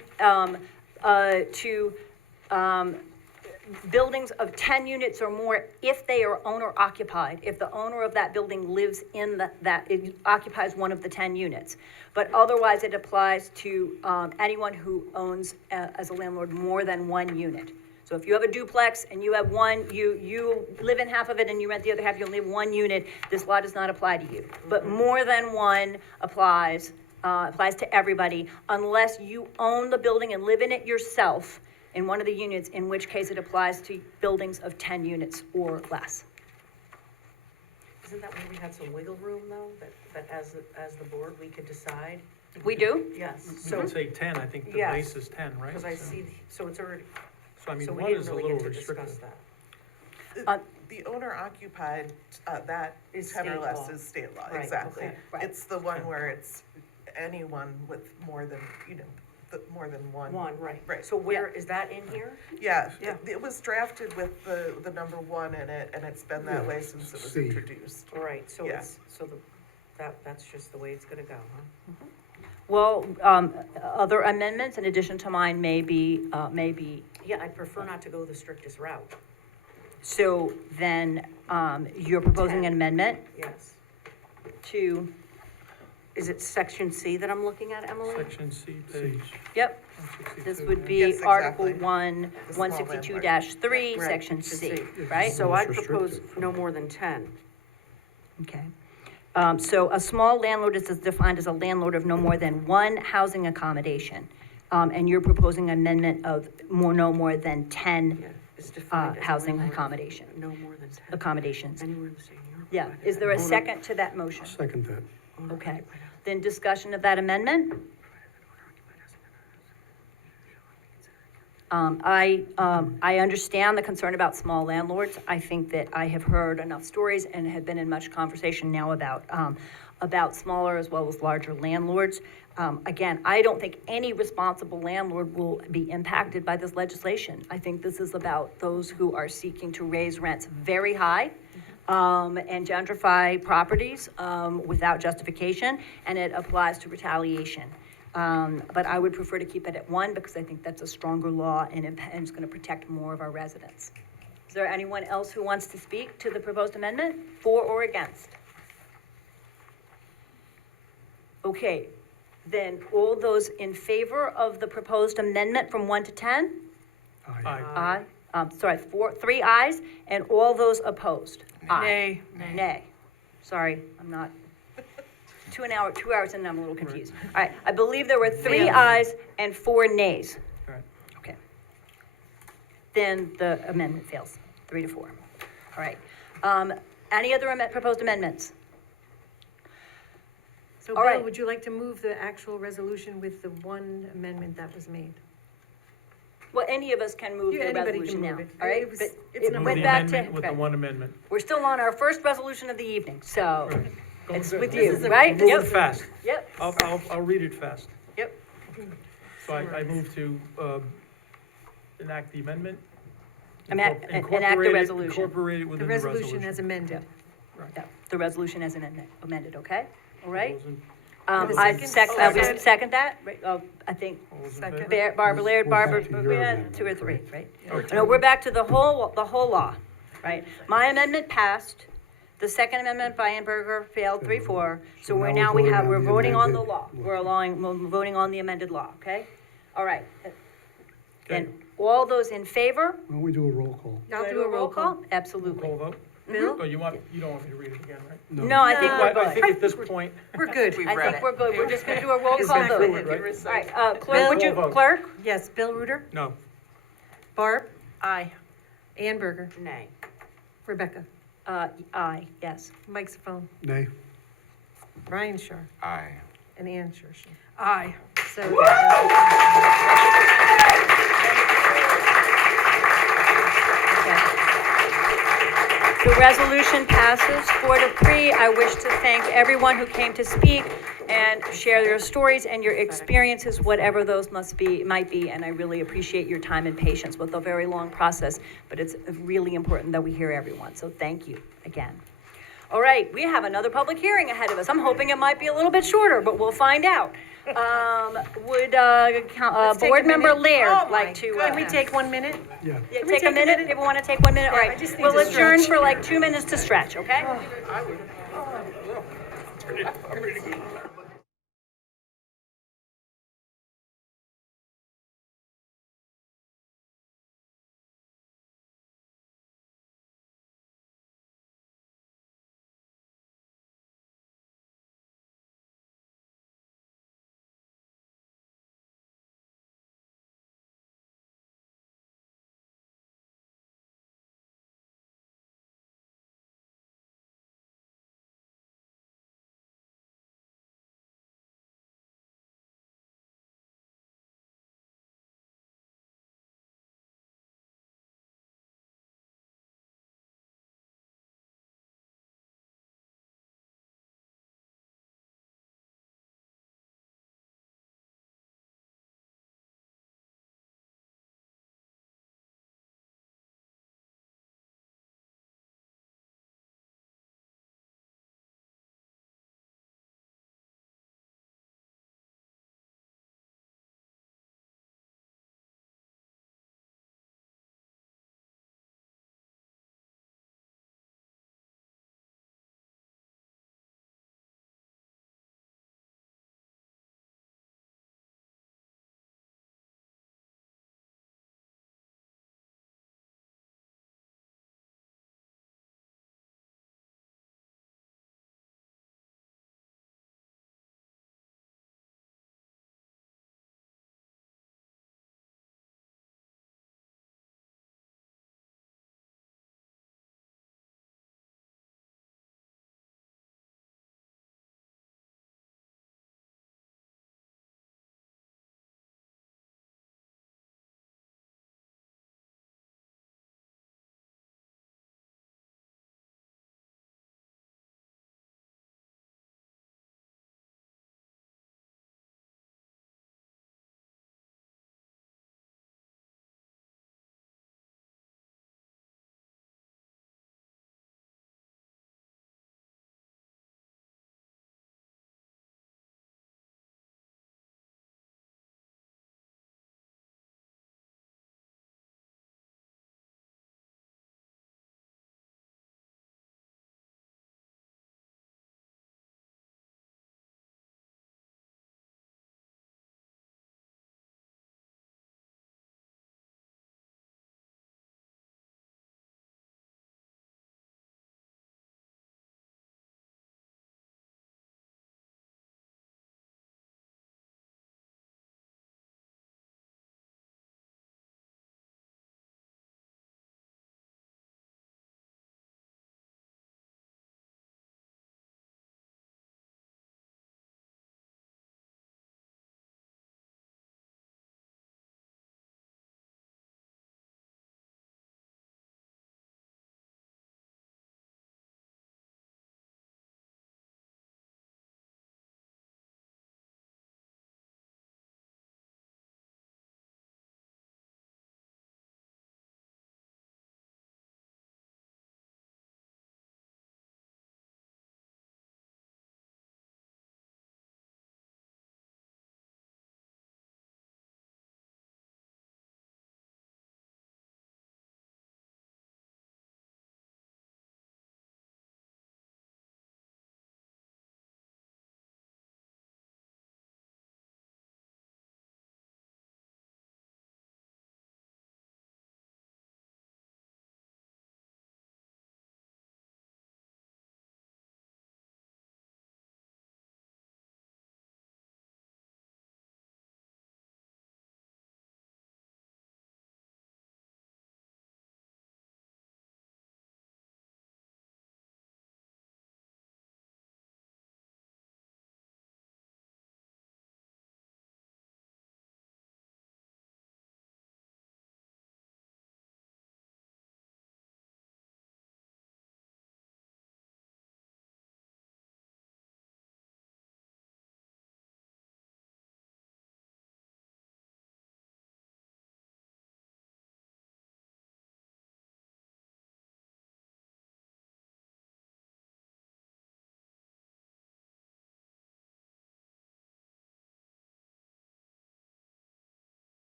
buildings of 10 units or more if they are owner occupied. If the owner of that building lives in that, it occupies one of the 10 units. But otherwise, it applies to anyone who owns, as a landlord, more than one unit. So if you have a duplex and you have one, you live in half of it and you rent the other half, you only have one unit, this law does not apply to you. But more than one applies to everybody, unless you own the building and live in it yourself in one of the units, in which case it applies to buildings of 10 units or less. Isn't that where we had some wiggle room, though, that as the board, we could decide? We do? Yes. We So, would say 10, I think the Yes. base is 10, right? because I see, so it's already, So I mean, so we one didn't is a really little get to discuss restrictive. that. The owner occupied, that Is 10 or state less law. is state law, Right, exactly. okay. Right. It's the one where it's anyone with more than, more than one. One, right. Right. So where, is that in here? Yeah, Yeah. it was drafted with the number one in it, and it's been that Yeah, way since it was C. introduced. All right, so Yeah. it's, so that's just the way it's gonna go, huh? Well, other amendments in addition to mine may be, Yeah, I'd prefer not to go the strictest route, so then, you're proposing an amendment yes. to, Is it section C that I'm looking at, Emily? Section C, page yep, 162. this would be Yes, Article exactly. 1, The small 162-3, Right. Section C, C. right? So Most I'd propose restrictive. no more than 10. Okay. So a small landlord is defined as a landlord of no more than one housing accommodation. And you're proposing amendment of no more than 10 Yeah, it's defined as a housing landlord of accommodation, No more than 10. accommodations. Anywhere in the state of New York. Yeah, provided is there a that second to that motion? Second that. owner Okay, occupied housing then discussion of that amendment? I understand the concern about small landlords. I think that I have heard enough stories and have been in much conversation now about smaller as well as larger landlords. Again, I don't think any responsible landlord will be impacted by this legislation. I think this is about those who are seeking to raise rents very high, and gentrify properties, without justification, and it applies to retaliation. But I would prefer to keep it at 1 because I think that's a stronger law and it's gonna protect more of our residents. Is there anyone else who wants to speak to the proposed amendment, for or against? Okay, then all those in favor of the proposed amendment from 1 to 10? Aye. Aye. Sorry, 3 ayes, and all those opposed? Aye. Nay. Nay. Sorry, I'm not, 2 hours in, I'm a little confused. All right, I believe there were 3 ayes and 4 nays. Right. Okay. Then the amendment fails, 3 to 4. All right. Any other proposed amendments? So All Bill, right. would you like to move the actual resolution with the one amendment that was made? Well, any of us can move Yeah, the anybody can resolution now, move it. all right? It was- But it's it an went The back to, amendment with the okay. one amendment. We're still on our first resolution of the evening, so Going it's good. with This you, is a- right? Moving Yep. fast. Yep. I'll read it fast. Yep. So I move to, enact the amendment. Enact the Incorporate it- resolution. Incorporate it The within the resolution. resolution as amended. Yep, the resolution as amended, okay? All right? Those in- I Second. second that, right? I think all those in Second. favor? Barbara Laird, We're Barbara, back to your we had amendment, two or three, right? Okay. No, we're back to the whole law, right? My amendment passed, the second amendment by Amberger failed 3-4, so So we're now we're voting on we're the voting on the amended law. law. We're voting on the amended law, okay? All right. Okay. And all those in favor? Why don't we do a roll call? I'll do a roll call. Absolutely. Call vote? Bill? Oh, you don't want me to read it again, right? No, I think No. we're I think good. at this point, We're good. I think we're good. We're just gonna do a roll It's call been vote. forward, right? All right, clerk, would you, Roll vote. clerk? Yes, Bill Reuter, no. Barb, Aye. Ann Berger, Nay. Rebecca, Aye, yes. Mike's phone, Nay? Ryan Shaw, Aye. and Ann Shershay. Aye. So, The resolution passes 4-3. I wish to thank everyone who came to speak and share their stories and your experiences, whatever those might be, and I really appreciate your time and patience with a very long process, but it's really important that we hear everyone, so thank you again. All right, we have another public hearing ahead of us. I'm hoping it might be a little bit shorter, but we'll find out. Would take Board a Member minute. Laird like to? Can we take 1 minute? Yeah. Yeah, Can we take a minute? People want to take 1 minute? All Yeah, I right, just need we'll to adjourn stretch. for like 2 minutes to stretch, okay? I'm ready to go.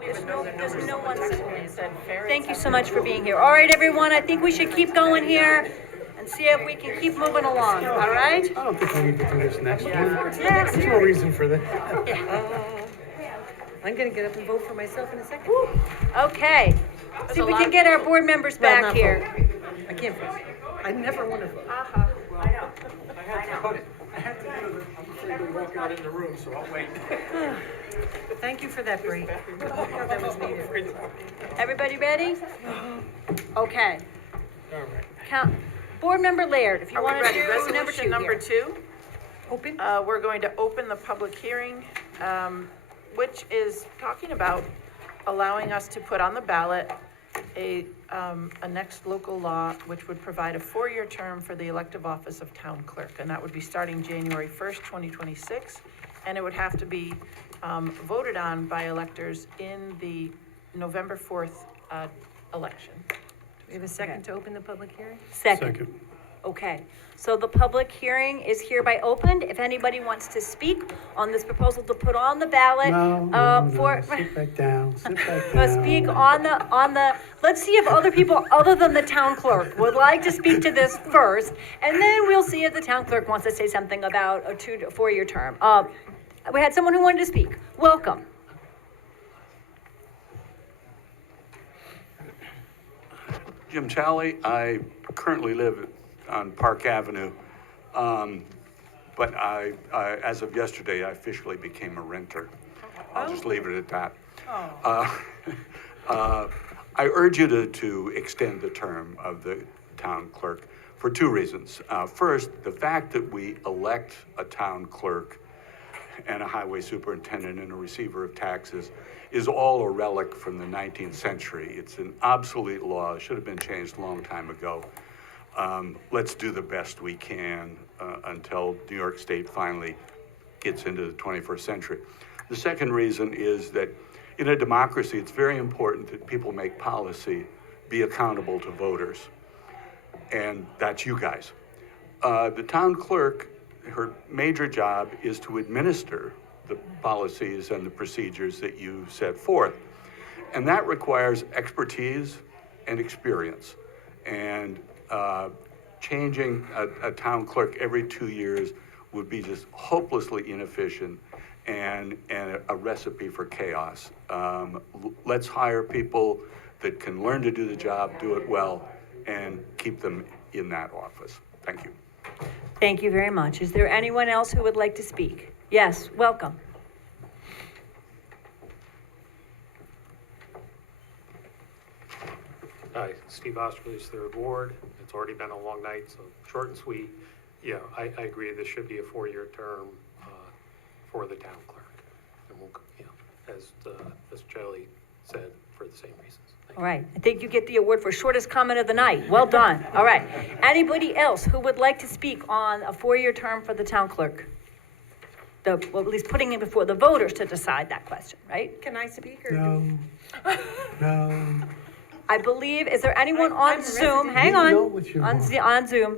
There's no one. Thank you so much for being here. All right, everyone, I think we should keep going here and see if we can keep moving along, all right? I don't think we need to do this next one. Next. There's no reason for that. I'm gonna get up and vote for myself in a second. Okay. See if we can get our board members Well, back not here. vote. I can't vote. I never want to vote. I have to do this. I'm afraid to walk out in the room, so I'll wait. Thank you for that break. That was needed. Everybody ready? Okay. All right. Count, Board Member Laird, if you Are we want to ready? do number Resolution two number here. 2. Open? We're going to open the public hearing, which is talking about allowing us to put on the ballot a next local law which would provide a 4-year term for the elective office of town clerk. And that would be starting January 1st, 2026. And it would have to be voted on by electors in the November 4th election. Do we have a second to open the public hearing? Second. Okay, so the public hearing is hereby opened. If anybody wants to speak on this proposal to put on the ballot, Sit back down, sit back to down. speak on the, let's see if other people other than the town clerk would like to speak to this first, and then we'll see if the town clerk wants to say something about a 2 to 4-year term. We had someone who wanted to speak. Welcome. Jim Talley. I currently live on Park Avenue, but as of yesterday, I officially became a renter. I'll just leave it at that. I urge you to extend the term of the town clerk for 2 reasons. First, the fact that we elect a town clerk and a highway superintendent and a receiver of taxes is all a relic from the 19th century. It's an obsolete law, should have been changed a long time ago. Let's do the best we can until New York State finally gets into the 21st century. The second reason is that in a democracy, it's very important that people make policy be accountable to voters. And that's you guys. The town clerk, her major job is to administer the policies and the procedures that you set forth. And that requires expertise and experience. And changing a town clerk every 2 years would be just hopelessly inefficient and a recipe for chaos. Let's hire people that can learn to do the job, do it well, and keep them in that office. Thank you. Thank you very much. Is there anyone else who would like to speak? Yes, welcome. Hi, Steve Osterley's third ward. It's already been a long night, so short and sweet. Yeah, I agree. This should be a 4-year term for the town clerk. And we'll, as Charlie said, for the same reasons. All right, I think you get the award for shortest comment of the night. Well done. All right. Anybody else who would like to speak on a 4-year term for the town clerk? Well, at least putting it before the voters to decide that question, right? Can I speak or? No. I believe, is there anyone I'm on a Zoom? resident. Hang You know on. what you On want. on Zoom.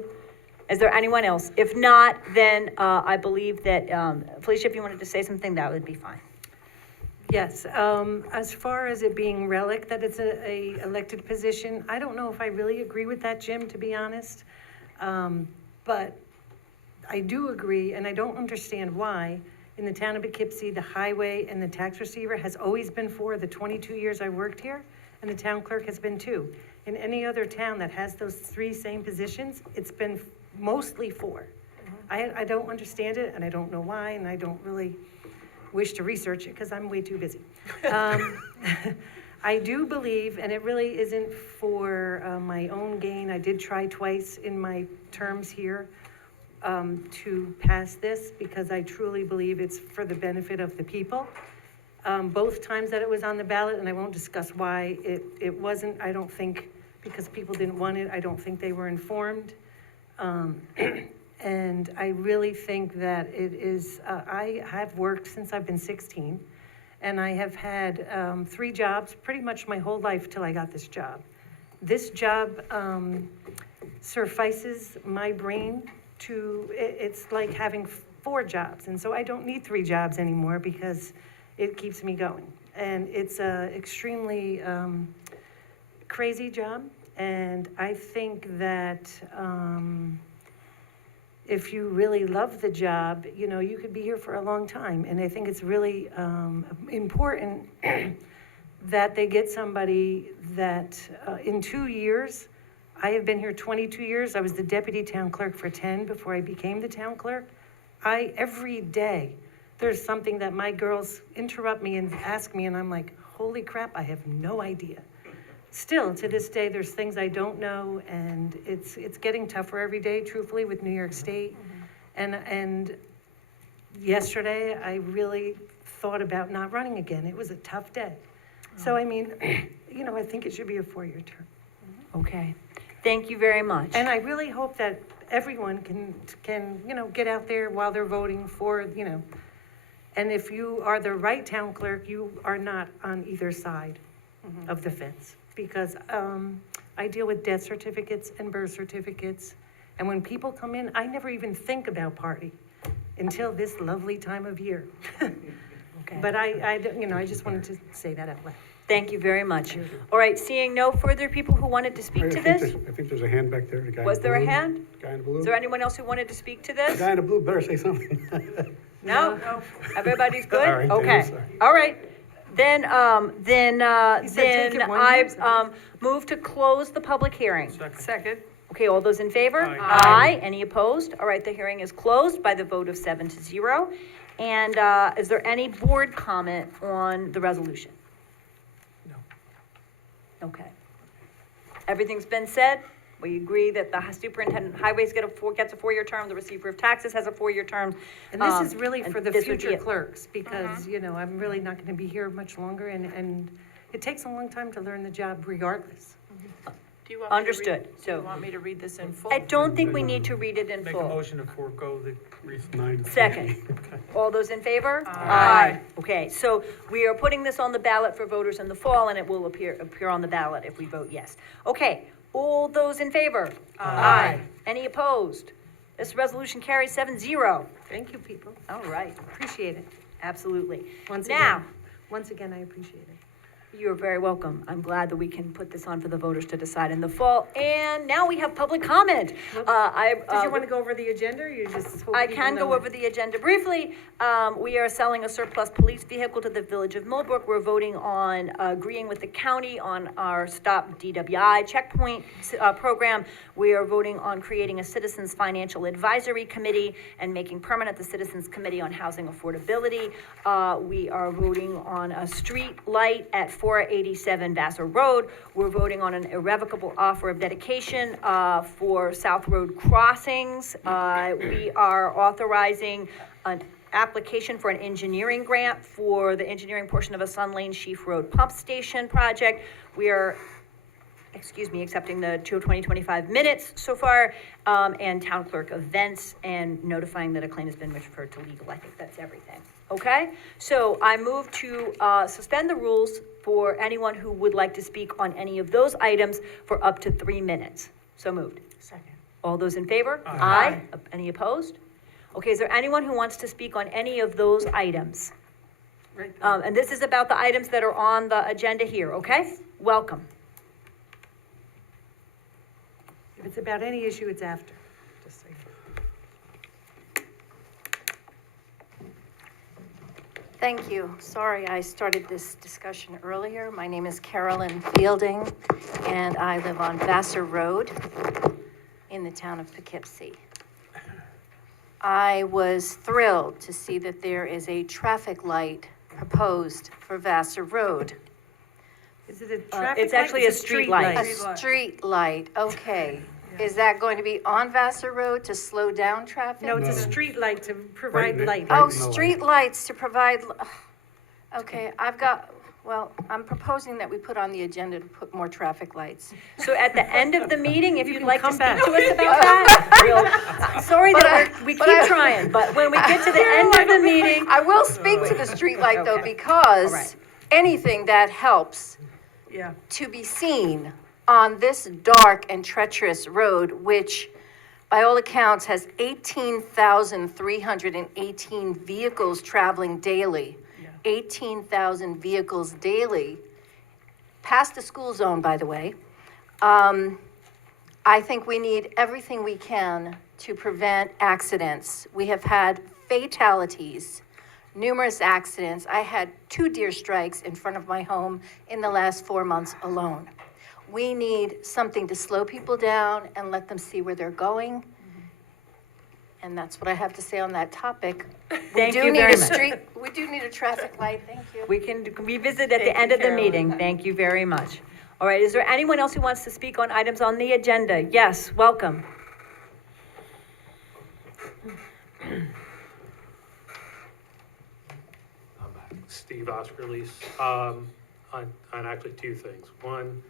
Is there anyone else? If not, then I believe that, Felicia, if you wanted to say something, that would be fine. Yes, as far as it being relic, that it's a elected position, I don't know if I really agree with that, Jim, to be honest. But I do agree, and I don't understand why, in the town of Poughkeepsie, the highway and the tax receiver has always been 4 the 22 years I worked here, and the town clerk has been 2. In any other town that has those 3 same positions, it's been mostly 4. I don't understand it, and I don't know why, and I don't really wish to research it because I'm way too busy. I do believe, and it really isn't for my own gain, I did try twice in my terms here to pass this because I truly believe it's for the benefit of the people. Both times that it was on the ballot, and I won't discuss why, it wasn't, I don't think, because people didn't want it, I don't think they were informed. And I really think that it is, I have worked since I've been 16, and I have had 3 jobs pretty much my whole life till I got this job. This job suffices my brain to, it's like having 4 jobs, and so I don't need 3 jobs anymore because it keeps me going. And it's a extremely crazy job. And I think that if you really love the job, you know, you could be here for a long time. And I think it's really important that they get somebody that in 2 years, I have been here 22 years. I was the deputy town clerk for 10 before I became the town clerk. Every day, there's something that my girls interrupt me and ask me, and I'm like, holy crap, I have no idea. Still, to this day, there's things I don't know, and it's getting tougher every day, truthfully, with New York State. And yesterday, I really thought about not running again. It was a tough day. So, I mean, you know, I think it should be a 4-year term. Okay. Thank you very much. And I really hope that everyone can, you know, get out there while they're voting for, you know, and if you are the right town clerk, you are not on either side of the fence. Because I deal with death certificates and birth certificates. And when people come in, I never even think about party until this lovely time of year. Okay. But you know, I just wanted to say that out loud. Thank you very much. All right, seeing no further people who wanted to speak to this? I think there's a hand back there, the guy in Was the there a blue. hand? Guy in the blue. Is there anyone else who wanted to speak to The this? guy in the blue better say something. No? Everybody's good? All right, then, Okay, I'm sorry. all right. Then said take it one I year, move to close the public hearing. Second. Okay, all those in favor? Aye. Aye. Any opposed? All right, the hearing is closed by the vote of 7-0. And is there any board comment on the resolution? No. Okay. Everything's been said. We agree that the superintendent of highways gets a 4-year term, the receiver of taxes has a 4-year term. And this is really and for the this would be future it. clerks, because, you know, I'm really not gonna be here much longer, and it takes a long time to learn the job regardless. Do you want me to read- Understood. Do So you want me to read this in full? I don't think we need to read it in Make a full. motion to forego the recent. 9. Second. All those in favor? Aye. Okay, so we are putting this on the ballot for voters in the fall, and it will appear on the ballot if we vote yes. Okay, all those in favor? Aye. Any opposed? This resolution carries 7-0. Thank you, people. All right, Appreciate it. absolutely. Once Now, again, once again, I appreciate it. you're very welcome. I'm glad that we can put this on for the voters to decide in the fall. And now we have public comment. Did you want to go over the agenda, or you just hope I people can know go it? over the agenda briefly. We are selling a surplus police vehicle to the Village of Millbrook. We're voting on agreeing with the county on our Stop DWI checkpoint program. We are voting on creating a Citizens Financial Advisory Committee and making permanent the Citizens Committee on Housing Affordability. We are voting on a street light at 487 Vassar Road. We're voting on an irrevocable offer of dedication for South Road crossings. We are authorizing an application for an engineering grant for the engineering portion of a Sun Lane Sheaf Road pump station project. We are, accepting the 2025 minutes so far, and town clerk events, and notifying that a claim has been referred to legal. I think that's everything. Okay? So I move to suspend the rules for anyone who would like to speak on any of those items for up to 3 minutes. So moved. Second. All those in favor? Aye. Any opposed? Okay, is there anyone who wants to speak on any of those items? Right there. And this is about the items that are on the agenda here, okay? Welcome. If it's about any issue, it's after. Just so you know. Thank you. Sorry I started this discussion earlier. My name is Carolyn Fielding, and I live on Vassar Road in the town of Poughkeepsie. I was thrilled to see that there is a traffic light proposed for Vassar Road. Is it a traffic it's light? actually It's a street light. A street light, okay. Is that going to be on Vassar Road to slow down traffic? No, it's a street light to provide light. Oh, street lights to provide, okay, I'm proposing that we put on the agenda to put more traffic lights. So at the end of the meeting, if You you'd can like to come speak back. to us about that, sorry that we keep trying, but when we get to the end of the meeting. I will speak to the street light though, Okay. because All right. anything that helps Yeah. to be seen on this dark and treacherous road, which by all accounts has 18,318 vehicles traveling daily. 18,000 vehicles daily, past the school zone, by the way. I think we need everything we can to prevent accidents. We have had fatalities, numerous accidents. I had 2 deer strikes in front of my home in the last 4 months alone. We need something to slow people down and let them see where they're going. And that's what I have to say on that topic. Thank you very much. We do need a traffic light, thank you. We can revisit at the Thank end you, of the Carolyn. meeting. Thank you very much. All right, is there anyone else who wants to speak on items on the agenda? Yes, welcome. Steve Oskerlease, on actually 2 things. One,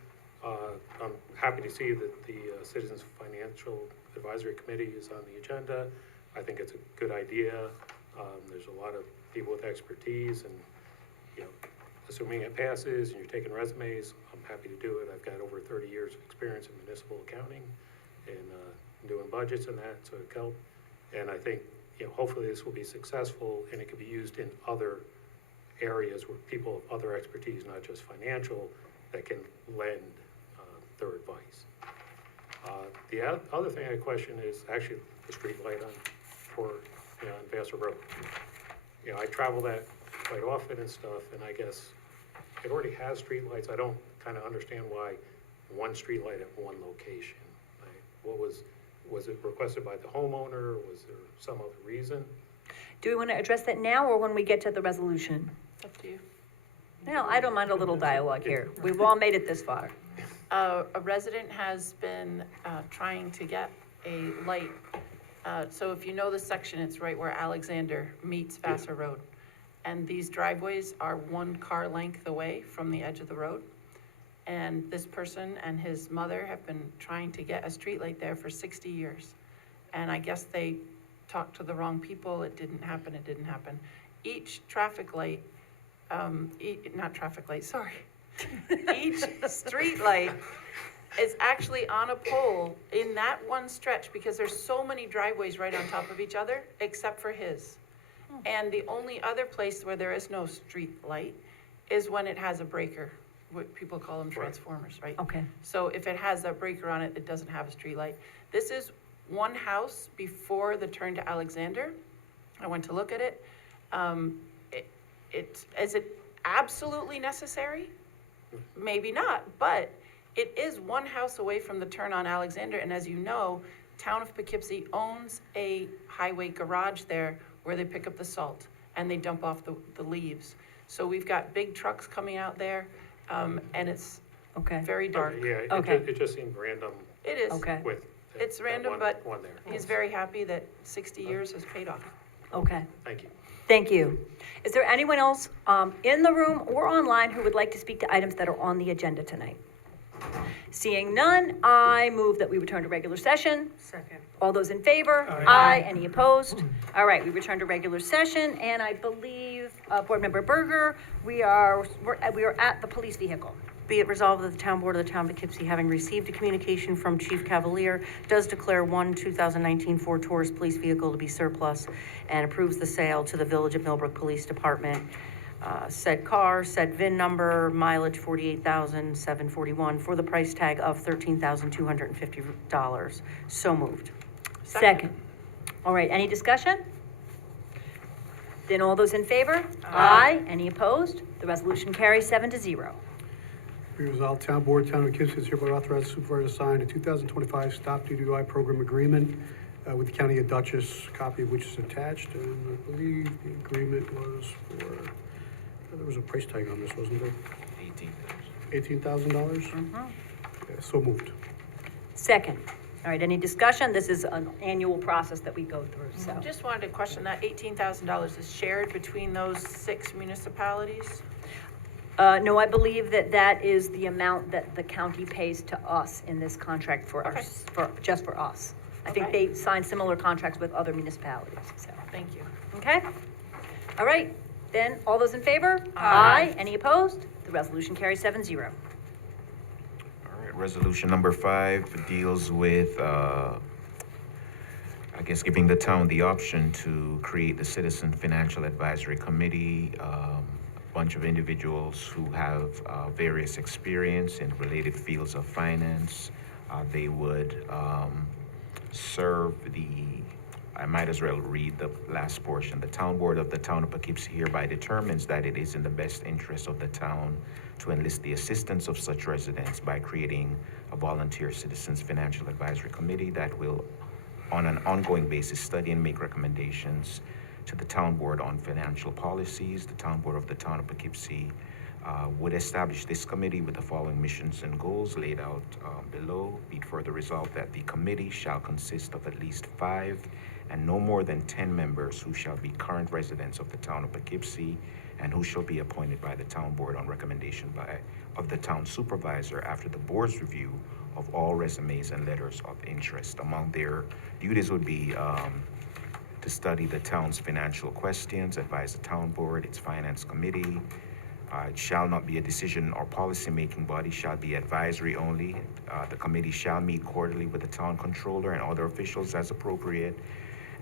I'm happy to see that the Citizens Financial Advisory Committee is on the agenda. I think it's a good idea. There's a lot of people with expertise, and, assuming it passes and you're taking resumes, I'm happy to do it. I've got over 30 years of experience in municipal accounting and doing budgets and that, so it can help. And I think, hopefully this will be successful, and it could be used in other areas where people have other expertise, not just financial, that can lend their advice. The other thing I question is actually the street light on Vassar Road. I travel that quite often and stuff, and I guess it already has street lights. I don't kind of understand why one street light at one location. Was it requested by the homeowner? Was there some other reason? Do we want to address that now or when we get to the resolution? It's up to you. No, I don't mind a little dialogue here. We've all made it this far. A resident has been trying to get a light. So if you know the section, it's right where Alexander meets Vassar Road. And these driveways are 1 car length away from the edge of the road. And this person and his mother have been trying to get a street light there for 60 years. And I guess they talked to the wrong people. It didn't happen. Each traffic light, each street light is actually on a pole in that one stretch, because there's so many driveways right on top of each other, except for his. And the only other place where there is no street light is when it has a breaker. What people call them transformers, right? Okay. So if it has that breaker on it, it doesn't have a street light. This is one house before the turn to Alexander. I went to look at it. Is it absolutely necessary? Maybe not, but it is one house away from the turn on Alexander, and as you know, Town of Poughkeepsie owns a highway garage there where they pick up the salt and they dump off the leaves. So we've got big trucks coming out there, and it's very dark. Yeah, it just seemed random. It is. Okay. With It's that random, one but there. he's very happy that 60 years has paid off. Okay. Thank you. Thank you. Is there anyone else in the room or online who would like to speak to items that are on the agenda tonight? Seeing none, I move that we return to regular session. Second. All those in favor? Aye. Any opposed? All right, we return to regular session, and I believe, Board Member Berger, we are at the police vehicle. Be it resolved that the Town Board of the Town of Poughkeepsie, having received a communication from Chief Cavalier, does declare one 2019 Ford Taurus police vehicle to be surplus and approves the sale to the Village of Millbrook Police Department. Said car, said VIN number, mileage 48,741 for the price tag of $13,250. So moved. Second. All right, any discussion? Then all those in favor? Aye. Any opposed? The resolution carries 7-0. Be resolved, Town Board, Town of Poughkeepsie is hereby authorized supervisor to sign a 2025 Stop DWI Program Agreement with the County of Dutchess, copy of which is attached, and I believe the agreement was for, there was a price tag on this, wasn't there? $18,000. Mm-hmm. Okay, so moved. Second. All right, any discussion? This is an annual process that we go through, so. Just wanted to question that $18,000 is shared between those 6 municipalities? No, I believe that is the amount that the county pays to us in this contract for us, just for us. I think Okay. they sign similar contracts with other municipalities, so. Thank you. Okay? All right, then, all those in favor? Aye. Any opposed? The resolution carries 7-0. All right, resolution number 5 deals with, I guess, giving the town the option to create the Citizen Financial Advisory Committee. bunch of individuals who have various experience in related fields of finance. They would serve I might as well read the last portion. The town board of the town of Poughkeepsie hereby determines that it is in the best interest of the town to enlist the assistance of such residents by creating a volunteer citizens financial advisory committee that will, on an ongoing basis, study and make recommendations to the town board on financial policies. The town board of the town of Poughkeepsie would establish this committee with the following missions and goals laid out below. Be it further resolved that the committee shall consist of at least 5 and no more than 10 members who shall be current residents of the town of Poughkeepsie and who shall be appointed by the town board on recommendation of the town supervisor after the board's review of all resumes and letters of interest. Among their duties would be to study the town's financial questions, advise the town board, its finance committee. It shall not be a decision or policy-making body, shall be advisory only. The committee shall meet quarterly with the town controller and other officials as appropriate.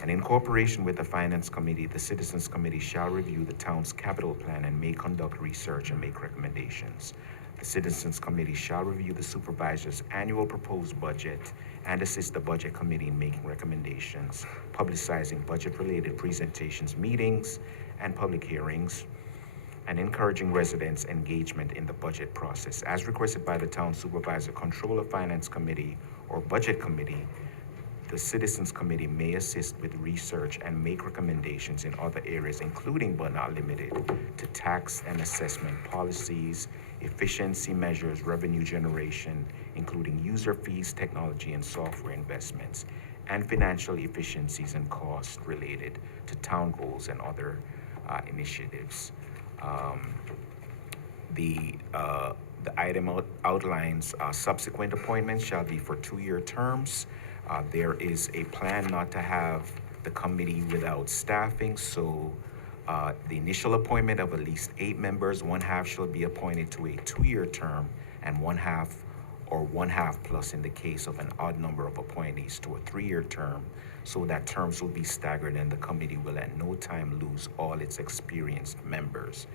And in cooperation with the finance committee, the citizens committee shall review the town's capital plan and may conduct research and make recommendations. The citizens committee shall review the supervisor's annual proposed budget and assist the budget committee in making recommendations, publicizing budget-related presentations, meetings, and public hearings, and encouraging residents' engagement in the budget process. As requested by the town supervisor, controller, finance committee, or budget committee, the citizens committee may assist with research and make recommendations in other areas, including but not limited to tax and assessment policies, efficiency measures, revenue generation, including user fees, technology and software investments, and financial efficiencies and costs related to town goals and other initiatives. The item outlines subsequent appointments shall be for 2-year terms. There is a plan not to have the committee without staffing, so the initial appointment of at least 8 members, 1/2 shall be appointed to a 2-year term, and 1/2 plus in the case of an odd number of appointees to a 3-year term, so that terms will be staggered and the committee will at no time lose all its experienced members.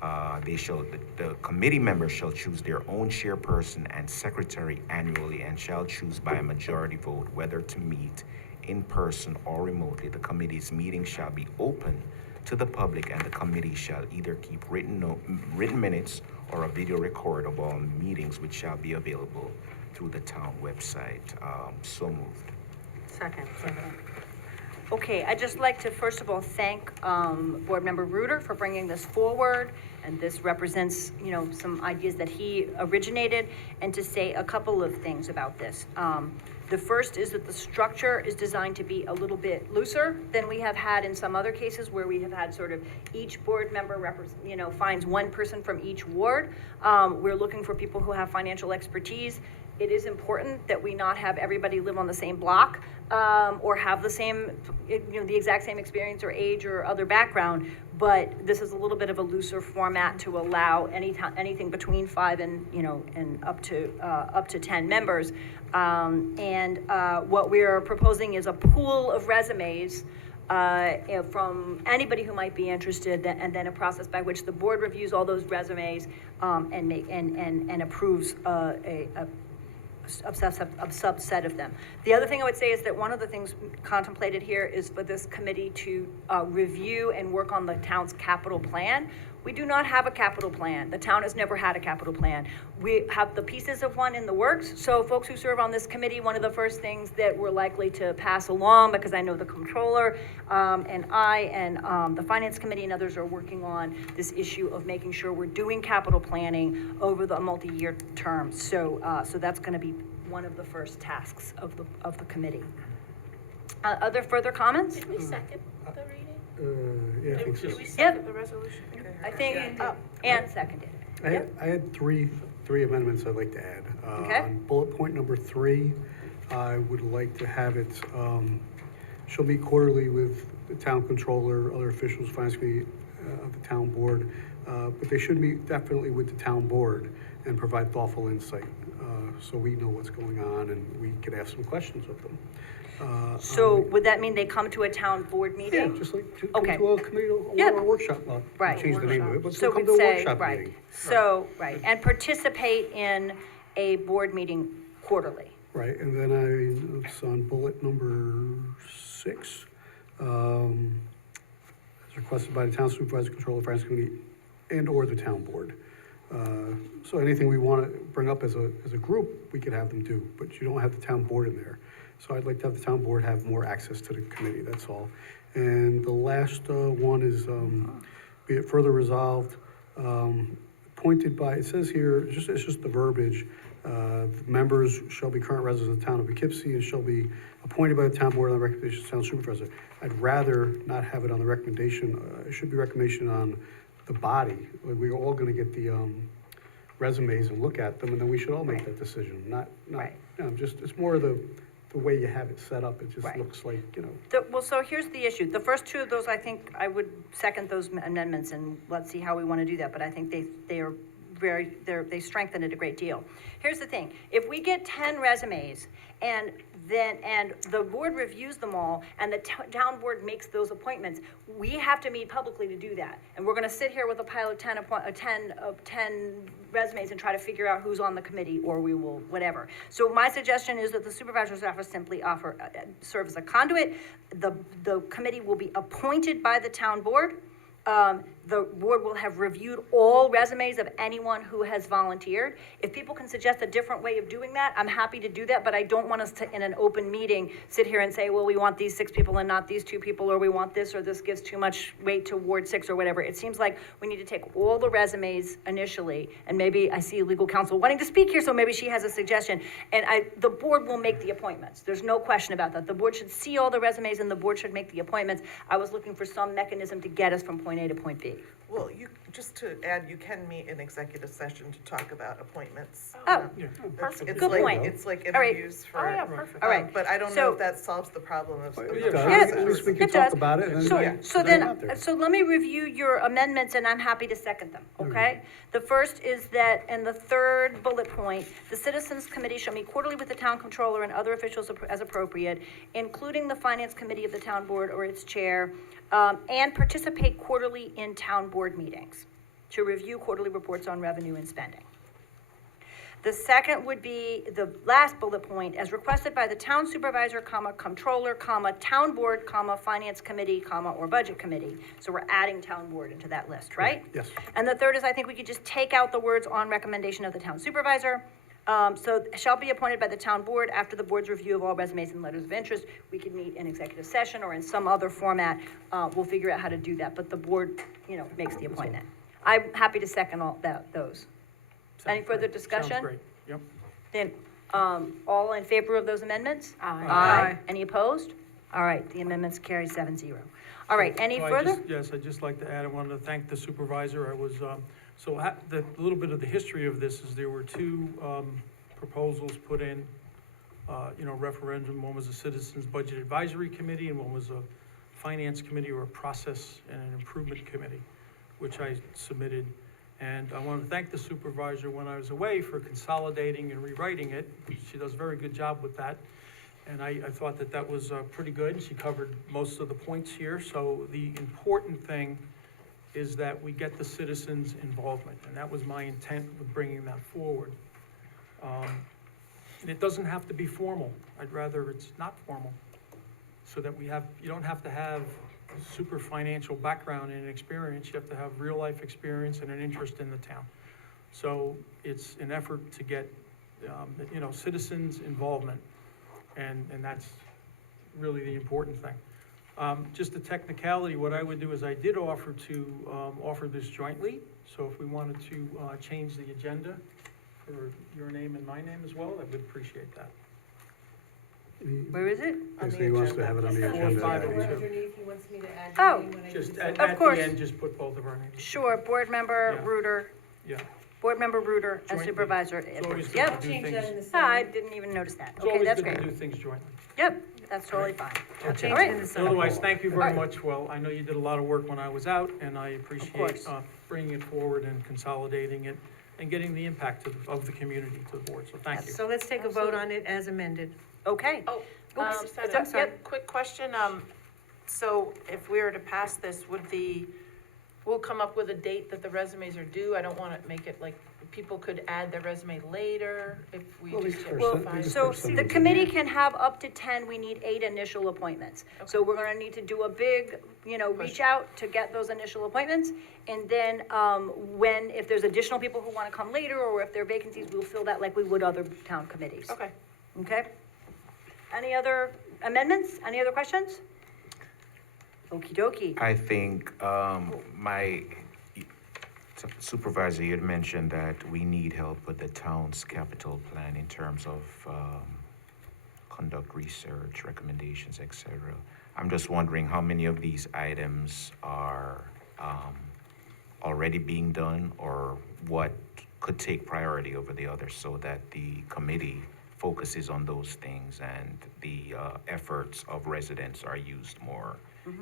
The committee members shall choose their own chairperson and secretary annually and shall choose by a majority vote whether to meet in person or remotely. The committee's meeting shall be open to the public and the committee shall either keep written minutes or a video record of all meetings which shall be available through the town website. So moved. Second. Okay, I'd just like to first of all thank Board Member Reuter for bringing this forward, and this represents, some ideas that he originated, and to say a couple of things about this. The first is that the structure is designed to be a little bit looser than we have had in some other cases where we have had sort of each board member finds one person from each ward. We're looking for people who have financial expertise. It is important that we not have everybody live on the same block or have the same, the exact same experience or age or other background. But this is a little bit of a looser format to allow anything between 5 and up to 10 members. What we are proposing is a pool of resumes from anybody who might be interested, and then a process by which the board reviews all those resumes and approves a subset of them. The other thing I would say is that one of the things contemplated here is for this committee to review and work on the town's capital plan. We do not have a capital plan. The town has never had a capital plan. We have the pieces of one in the works. So folks who serve on this committee, one of the first things that we're likely to pass along, because I know the controller and I and the finance committee and others are working on this issue of making sure we're doing capital planning over the multi-year term. So that's going to be one of the first tasks of the committee. Other further comments? Did we second the reading? Yeah, I think so. Did we second the resolution? I think Ann seconded it. I had three amendments I'd like to add. Okay. On bullet point number 3, I would like to have it, shall meet quarterly with the town controller, other officials, finance committee of the town board, but they should meet definitely with the town board and provide thoughtful insight, so we know what's going on and we can ask some questions of them. So would that mean they come to a town board Yeah, meeting? just like to Okay. a committee, Yep. or a workshop, well, Right. change the name of it, but So still come we'd to a say, workshop right, meeting. so, right, and participate in a board meeting quarterly. Right, and then it's on bullet number 6. As requested by the town supervisor, controller, finance committee, and/or the town board. So anything we want to bring up as a group, we could have them do, but you don't have the town board in there. So I'd like to have the town board have more access to the committee, that's all. And the last one is, be it further resolved, appointed by, it says here, it's just the verbiage, the members shall be current residents of the town of Poughkeepsie and shall be appointed by the town board on the recommendation of the town supervisor. I'd rather not have it on the recommendation, it should be recommendation on the body. Like, we're all gonna get the, resumes and look at them, and then we should all make that decision, not, Right. you know, just, it's more the way you have it set up, it just Right. looks like, you know. Well, so here's the issue. The first two of those, I think I would second those amendments, and let's see how we want to do that. But I think they are they strengthen it a great deal. Here's the thing. If we get 10 resumes, and the board reviews them all, and the town board makes those appointments, we have to meet publicly to do that. And we're going to sit here with a pile of 10 resumes and try to figure out who's on the committee, or we will, whatever. So my suggestion is that the supervisor's office simply serve as a conduit. The committee will be appointed by the town board. The board will have reviewed all resumes of anyone who has volunteered. If people can suggest a different way of doing that, I'm happy to do that, but I don't want us to, in an open meeting, sit here and say, well, we want these 6 people and not these 2 people, or we want this, or this gives too much weight to Ward 6, or whatever. It seems like we need to take all the resumes initially, and maybe I see legal counsel wanting to speak here, so maybe she has a suggestion, and the board will make the appointments. There's no question about that. The board should see all the resumes, and the board should make the appointments. I was looking for some mechanism to get us from point A to point B. Well, just to add, you can meet in executive session to talk about appointments. Oh, It's good like, point. It's like All right. interviews for. Oh, yeah, perfect. All right. But I don't So- know if that solves the problem of. It does. Yeah, At least we can it talk does. about it, and So, then so put it out there. then, so let me review your amendments, and I'm happy to second them, okay? The first is that, in the third bullet point, the Citizens Committee shall meet quarterly with the town controller and other officials as appropriate, including the Finance Committee of the town board or its chair, and participate quarterly in town board meetings to review quarterly reports on revenue and spending. The second would be the last bullet point, as requested by the town supervisor, controller, town board, finance committee, or budget committee. So we're adding town board into that list, right? Yes. And the third is, I think we could just take out the words on recommendation of the town supervisor. So shall be appointed by the town board after the board's review of all resumes and letters of interest. We could meet in executive session or in some other format. We'll figure out how to do that, but the board, makes the appointment. I'm happy to second all those. Any further discussion? Sounds great, yep. Then, all in favor of those amendments? Aye. Any opposed? All right, the amendments carry 7-0. All right, any So further? I'd just like to add, I wanted to thank the supervisor. I was, the little bit of the history of this is there were 2 proposals put in, referendum. One was a Citizens Budget Advisory Committee, and one was a Finance Committee, or a Process and an Improvement Committee, which I submitted. And I want to thank the supervisor when I was away for consolidating and rewriting it. She does a very good job with that. And I thought that was pretty good. She covered most of the points here. So the important thing is that we get the citizens' involvement. And that was my intent with bringing that forward. And it doesn't have to be formal. I'd rather it's not formal. So that you don't have to have super financial background and experience. You have to have real life experience and an interest in the town. So it's an effort to get, citizens' involvement. And that's really the important thing. Just a technicality, what I would do is I did offer to offer this jointly. So if we wanted to change the agenda for your name and my name as well, I would appreciate that. Where is it? Yes, he wants to have it on the agenda. Underneath, he wants me to add Oh. your name when I Just do at something. course. the end, just put both of our names. Sure, board member Yeah. Reuter, Yeah. board member Reuter, and Jointly. supervisor It's Edwards. always good Yep. to do Change things. that in the Ah, I summary. didn't even notice that. It's Okay, always that's good to great. do things jointly. Yep, that's totally fine. I'll change All it right. in the summary. Otherwise, thank you very Alright. much. Well, I know you did a lot of work when I was out, and I appreciate course. bringing it forward and consolidating it and getting the impact of the community to the board. So thank you. So let's take a vote on it as amended. Okay. Oops, Sandra, I'm sorry. quick question, so if we were to pass this, we'll come up with a date that the resumes are due? I don't wanna make it like, people could add their resume later if we Well, just these get first- five. these So first the 7 committee can have up to 10, we need 8 initial appointments. So we're gonna need to do a big, reach out to get those initial appointments. And then, if there's additional people who wanna come later, or if there are vacancies, we'll fill that like we would other town committees. Okay. Okay? Any other amendments? Any other questions? Okey dokey. I think, my supervisor, you had mentioned that we need help with the town's capital plan in terms of, conduct research, recommendations, et cetera. I'm just wondering how many of these items are, already being done, or what could take priority over the others, so that the committee focuses on those things and the, efforts of residents are used more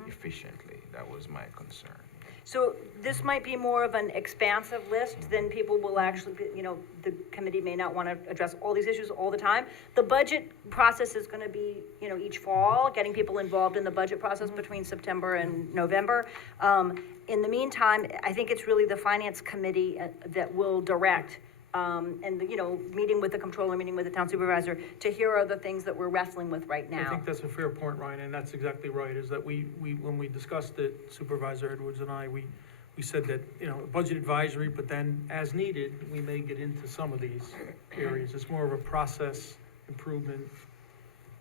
efficiently. That was my concern. So this might be more of an expansive list than people will actually, the committee may not want to address all these issues all the time. The budget process is going to be, each fall, getting people involved in the budget process between September and November. In the meantime, I think it's really the finance committee that will direct, and, meeting with the controller, meeting with the town supervisor, to hear are the things that we're wrestling with right I now. think that's a fair point, Ryan, and that's exactly right, is that we, when we discussed it, Supervisor Edwards and I, we said that, budget advisory, but then as needed, we may get into some of these areas. It's more of a process improvement,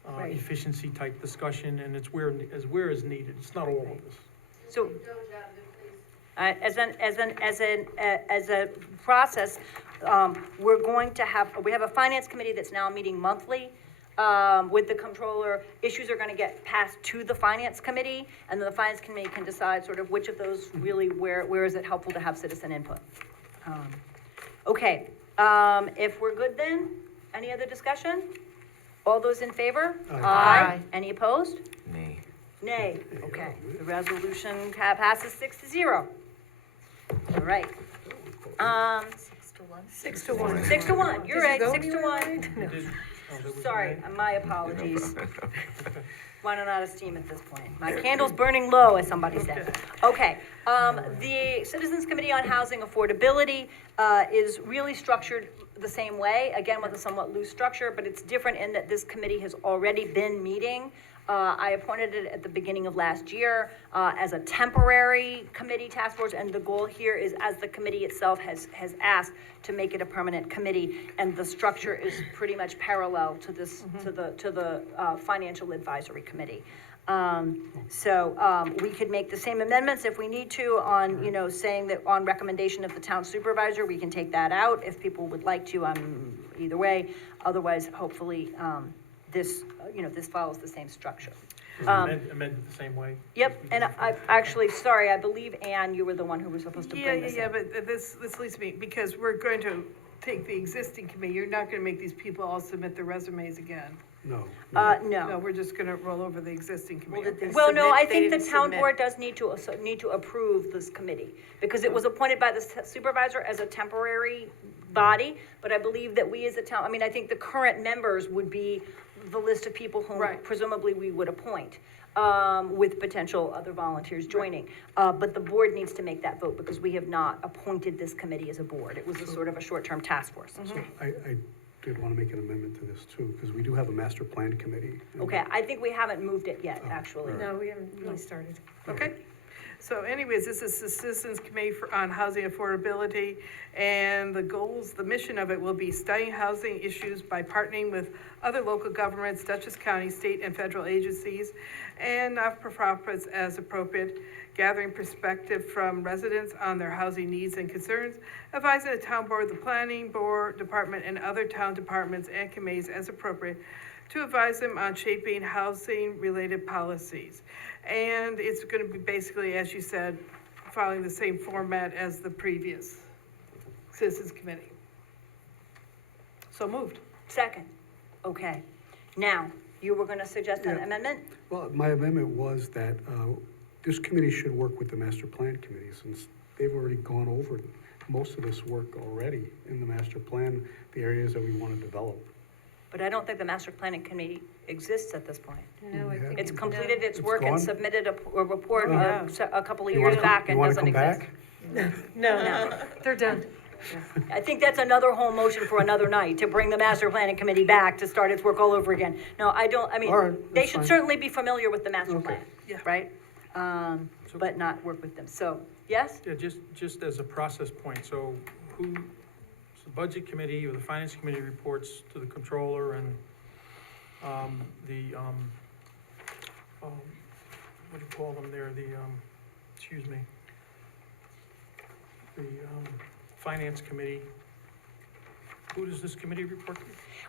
Right. efficiency type discussion, and it's where is needed. It's not all of this. So, as a process, we're going to we have a finance committee that's now meeting monthly, with the controller. Issues are gonna get passed to the finance committee, and then the finance committee can decide sort of which of those really, where is it helpful to have citizen input. Okay, if we're good then, any other discussion? All those in favor? Aye. Any opposed? Nay. Nay, okay. The resolution passes 6-0. All right. 6 to 1. 6-1, you're right, 6-1. Oh, there was Sorry, a nay? my apologies. Running out of steam at this point. My candle's burning low, as somebody said. Okay, the Citizens Committee on Housing Affordability is really structured the same way, again with a somewhat loose structure, but it's different in that this committee has already been meeting. I appointed it at the beginning of last year as a temporary committee task force, and the goal here is, as the committee itself has asked, to make it a permanent committee, and the structure is pretty much parallel to this, to the Financial Advisory Committee. We could make the same amendments if we need to on, saying that on recommendation of the town supervisor, we can take that out if people would like to, either way. Otherwise, hopefully, this follows the same structure. Amended the same way? Yep, and I actually, sorry, I believe, Ann, you were the one who was supposed to bring this in. Yeah, but this leads me, because we're going to take the existing committee, you're not gonna make these people all submit their resumes again. No. No, we're just gonna roll over the existing committee. Okay. Well, no, I They think the didn't town submit. board does need to approve this committee, because it was appointed by the supervisor as a temporary body, but I believe that we as a town, I think the current members would be the list of people whom Right. presumably we would appoint, with potential other volunteers joining. But the board needs to make that vote, because we have not appointed this committee as a board. It was a sort of a short-term task force. So I did want to make an amendment to this too, because we do have a master plan committee. Okay, I think we haven't moved it yet, actually. No, we haven't really started. Okay. So anyways, this is the Citizens Committee on Housing Affordability, and the goals, the mission of it will be studying housing issues by partnering with other local governments, Dutchess County, state and federal agencies, and not-for-profits as appropriate, gathering perspective from residents on their housing needs and concerns, advising the town board, the planning board, department, and other town departments and committees as appropriate to advise them on shaping housing-related policies. And it's gonna be basically, as you said, following the same format as the previous Citizens Committee. So moved. Second, okay. Now, you were gonna suggest an Yeah. amendment? Well, my amendment was that this committee should work with the master plan committee, since they've already gone over most of this work already in the master plan, the areas that we want to develop. But I don't think the master planning committee exists at this point. No, I think It's completed its It's work and gone? submitted a report Yeah. a couple of You years wanna- back you and wanna doesn't come exist. back? No, they're done. I think that's another whole motion for another night, to bring the master planning committee back to start its work all over again. No, I don't, I All right, mean, they that's should fine. certainly be familiar with the master Okay. plan, Yeah. right? But not work with them. So, yes? Yeah, just as a process point, so so the budget committee or the finance committee reports to the controller and, what do you call them there, excuse me, the, finance committee. Who does this committee report to?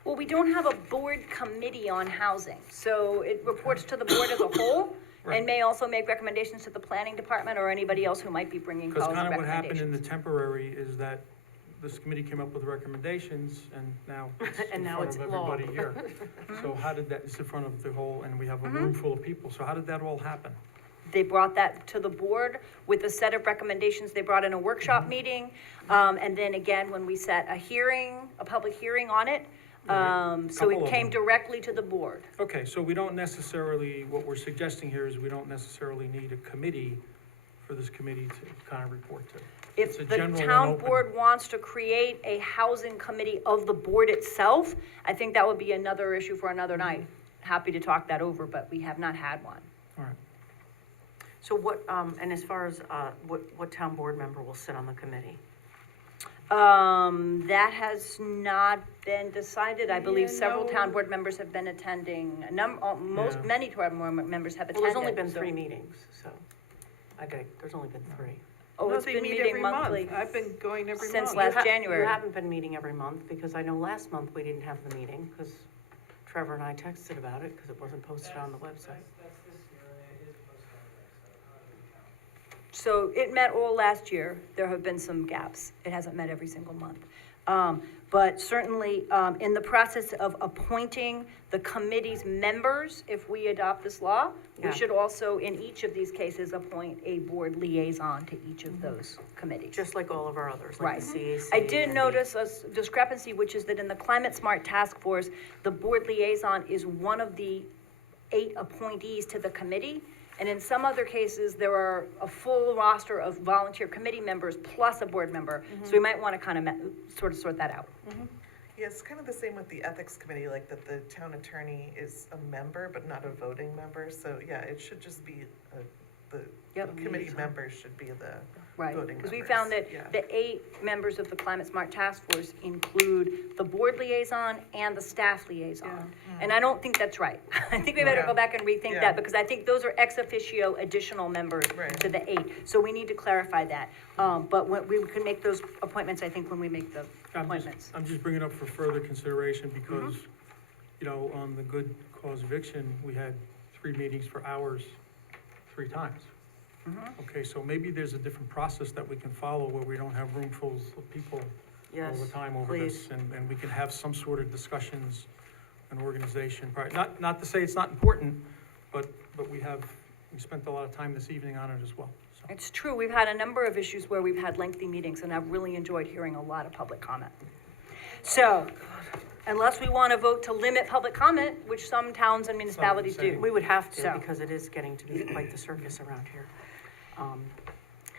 Well, we don't have a board committee on housing, so it reports to the board as a whole, Right. and may also make recommendations to the planning department or anybody else who might be bringing Because policy kind of what happened in recommendations. the temporary is that this committee came up with recommendations, and now it's And in now front it's of law. everybody here. So how did that, it's in front of the whole, and we have a room full of people, so how did that all happen? They brought that to the board with a set of recommendations. They brought in a workshop meeting. And then again, when we set a public hearing on it, so Couple it of came them. directly to the board. Okay, so we don't necessarily, what we're suggesting here is we don't necessarily need a committee for this committee to kind of report to. It's a If the general and town open- board wants to create a housing committee of the board itself, I think that would be another issue for another night. Happy to talk that over, but we have not had one. All right. So what, and as far as, what town board member will sit on the committee? That has not been decided. I believe Yeah, several no. town board members have been attending, Yeah. many town board members have Well, attended. there's only been so- 3 meetings, so, there's only been 3. Oh, No, it's they been meet meeting every monthly. month. I've been going every Since month. last January. You haven't been meeting every month, because I know last month we didn't have the meeting, because Trevor and I texted about it, because it wasn't posted on the website. So it met all last year. There have been some gaps. It hasn't met every single month. But certainly, in the process of appointing the committee's members, if we adopt this law, Yeah. we should also, in each of these cases, appoint a board liaison to each of those committees. Just like all of our others, like Right. the CAC. I did and the- notice a discrepancy, which is that in the Climate Smart Task Force, the board liaison is one of the 8 appointees to the committee. And in some other cases, there are a full roster of volunteer committee members plus a board member. So we might want to kind of sort that out. Yeah, it's kind of the same with the ethics committee, like that the town attorney is a member, but not a voting member. So, yeah, it should just be, the Yep. committee members should be the Right, voting because members. we found that Yeah. the 8 members of the Climate Smart Task Force include the board liaison and the staff liaison. And I don't think that's right. I think we better go back and rethink Yeah. that, because I think those are ex officio additional members Right. to the 8. So we need to clarify that. But we can make those appointments, I think, when we make the appointments. I'm just bringing it up for further consideration because, you know, on the good cause eviction, we had 3 meetings for hours, 3 times. Okay, so maybe there's a different process that we can follow where we don't have roomfuls of people all Yes, the time over this. please. And we can have some sort of discussions and organization. Not to say it's not important, but we spent a lot of time this evening on it as well. So, It's true, we've had a number of issues where we've had lengthy meetings, and I've really enjoyed hearing a lot of public comment. So, unless we want to vote to limit public comment, which some towns and municipalities do. We would have to, So- because it is getting to be quite the circus around here.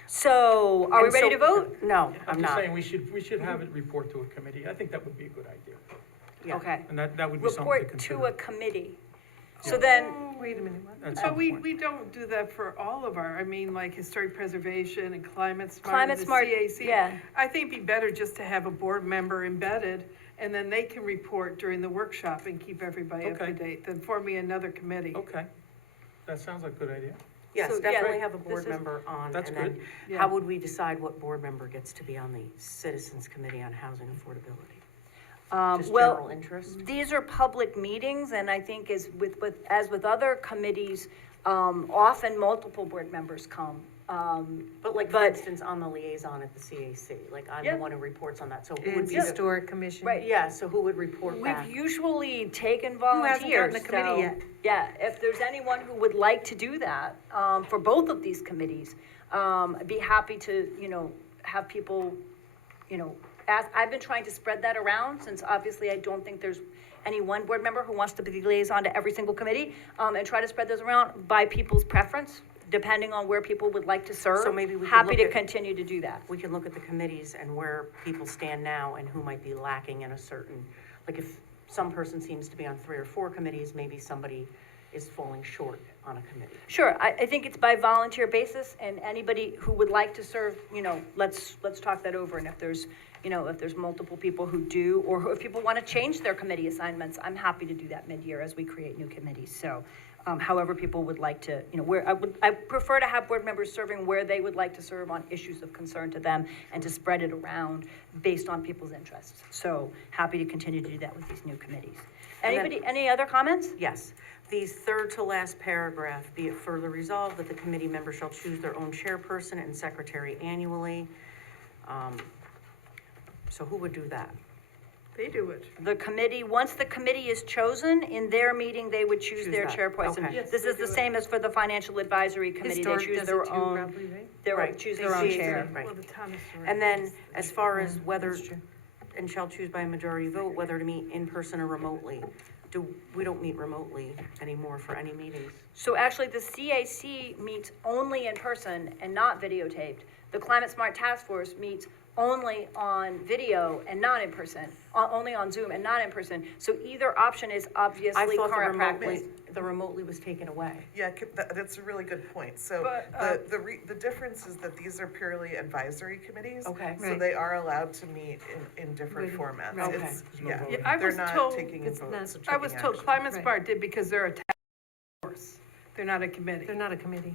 So, are we And ready so- to vote? No, I'm I'm just not. saying, we should have it report to a committee. I think that would be a good idea. Yeah. Okay. And that would be something to Report consider. to a committee. So then, Wait a minute, what? At So some we, point. we don't do that for all of our, I mean, like historic preservation and climate smart. Climate and the Smart, CAC. yeah. I think it'd be better just to have a board member embedded, and then they can report during the workshop and keep everybody up to Okay. date, than forming another committee. Okay, that sounds like a good idea. Yes, So, yeah, definitely have a this board is- member on. That's and then good. Yeah. How would we decide what board member gets to be on the Citizens Committee on Housing Affordability? Just well, general interest? these are public meetings, and I think as with other committees, often multiple board members come. But like, for instance, on the liaison at the CAC, like I'm the Yeah. one who reports on that, so who would It's be the? historic commission. Right. Yeah, so who would report back? We've usually taken Who hasn't volunteers, gotten a committee so- yet? Yeah, if there's anyone who would like to do that, for both of these committees, I'd be happy to, have people, I've been trying to spread that around, since obviously I don't think there's any one board member who wants to be the liaison to every single committee, and try to spread those around by people's preference, depending on where people would like to serve. So maybe we could Happy look to at- continue to do that. We can look at the committees and where people stand now and who might be lacking in a certain, like if some person seems to be on 3 or 4 committees, maybe somebody is falling short on a committee. Sure, I think it's by volunteer basis, and anybody who would like to serve, let's talk that over, and if there's, if there's multiple people who do, or if people want to change their committee assignments, I'm happy to do that mid-year as we create new committees, so, however people would like to, I prefer to have board members serving where they would like to serve on issues of concern to them, and to spread it around based on people's interests, so happy to continue to do that with these new committees. Any other comments? Yes. The third to last paragraph, be it further resolved that the committee members shall choose their own chairperson and secretary annually. So who would do that? They do it. The committee, once the committee is chosen, in their meeting, they would choose their that. chairperson. Okay. Yes, This they is the do it. same as for the financial advisory committee, they Historic choose does it their too, own, probably, right? they Right. choose They their own choose chair. Right. Well, the town is. And then, as far as whether, and shall choose by a majority vote, whether to meet in person or remotely. We don't meet remotely anymore for any meetings. So actually, the CAC meets only in person and not videotaped. The Climate Smart Task Force meets only on video and not in person, only on Zoom and not in person. So either option is I obviously thought current practice. the remotely was taken away. Yeah, that's a really good point. So But, the difference is that these are purely advisory committees. Okay. So Right. they are allowed to meet in different Right. formats. Okay. It's, yeah, Yeah, I they're was not told taking it's votes and I was taking told action. Climate Right. Smart did because they're a task force. They're not a committee. They're not a committee.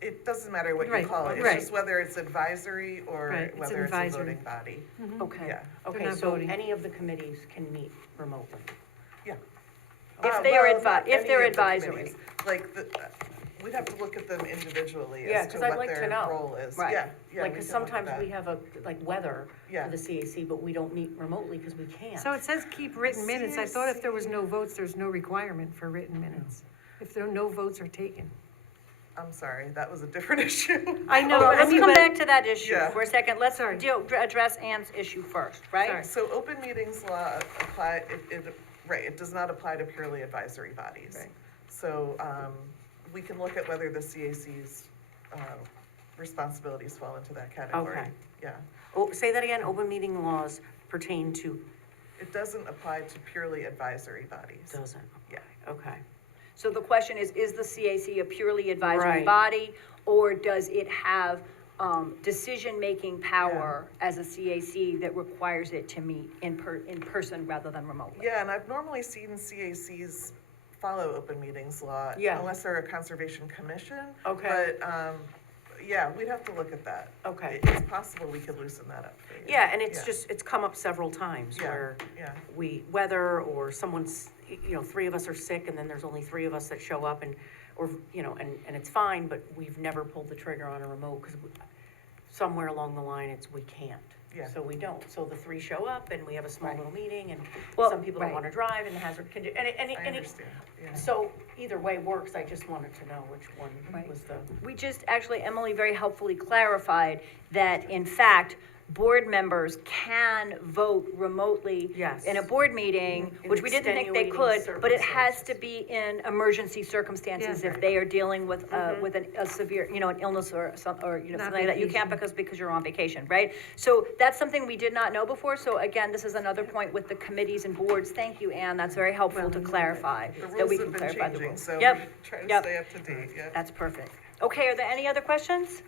It doesn't matter what you Right, call it, it's right. just whether it's advisory or Right, it's whether it's a advisory. voting body. Okay. Yeah. Okay, not so voting. any of the committees can meet remotely. Yeah. If they are Well, not if any they're of the advisory. committees. Like, we'd have to look at them individually Yeah, as to 'cause I'd what like to their know. role is. Right. Yeah, yeah. Like, we cause can look at sometimes that. we have weather Yeah. for the CAC, but we don't meet remotely because we can't. So it says keep written minutes. I thought if there was no votes, there's no requirement for written minutes. If there, no votes are taken. I'm sorry, that was a different issue. I know, Well, I let's mean, come but- back to that issue Yeah. for a second. Let's Sorry. address Ann's issue first, right? Sorry. So open meetings law it does not apply to purely advisory bodies. Right. So, we can look at whether the CAC's, responsibilities fall into that category. Okay. Yeah, Oh, say that again, open meeting laws pertain to, it doesn't apply to purely advisory bodies. doesn't, Yeah. okay. So the question is the CAC a purely advisory Right. body, or does it have, decision-making power as a CAC that requires it to meet in person rather than remotely? Yeah, and I've normally seen CACs follow open meetings law. Yeah. Unless they're a conservation commission. Okay. But, yeah, we'd have to look at that. Okay. It's possible we could loosen that up for you. Yeah, and it's Yeah. just, it's come up several times Yeah, where yeah. weather or someone's, 3 of us are sick and then there's only 3 of us that show up and it's fine, but we've never pulled the trigger on a remote because somewhere along the line we can't. Yeah. So we don't. So the 3 show up and we have a small Right. little meeting and Well, some people don't right. want to drive and the hazard I understand, yeah. so either way works. I just wanted to know which one Right. was the. We just, actually, Emily very helpfully clarified that, in fact, board members can vote remotely Yes. in a board meeting, In which we didn't think they extenuating could, but it has to circumstances. be in emergency circumstances Yeah. if they are dealing with, with a severe, an illness or something like that. You can't vacation. because you're on vacation, right? So that's something we did not know before, so again, this is another point with the committees and boards. Thank you, Anne, that's very helpful to clarify, The that we rules can have been clarify the changing, rules. so Yep, we try to yep. stay up to date, yeah. That's perfect. Okay, are there any other questions?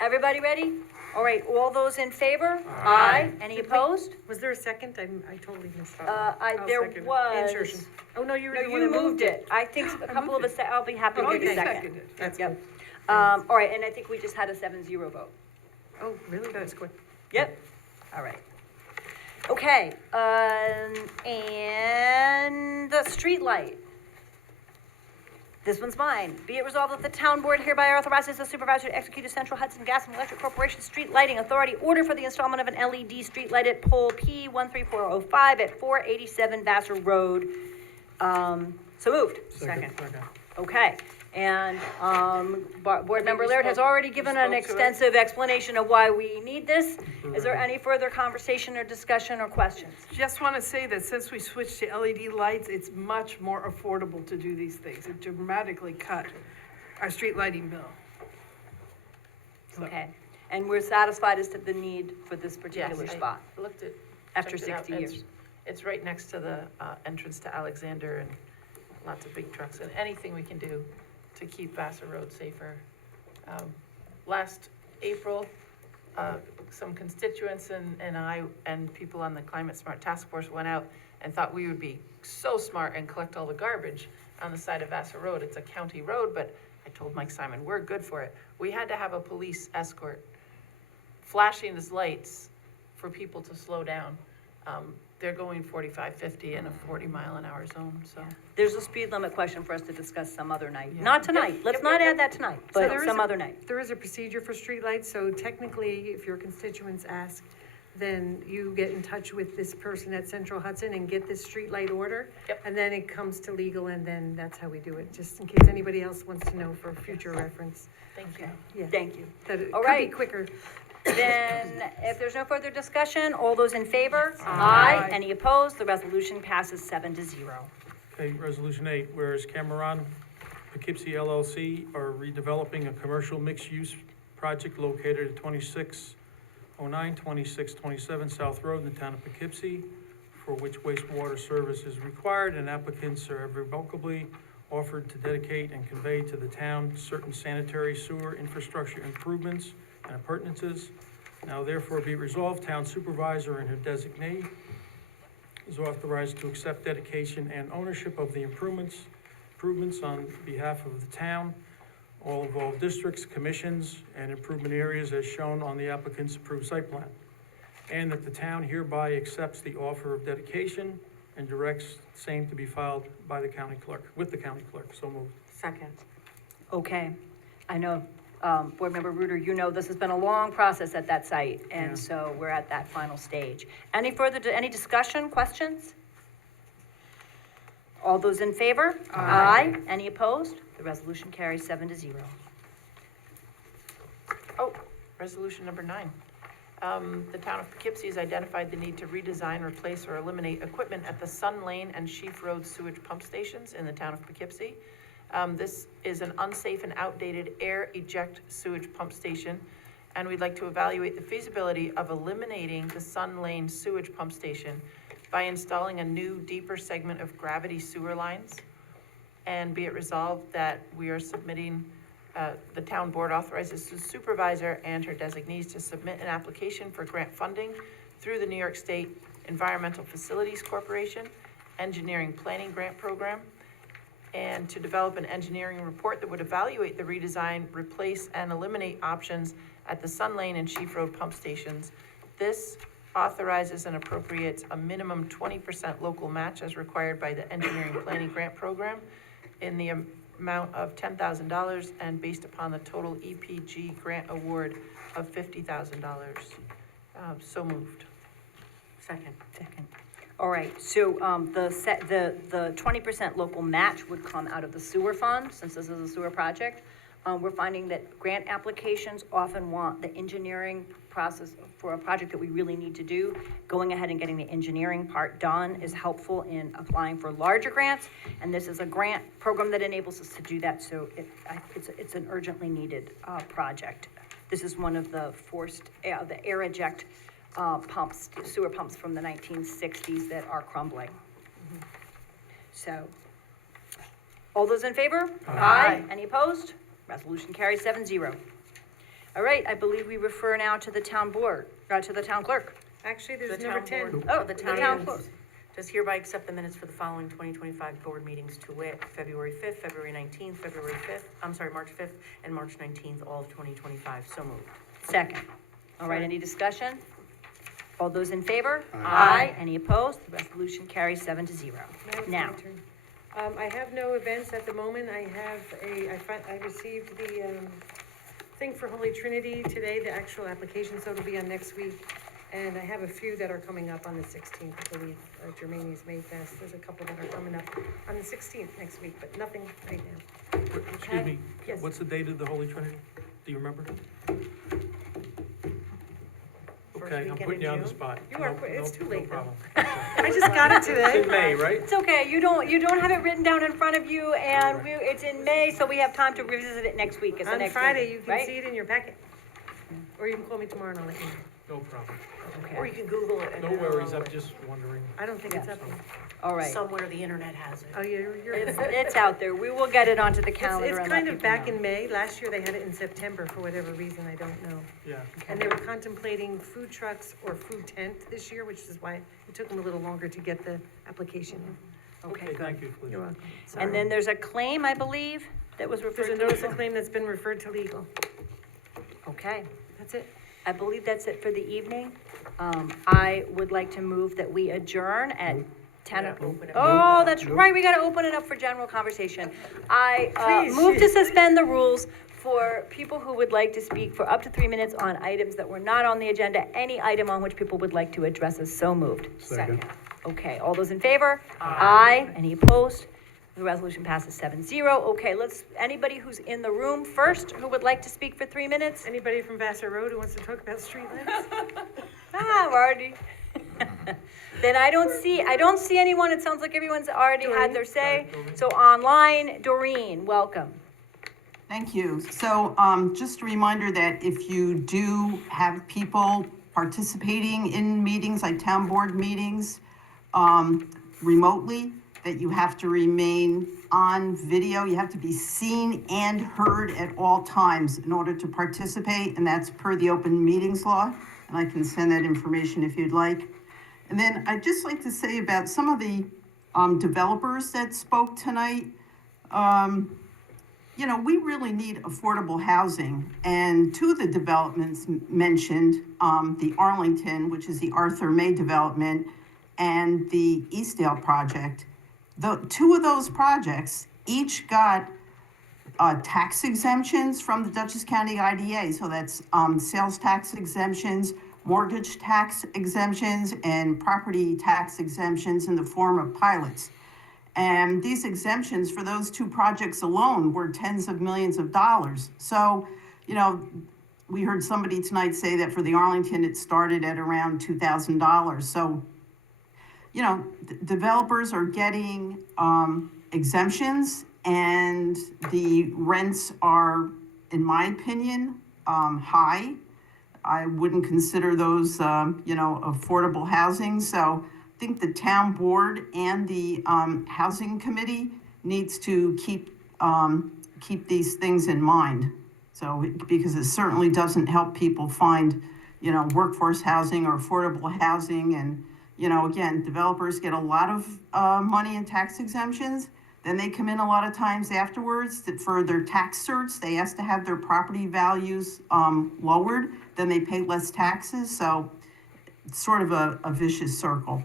Everybody ready? All right, all those in favor? Aye. Any opposed? Was there a second? I totally missed that one. I'll There second it. was. Insertion. Oh, no, you were No, the one you that moved it. I think a couple of us, I'll be happy to Oh, give you you a second. seconded it. That's Yep. All right, and I think we just had a 7-0 vote. Oh, really? That's quick. Yep. All right. Okay, and the street light. This one's mine. Be it resolved that the town board hereby authorizes the supervisor to execute a Central Hudson Gas and Electric Corporation street lighting authority order for the installment of an LED street light at pole P13405 at 487 Vassar Road. So moved. Second. Okay, And, Board Member we Laird has spoke- already we given spoke an to it. extensive explanation of why we need this. Is there any further conversation or discussion or questions? Just want to say that since we switched to LED lights, it's much more affordable to do these things. It dramatically cut our street lighting bill. Okay, and we're satisfied as to the need for this Yes, particular I spot looked at, after checked it out. 60 It's- years. It's right next to the entrance to Alexander, and lots of big trucks, and anything we can do to keep Vassar Road safer. Last April, some constituents and I and people on the Climate Smart Task Force went out and thought we would be so smart and collect all the garbage on the side of Vassar Road. It's a county road, but I told Mike Simon, we're good for it. We had to have a police escort flashing his lights for people to slow down. They're going 45, 50 in a 40-mile-an-hour zone, so. There's a speed limit question for us to discuss some other night. Yeah. Not tonight, let's not add that tonight, So but there is some a- other night. There is a procedure for streetlights, so technically, if your constituents ask, then you get in touch with this person at Central Hudson and get this streetlight order. Yep. And then it comes to legal, and then that's how we do it, just in case anybody else wants to know for future reference. Thank you. Yeah, Thank you. that it All could be right. quicker. Then, if there's no further discussion, all those in favor? Aye. Any opposed? The resolution passes 7-0. Okay, Resolution 8, whereas Cameron Poughkeepsie LLC are redeveloping a commercial mixed-use project located at 2609, 2627 South Road in the town of Poughkeepsie, for which wastewater service is required, and applicants are irrevocably offered to dedicate and convey to the town certain sanitary sewer infrastructure improvements and appurtenances. Now therefore be resolved, town supervisor and her designee is authorized to accept dedication and ownership of the improvements on behalf of the town, all involved districts, commissions, and improvement areas as shown on the applicant's approved site plan. And that the town hereby accepts the offer of dedication and directs same to be filed by the county clerk, with the county clerk. So moved. Second. Okay, I know, Board Member Reuter, you know this has been a long process at that site, Yeah. and so we're at that final stage. Any further, any discussion, questions? All those in favor? Aye. Any opposed? The resolution carries 7-0. Oh, resolution number 9. The town of Poughkeepsie has identified the need to redesign, replace, or eliminate equipment at the Sun Lane and Sheaf Road sewage pump stations in the town of Poughkeepsie. This is an unsafe and outdated air eject sewage pump station, and we'd like to evaluate the feasibility of eliminating the Sun Lane sewage pump station by installing a new, deeper segment of gravity sewer lines. And be it resolved that we are submitting, the town board authorizes the supervisor and her designees to submit an application for grant funding through the New York State Environmental Facilities Corporation Engineering Planning Grant Program, and to develop an engineering report that would evaluate the redesign, replace, and eliminate options at the Sun Lane and Sheaf Road pump stations. This authorizes and appropriates a minimum 20% local match as required by the Engineering Planning Grant Program in the amount of $10,000 and based upon the total EPG grant award of $50,000. So moved. Second. All right, so, the 20% local match would come out of the sewer fund, since this is a sewer project. We're finding that grant applications often want the engineering process for a project that we really need to do. Going ahead and getting the engineering part done is helpful in applying for larger grants, and this is a grant program that enables us to do that, so it's an urgently needed, project. This is one of the the air eject, pumps, sewer pumps from the 1960s that are crumbling. So, all those in favor? Aye. Any opposed? Resolution carries 7-0. All right, I believe we refer now to the town board, to the town clerk. Actually, The there's number town 10. board. Oh, The the town town board does hereby accept the minutes for the following 2025 board meetings to wit, February 5th, February 19th, March 5th, and March 19th, all of 2025. So moved. Second. All right, any discussion? All those in favor? Aye. Any opposed? The resolution carries 7-0. it's Now, my turn. I have no events at the moment. I received the, thing for Holy Trinity today, the actual application, so it'll be on next week. And I have a few that are coming up on the 16th, I believe, Germania's Mayfest. There's a couple that are coming up on the 16th next week, but nothing right now. Excuse me, Yes. what's the date of the Holy Trinity? Do you remember? Okay, I'm weekend putting in you on the June? spot. You are, No- it's no- too no late now. problem. I just got it today. It's in May, right? It's okay, you don't have it written down in front of you, and it's in May, so we have time to revisit it next week, it's the On next Friday, meeting, you can right? see it in your packet. Or you can call me tomorrow and I'll let you know. No problem. Or you can Google it and. No worries, I'm just wondering. I don't think it's up there. All right. Somewhere the internet has it. Oh, yeah, you're. It's out there, we will get it onto the It's, calendar it's and kind let of people back know. in May. Last year, they had it in September for whatever reason, I don't know. Yeah. And they were contemplating food trucks or food tent this year, which is why it took them a little longer to get the application in. Okay, good. Thank you, please. You're welcome. And then there's a claim, I believe, that was There's referred a to. notice of claim that's been referred to legal. Okay, That's it. I believe that's it for the evening. I would like to move that we adjourn at 10 o'clock. Oh, that's right, we gotta open it up for general conversation. I Please. move to suspend the rules for people who would like to speak for up to 3 minutes on items that were not on the agenda, any item on which people would like to address us, so moved. Second. Okay, all those in favor? Aye. Any opposed? The resolution passes 7-0. Okay, anybody who's in the room first who would like to speak for 3 minutes? Anybody from Vassar Road who wants to talk about streetlights? We're already. Then I don't see anyone. It sounds like everyone's already had their say. So online, Doreen, welcome. Thank you. So, just a reminder that if you do have people participating in meetings, like town board meetings, remotely, that you have to remain on video. You have to be seen and heard at all times in order to participate, and that's per the open meetings law. And I can send that information if you'd like. And then I'd just like to say about some of the developers that spoke tonight. You know, we really need affordable housing. And two of the developments mentioned, the Arlington, which is the Arthur May development, and the Eastdale project. The two of those projects each got tax exemptions from the Dutchess County IDA. So that's sales tax exemptions, mortgage tax exemptions, and property tax exemptions in the form of pilots. And these exemptions for those two projects alone were tens of millions of dollars. So, you know, we heard somebody tonight say that for the Arlington, it started at around $2,000. So, you know, developers are getting exemptions, and the rents are, in my opinion, high. I wouldn't consider those, you know, affordable housing. So I think the town board and the housing committee needs to keep these things in mind. So, because it certainly doesn't help people find, you know, workforce housing or affordable housing. And, you know, again, developers get a lot of money in tax exemptions. Then they come in a lot of times afterwards for their tax certs. They ask to have their property values lowered. Then they pay less taxes. So it's sort of a vicious circle.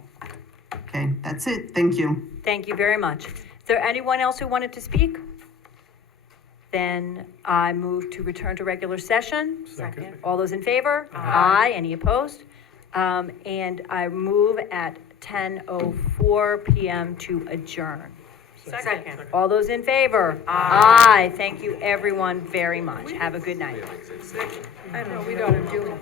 Okay, that's it. Thank you. Thank you very much. Is there anyone else who wanted to speak? Then I move to return to regular session. Second. All those in favor? Aye. Any opposed? And I move at 10:04 PM to adjourn. Second. All those in favor? Aye. Thank you, everyone, very much. Have a good night. I don't know, we don't do it.